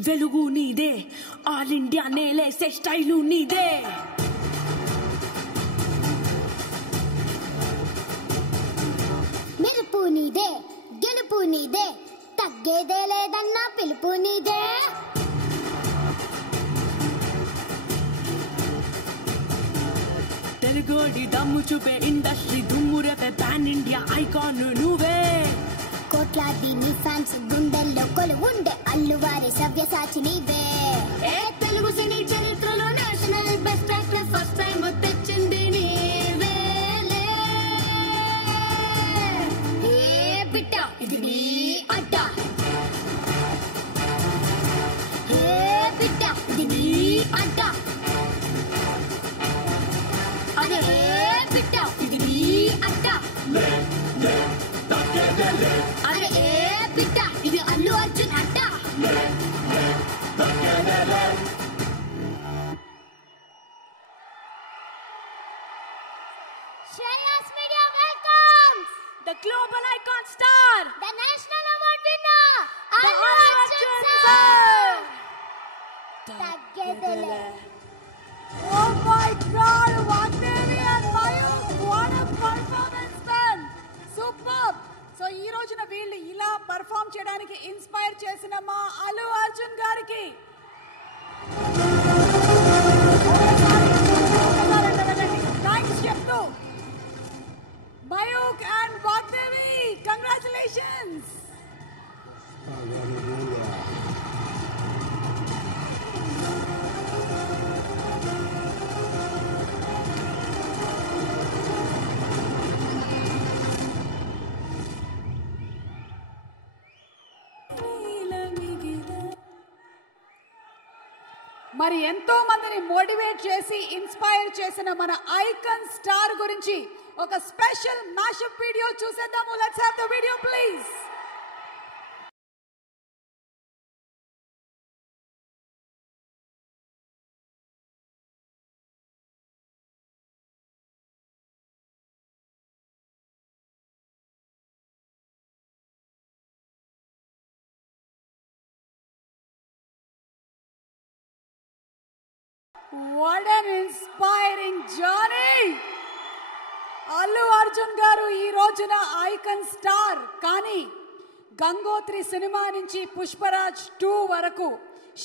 వెలుగు నీదే, ఆల్ ఇండియా నేలేసే స్టైలు నీదే. మెరుపు నీదే, గెలుపు నీదే, తగ్గేదే లేదన్న పిలుపు నీదే. తెలుగోడి దమ్ము చూపే ఇండస్ట్రీ దుమ్ము రేపే పాన్ ఇండియా ఐకాన్ నువ్వే. కోట్లాది నీ ఫ్యాన్స్ గుండెల్లో కొలువుండే అల్లువారి సవ్యసాచి నీవే. ఏ తెలుగు సినీ చరిత్రలో national best actor first time తెచ్చింది నీవేలే. ఏ బిడ్డ ఇది నీ అడ్డ, ఏ బిడ్డ ఇది నీ అడ్డ, అదే బిడ్డ ఇది నీ అడ్డ, అరే ఏ బిడ్డ ఇది అల్లు అర్జున్ అడ్డ. Shreyas Media welcomes the global icon star, the national award winner, Allu Arjun sir. Taggedele. Oh my God, Vagdevi and Mayur, what a performance, man! Superb. So ఈ రోజున వీళ్ళు ఇలా పర్ఫామ్ చేయడానికి ఇన్స్పైర్ చేసిన మా అల్లు అర్జున్ గారికి థ్యాంక్స్ చెప్తూ మయూక్ అండ్ వాగ్దేవి కంగ్రాచులేషన్స్. మరి ఎంతో మందిని మోటివేట్ చేసి ఇన్స్పైర్ చేసిన మన ఐకాన్ స్టార్ గురించి ఒక స్పెషల్ మ్యాషప్ వీడియో చూసేద్దాము. Let's have the video please. What an inspiring journey! Allu Arjun గారు ఈ రోజున ఐకాన్ స్టార్. కానీ గంగోత్రి సినిమా నుంచి పుష్పరాజ్ 2 వరకు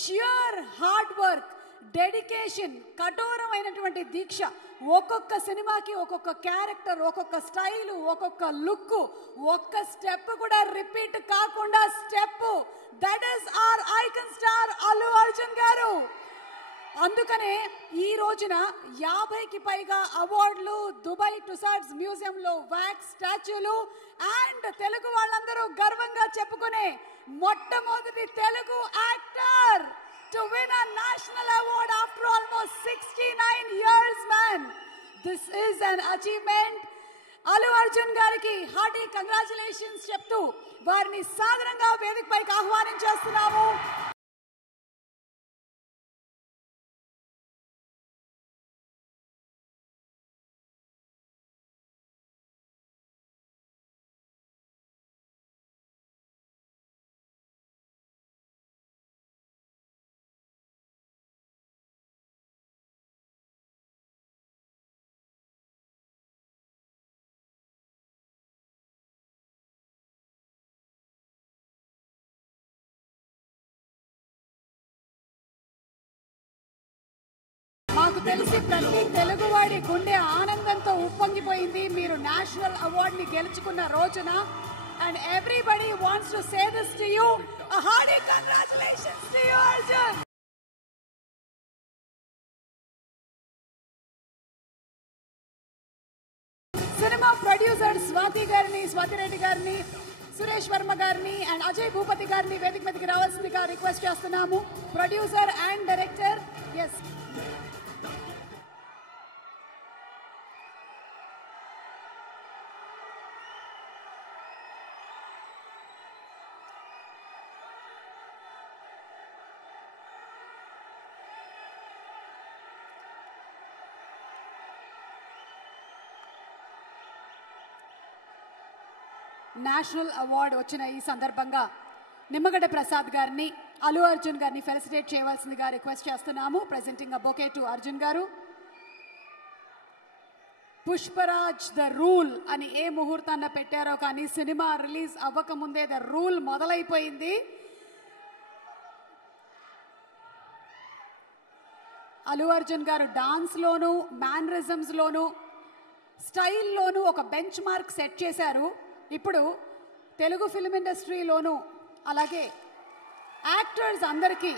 షియర్ హార్డ్ వర్క్, డెడికేషన్, కఠోరమైనటువంటి దీక్ష, ఒక్కొక్క సినిమాకి ఒక్కొక్క క్యారెక్టర్, ఒక్కొక్క స్టైల్, ఒక్కొక్క లుక్, ఒక్క స్టెప్ కూడా రిపీట్ కాకుండా step. That is our icon star Allu Arjun గారు. అందుకనే ఈ రోజున 50కి పైగా అవార్డులు, దుబాయ్ టుసాడ్స్ మ్యూజియంలో వ్యాక్స్ స్టాచ్యూలు, అండ్ తెలుగు వాళ్ళందరూ గర్వంగా చెప్పుకునే మొట్టమొదటి Telugu actor to win a national award after almost 69 years, man. This is an achievement. Allu Arjun గారికి హార్టీ కంగ్రాచులేషన్స్ చెప్తూ వారిని సాదరంగా వేదికపైకి ఆహ్వానించేస్తున్నాము. మాకు తెలిసి ప్రతి తెలుగువాడి గుండె ఆనందంతో ఉప్పొంగిపోయింది మీరు నేషనల్ అవార్డ్ ని గెలుచుకున్న రోజున. And everybody wants to say this to you. A hearty congratulations to you, Arjun. Cinema producer Swathi Reddy గారిని, సురేష్ వర్మ గారిని అండ్ అజయ్ భూపతి గారిని వేదిక మీదకి రావాల్సిందిగా రిక్వెస్ట్ చేస్తున్నాము. Producer and director. Yes, national award వచ్చిన ఈ సందర్భంగా నిమ్మగడ్డ ప్రసాద్ గారిని, అల్లు అర్జున్ గారిని ఫెలిసిటేట్ చేయవలసిందిగా రిక్వెస్ట్ చేస్తున్నాము. Presenting a bouquet to Arjun గారు. పుష్పరాజ్ ద రూల్ అని ఏ ముహూర్తాన్న పెట్టారో కానీ సినిమా రిలీజ్ అవ్వకముందే ద రూల్ మొదలైపోయింది. అల్లు అర్జున్ గారు డాన్స్లోను, మేనరిజమ్స్లోను, స్టైల్లోనూ ఒక బెంచ్ మార్క్ సెట్ చేశారు. ఇప్పుడు తెలుగు ఫిల్మ్ ఇండస్ట్రీలోనూ అలాగే యాక్టర్స్ అందరికీ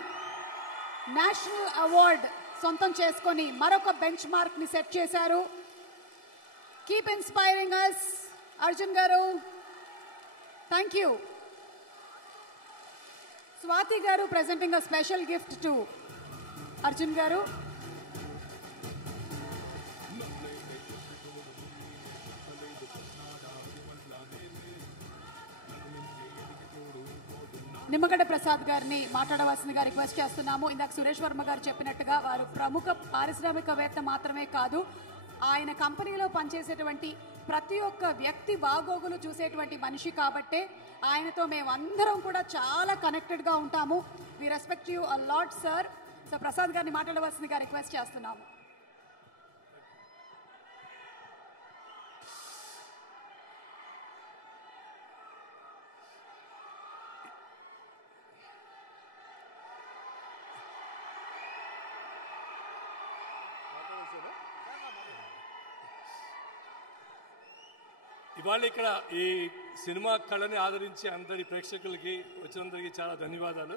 నేషనల్ అవార్డ్ సొంతం చేసుకొని మరొక బెంచ్ మార్క్ని సెట్ చేశారు. Keep inspiring us Arjun garu. Thank you. Swathi garu presenting a special gift to Arjun garu. Nimmagadda Prasad గారిని మాట్లాడవలసిందిగా రిక్వెస్ట్ చేస్తున్నాము. ఇందాక సురేష్ వర్మ గారు చెప్పినట్టుగా వారు ప్రముఖ పారిశ్రామికవేత్త మాత్రమే కాదు, ఆయన కంపెనీలో పనిచేసేటువంటి ప్రతి ఒక్క వ్యక్తి బాగోగులు చూసేటువంటి మనిషి కాబట్టే ఆయనతో మేమందరం కూడా చాలా కనెక్టెడ్గా ఉంటాము. We respect you a lot sir. So Prasad గారిని మాట్లాడవలసిందిగా రిక్వెస్ట్ చేస్తున్నాము. ఇవాళ ఇక్కడ ఈ సినిమా కళని ఆదరించి అందరి ప్రేక్షకులకి వచ్చినందరికీ చాలా ధన్యవాదాలు.